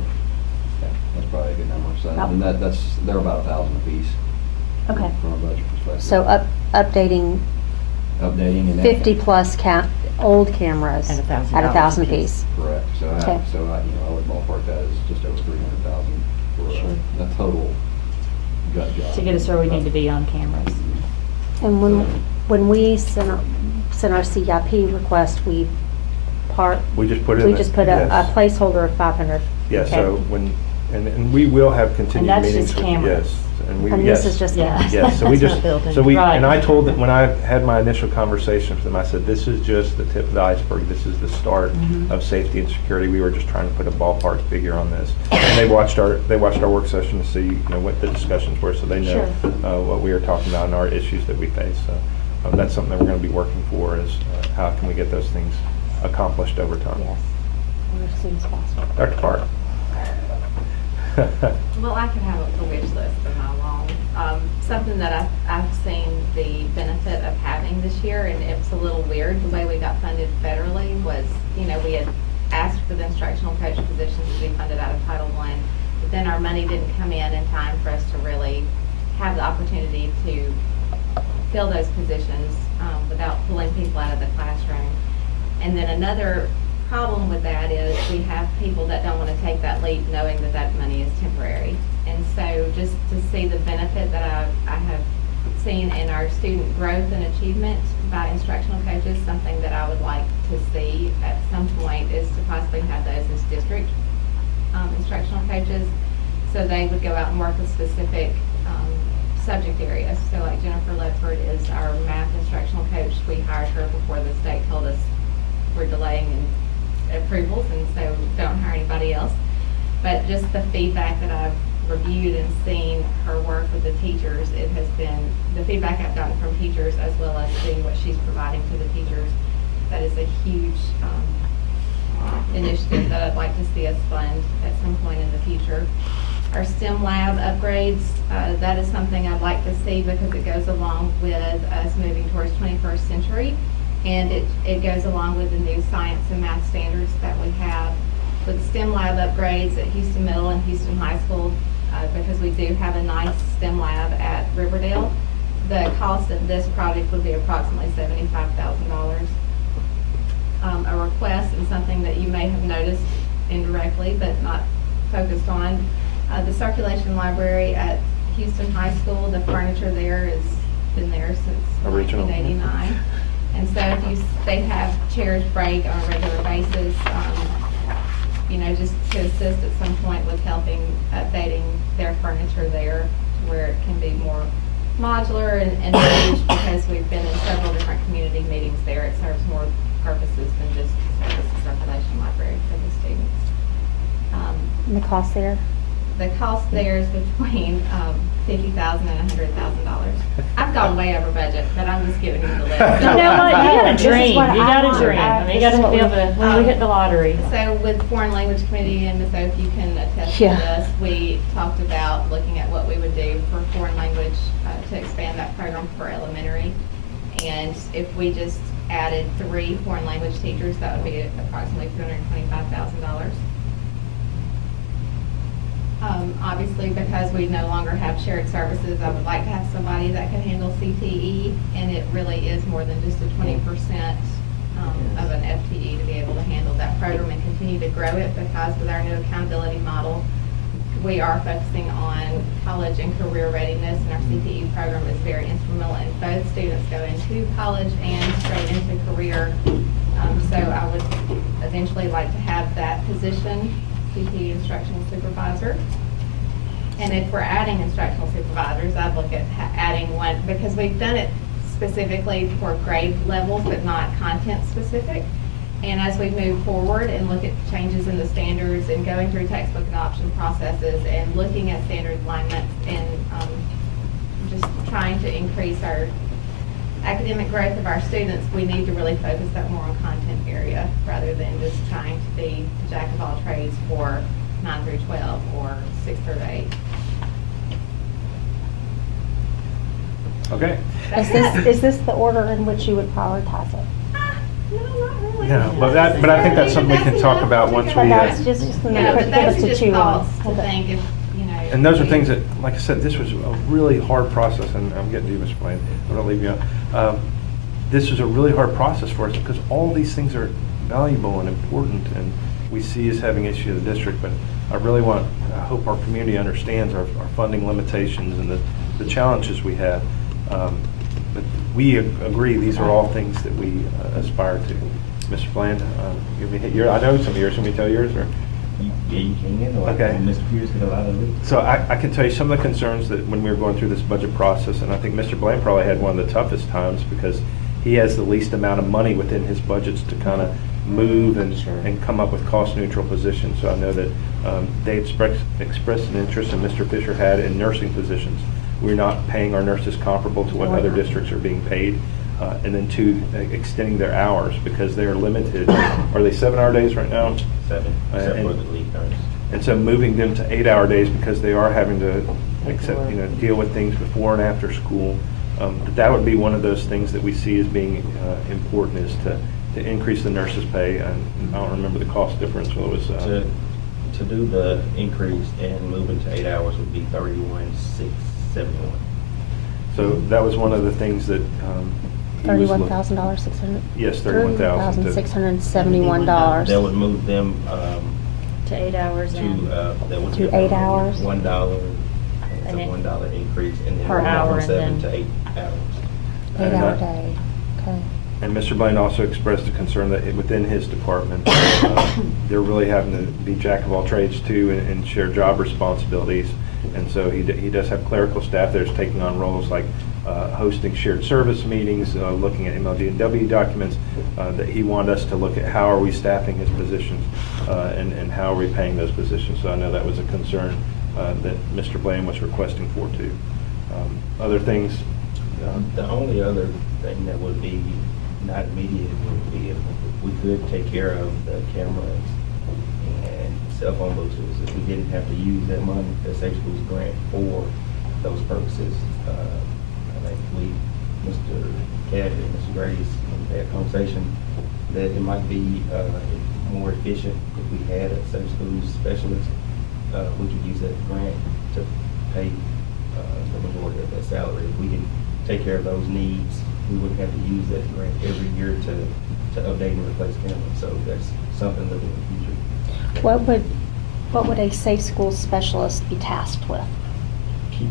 that's probably a good number. So, About- and they're about 1,000 apiece. Okay. From a budget perspective. So updating Updating and. 50-plus old cameras At $1,000 at $1,000 apiece. apiece. Correct. So Okay. I would ballpark that as just over 300,000 for a total gut job. To get us where we need to be on cameras. And when we sent our CIP request, we We just put it in. we the- just put a yes. placeholder of 500. Yeah, Okay. so and we will have continued that's meetings. just with- cameras. Yes, and we, And yes. this is just Yeah. cameras. Yes, so we That's just, not building. so we, Right. and I told them, when I had my initial conversation with them, I said, this is just the tip of the iceberg. This is the start Mhm. of safety and security. We were just trying to put a ballpark figure on this. And they watched our work session to see, what the discussions were, so they know what we were talking about and our issues that we face. So that's something that we're going to be working for, is how can we get those things accomplished over time. Yes, or as soon as possible. Dr. Park. Well, I could have a wish list of my own. Something that I've seen the benefit of having this year, and it's a little weird, the way we got funded federally was, we had asked for the instructional coach positions to be funded out of Title I, but then our money didn't come in time for us to really have the opportunity to fill those positions without pulling people out of the classroom. And then another problem with that is we have people that don't want to take that leap knowing that that money is temporary. And so just to see the benefit that I have seen in our student growth and achievement by instructional coaches, something that I would like to see at some point is to possibly have those as district instructional coaches. So they would go out and work with specific subject areas. So like Jennifer Ledford is our math instructional coach. We hired her before the state told us we're delaying approvals, and so don't hire anybody else. But just the feedback that I've reviewed and seen her work with the teachers, it has been, the feedback I've gotten from teachers as well as seeing what she's providing to the teachers, that is a huge initiative that I'd like to see us fund at some point in the future. Our STEM lab upgrades, that is something I'd like to see because it goes along with us moving towards 21st century. And it goes along with the new science and math standards that we have with STEM lab upgrades at Houston Middle and Houston High School, because we do have a nice STEM lab at Riverdale. The cost of this project would be approximately $75,000. a request and something that you may have noticed indirectly but not focused on. The circulation library at Houston High School, the furniture there has been there since Original. 1989. And so if they have chairs break on a regular basis, just to assist at some point with helping updating their furniture there to where it can be more modular and used, because we've been in several different community meetings there. It serves more purposes than just serve as a circulation library for the students. And the cost there? The cost there is between $50,000 and $100,000. I've gone way over budget, but I'm just giving you the list. You know what, you gotta This is dream, you what I gotta want. dream, I mean, you gotta be able to, when we hit the lottery. So with Foreign Language Committee, and Ms. Oak, you can attest to Yeah. this, we talked about looking at what we would do for foreign language to expand that program for elementary. And if we just added 3 foreign language teachers, that would be approximately $225,000. Obviously, because we no longer have shared services, I would like to have somebody that can handle CTE, and it really is more than just a 20% of an FTE to be able to handle that program and continue to grow it, because with our new accountability model, we are focusing on college and career readiness, and our CTE program is very instrumental in both students go into college and straight into career. So I would eventually like to have that position, CTE instructional supervisor. And if we're adding instructional supervisors, I'd look at adding one, because we've done it specifically for grade levels, but not content specific. And as we move forward and look at changes in the standards and going through textbook adoption processes and looking at standard alignments and just trying to increase our academic growth of our students, we need to really focus that more on content area rather than just trying to be jack of all trades for 9 through 12 or 6 through 8. Okay. Is this the order in which you would prioritize it? No, not really. Yeah, but I think that's something we can talk about once But we. that's just No, another but quick, give us those are to just chew on. thoughts to Okay. think if, And those are things that, like I said, this was a really hard process, and I'm getting to you, Mr. Blaine, I'm gonna leave you out. This was a really hard process for us, because all these things are valuable and important, and we see as having issue to the district, but I hope our community understands our funding limitations and the challenges we have. But we agree, these are all things that we aspire to. Mr. Bland, I know some of yours, can we tell yours, or? Yeah, you can handle it. Okay. Mr. Pierce did a lot of it. So I can tell you some of the concerns that when we were going through this budget process, and I think Mr. Blaine probably had one of the toughest times, because he has the least amount of money within his budgets to kind of move and come up with cost-neutral positions. So I know that they expressed an interest, and Mr. Fisher had, in nursing positions. We're not paying our nurses comparable to what other districts are being paid. And then 2, extending their hours, because they are limited. Are they 7-hour days right now? 7, except for the lead nurse. And so moving them to 8-hour days, because they are having to deal with things before and after school. That would be one of those things that we see as being important, is to increase the nurses' pay. And I don't remember the cost difference. What it was To do the increase and move into 8 hours would be $31,671. so that was one of the things that he was looking- $31,600? Yes, $31,000. $31,671. That would move them To 8 hours to, in. that would To give 8 them hours? $1, it's a And it- $1 increase, and then Per move them hour, from and 7 then- to 8 hours. 8-hour day, okay. And Mr. Blaine also expressed a concern that within his department, they're really having to be jack of all trades too, and share job responsibilities. And so he does have clerical staff that's taking on roles like hosting shared service meetings, looking at MLD&W documents, that he wanted us to look at how are we staffing his positions, and how are we paying those positions. So I know that was a concern that Mr. Blaine was requesting for too. Other things? The only other thing that would be not immediate would be if we could take care of the cameras and cell phone Bluetooths, if we didn't have to use that money, the Safe Schools grant, for those purposes. I think Mr. Caddy and Mr. Grady's had a conversation that it might be more efficient if we had a Safe Schools specialist. We could use that grant to pay the majority of that salary. If we can take care of those needs, we wouldn't have to use that grant every year to update and replace cameras. So that's something that in the future. What would a safe school specialist be tasked with? Keep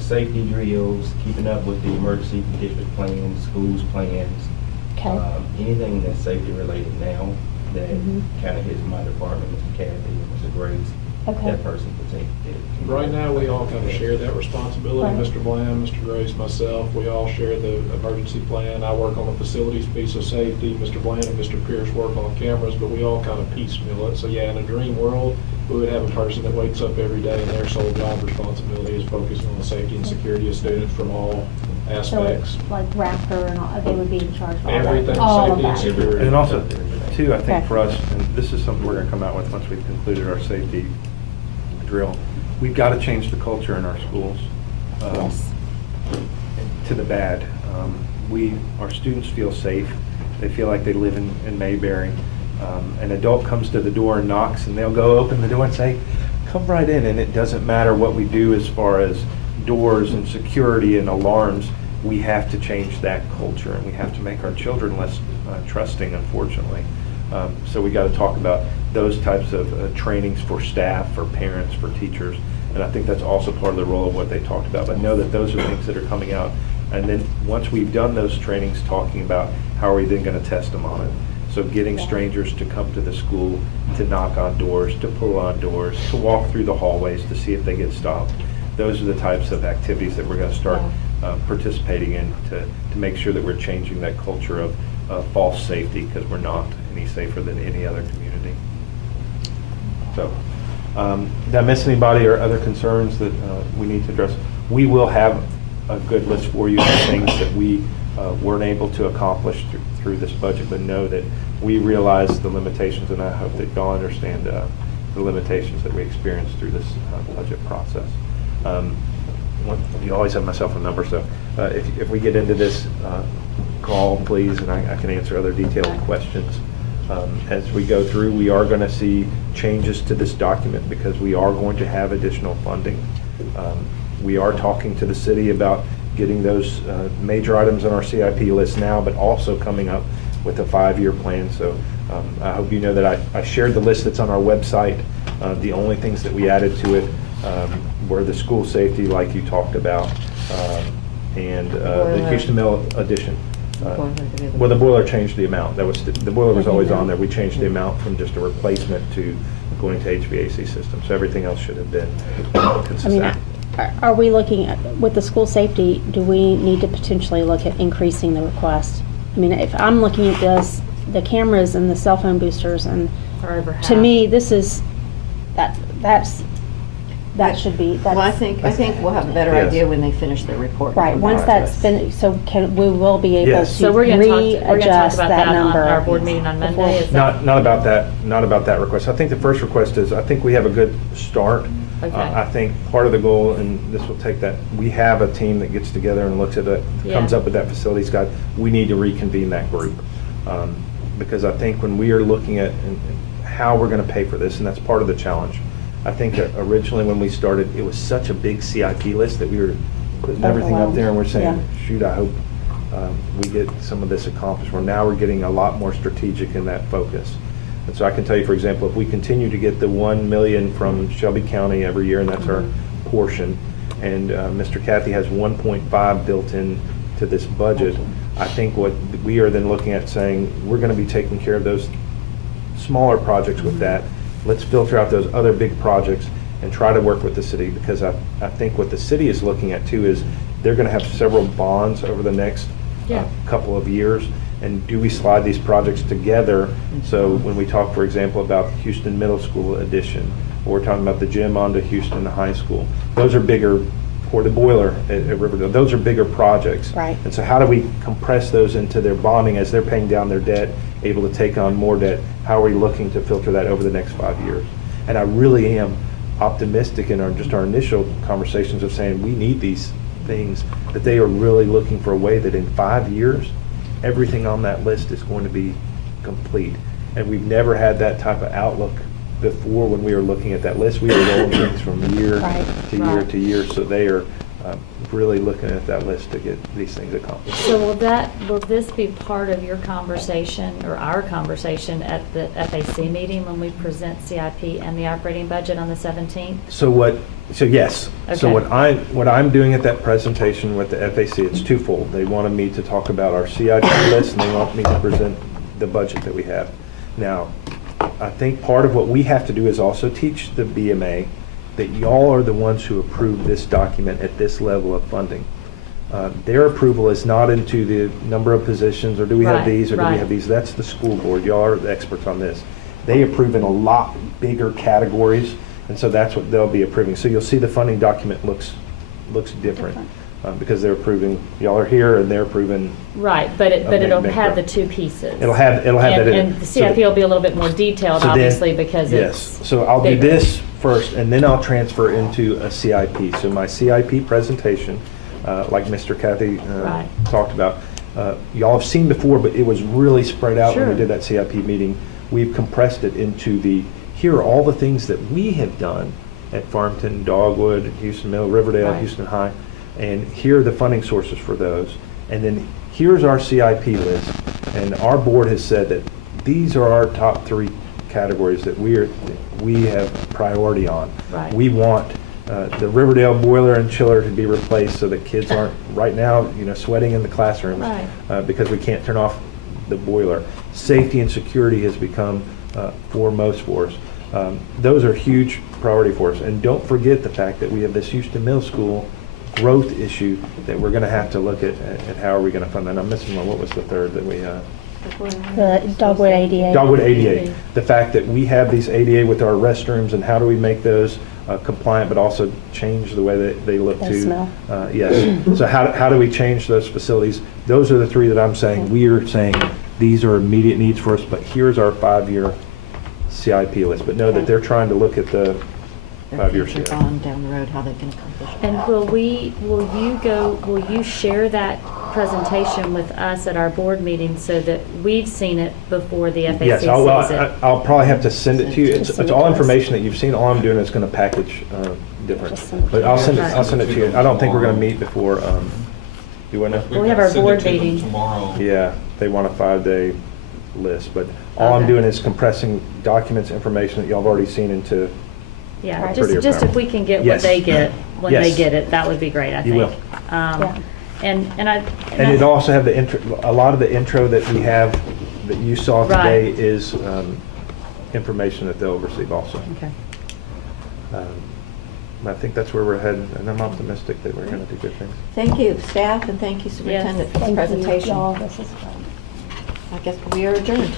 safety drills, keeping up with the emergency district plans, schools plans. Okay. Anything that's safety related now that Mhm. kind of hits my department, Mr. Kathy and Mr. Graves, Okay. that person would take it. Right now, we all kind of share that responsibility. Right. Mr. Bland, Mr. Grace, myself, we all share the emergency plan. I work on the facilities piece of safety. Mr. Bland and Mr. Pierce work on cameras, but we all kind of piecemeal it. So yeah, in a dream world, we would have a person that wakes up every day and their sole job responsibility is focusing on the safety and security of students from all So aspects. it's like Raptor and all, they would be in charge of all that? Everything All of safety and that. security. And also, too, I think Okay. for us, and this is something we're gonna come out with once we've concluded our safety drill, we've gotta change the culture in our schools. Yes. To the bad. Our students feel safe. They feel like they live in Mayberry. An adult comes to the door and knocks, and they'll go open the door and say, come right in. And it doesn't matter what we do as far as doors and security and alarms. We have to change that culture, and we have to make our children less trusting, unfortunately. So we got to talk about those types of trainings for staff, for parents, for teachers. And I think that's also part of the role of what they talked about. But know that those are things that are coming out. And then once we've done those trainings, talking about how are we then going to test them on it. So getting strangers to come to the school, to knock on doors, to pull on doors, to walk through the hallways to see if they get stopped. Those are the types of activities that we're going to start participating in to make sure that we're changing that culture of false safety, because we're not any safer than any other community. So, did I miss anybody or other concerns that we need to address? We will have a good list for you of things that we weren't able to accomplish through this budget, but know that we realize the limitations, and I hope that y'all understand the limitations that we experienced through this budget process. You always have my cell phone number, so if we get into this, call please, and I can answer other detailed questions. As we go through, we are going to see changes to this document because we are going to have additional funding. We are talking to the city about getting those major items on our CIP list now, but also coming up with a 5-year plan. So I hope you know that I shared the list that's on our website. The only things that we added to it were the school safety, like you talked about, and the Houston Mill addition. Well, the boiler changed the amount. That was the boiler was always on there. We changed the amount from just a replacement to going to HVAC system. So everything else should have been consistent. I mean, are we looking at, with the school safety, do we need to potentially look at increasing the request? I mean, if I'm looking at this, the cameras and the cell phone boosters, and Or over to half. me, this is, that should be, Well, I that's, think we'll have a better Yes. idea when they finish their report. right, once that's finished, so we will be able Yes. to So we're going to talk readjust about that that on number. our board meeting on before- Monday. Is that- Not about that request. I think the first request is, I think we have a good start. Okay. I think part of the goal, and this will take that, we have a team that gets together and looks at it, comes Yeah. up with that facilities guide. We need to reconvene that group. Because I think when we are looking at how we're going to pay for this, and that's part of the challenge. I think that originally when we started, it was such a big CIP list that we were putting everything up there and we're saying, Yeah. shoot, I hope we get some of this accomplished. Where now we're getting a lot more strategic in that focus. And so I can tell you, for example, if we continue to get the 1 million from Shelby County every year, and that's our portion, and Mr. Kathy has 1.5 built in to this budget, I think what we are then looking at saying, we're going to be taking care of those smaller projects with that. Let's filter out those other big projects and try to work with the city, because I think what the city is looking at too is they're going to have several bonds over the next couple of years. And do we slide these projects together? So when we talk, for example, about Houston Middle School addition, or we're talking about the gym onto Houston High School, those are bigger, or the boiler at Riverdale, those are bigger projects. Right. And so how do we compress those into their bonding as they're paying down their debt, able to take on more debt? How are we looking to filter that over the next 5 years? And I really am optimistic in our initial conversations of saying we need these things, that they are really looking for a way that in 5 years, everything on that list is going to be complete. And we've never had that type of outlook before when we were looking at that list. We were rolling things from year Right. to year to year, so they are really looking at that list to get these things accomplished. So will this be part of your conversation or our conversation at the FAC meeting when we present CIP and the operating budget on the 17th? So yes. So Okay. what I'm doing at that presentation with the FAC, it's twofold. They wanted me to talk about our CIP list, and they want me to present the budget that we have. Now, I think part of what we have to do is also teach the BMA that y'all are the ones who approve this document at this level of funding. Their approval is not into the number of positions, or do we have Right, these, or do we right. have these. That's the school board. Y'all are the experts on this. They approve in a lot bigger categories, and so that's what they'll be approving. So you'll see the funding document looks different, because they're approving, y'all are here, and they're approving. Right, but it'll big have the growth. two pieces. It'll have that in it. And the CIP will be a little bit more detailed, So then- obviously, because Yes, it's so I'll do bigger. this first, and then I'll transfer into a CIP. So my CIP presentation, like Mr. Kathy Right. talked about, y'all have seen before, but it was really spread out when we Sure. did that CIP meeting. We've compressed it into here are all the things that we have done at Farmington, Dogwood, Houston Mill, Riverdale, Right. Houston High, and here are the funding sources for those. And then here's our CIP list, and our board has said that these are our top 3 categories that we have priority on. Right. We want the Riverdale boiler and chiller to be replaced so that kids aren't right now, sweating in the classrooms Right. because we can't turn off the boiler. Safety and security has become foremost for us. Those are huge priority for us. And don't forget the fact that we have this Houston Middle School growth issue that we're going to have to look at how are we going to fund that. I'm missing one. What was the third that we? The Dogwood ADA. Dogwood ADA. The fact that we have these ADA with our restrooms, and how do we make those compliant, but also change the way that they look They too. smell. Yes. So how do we change those facilities? Those are the 3 that I'm saying. We are saying these are immediate needs for us, but here's our 5-year CIP list. But know that they're trying to look at the Their 5-year future CIP. on down the road, how they can accomplish that. And will you share that presentation with us at our board meeting so that we've seen it before the FAC Yes, sees it? I'll probably have to send it to you. Just It's send it all to us. information that you've seen. All I'm doing is going to package different. Just send it But to I'll us. send it to you. I don't think we're going to meet before, do we know? Well, we have our Send it board to them meeting. tomorrow. Yeah, they want a 5-day list, but all I'm Okay. doing is compressing documents, information that y'all have already seen into, Yeah, Right. just Prettier if we can get what Yes. they get when they Yes. get it, that would be great, I You think. will. Yeah. And and it also have the intro, a lot of the intro that we have, that you saw today Right. is information that they'll receive also. Okay. I think that's where we're headed, and I'm optimistic that we're going to do good things. Thank you, staff, and thank you, Superintendent, for the Thank you, presentation. y'all. This is fun. I guess we are adjourned.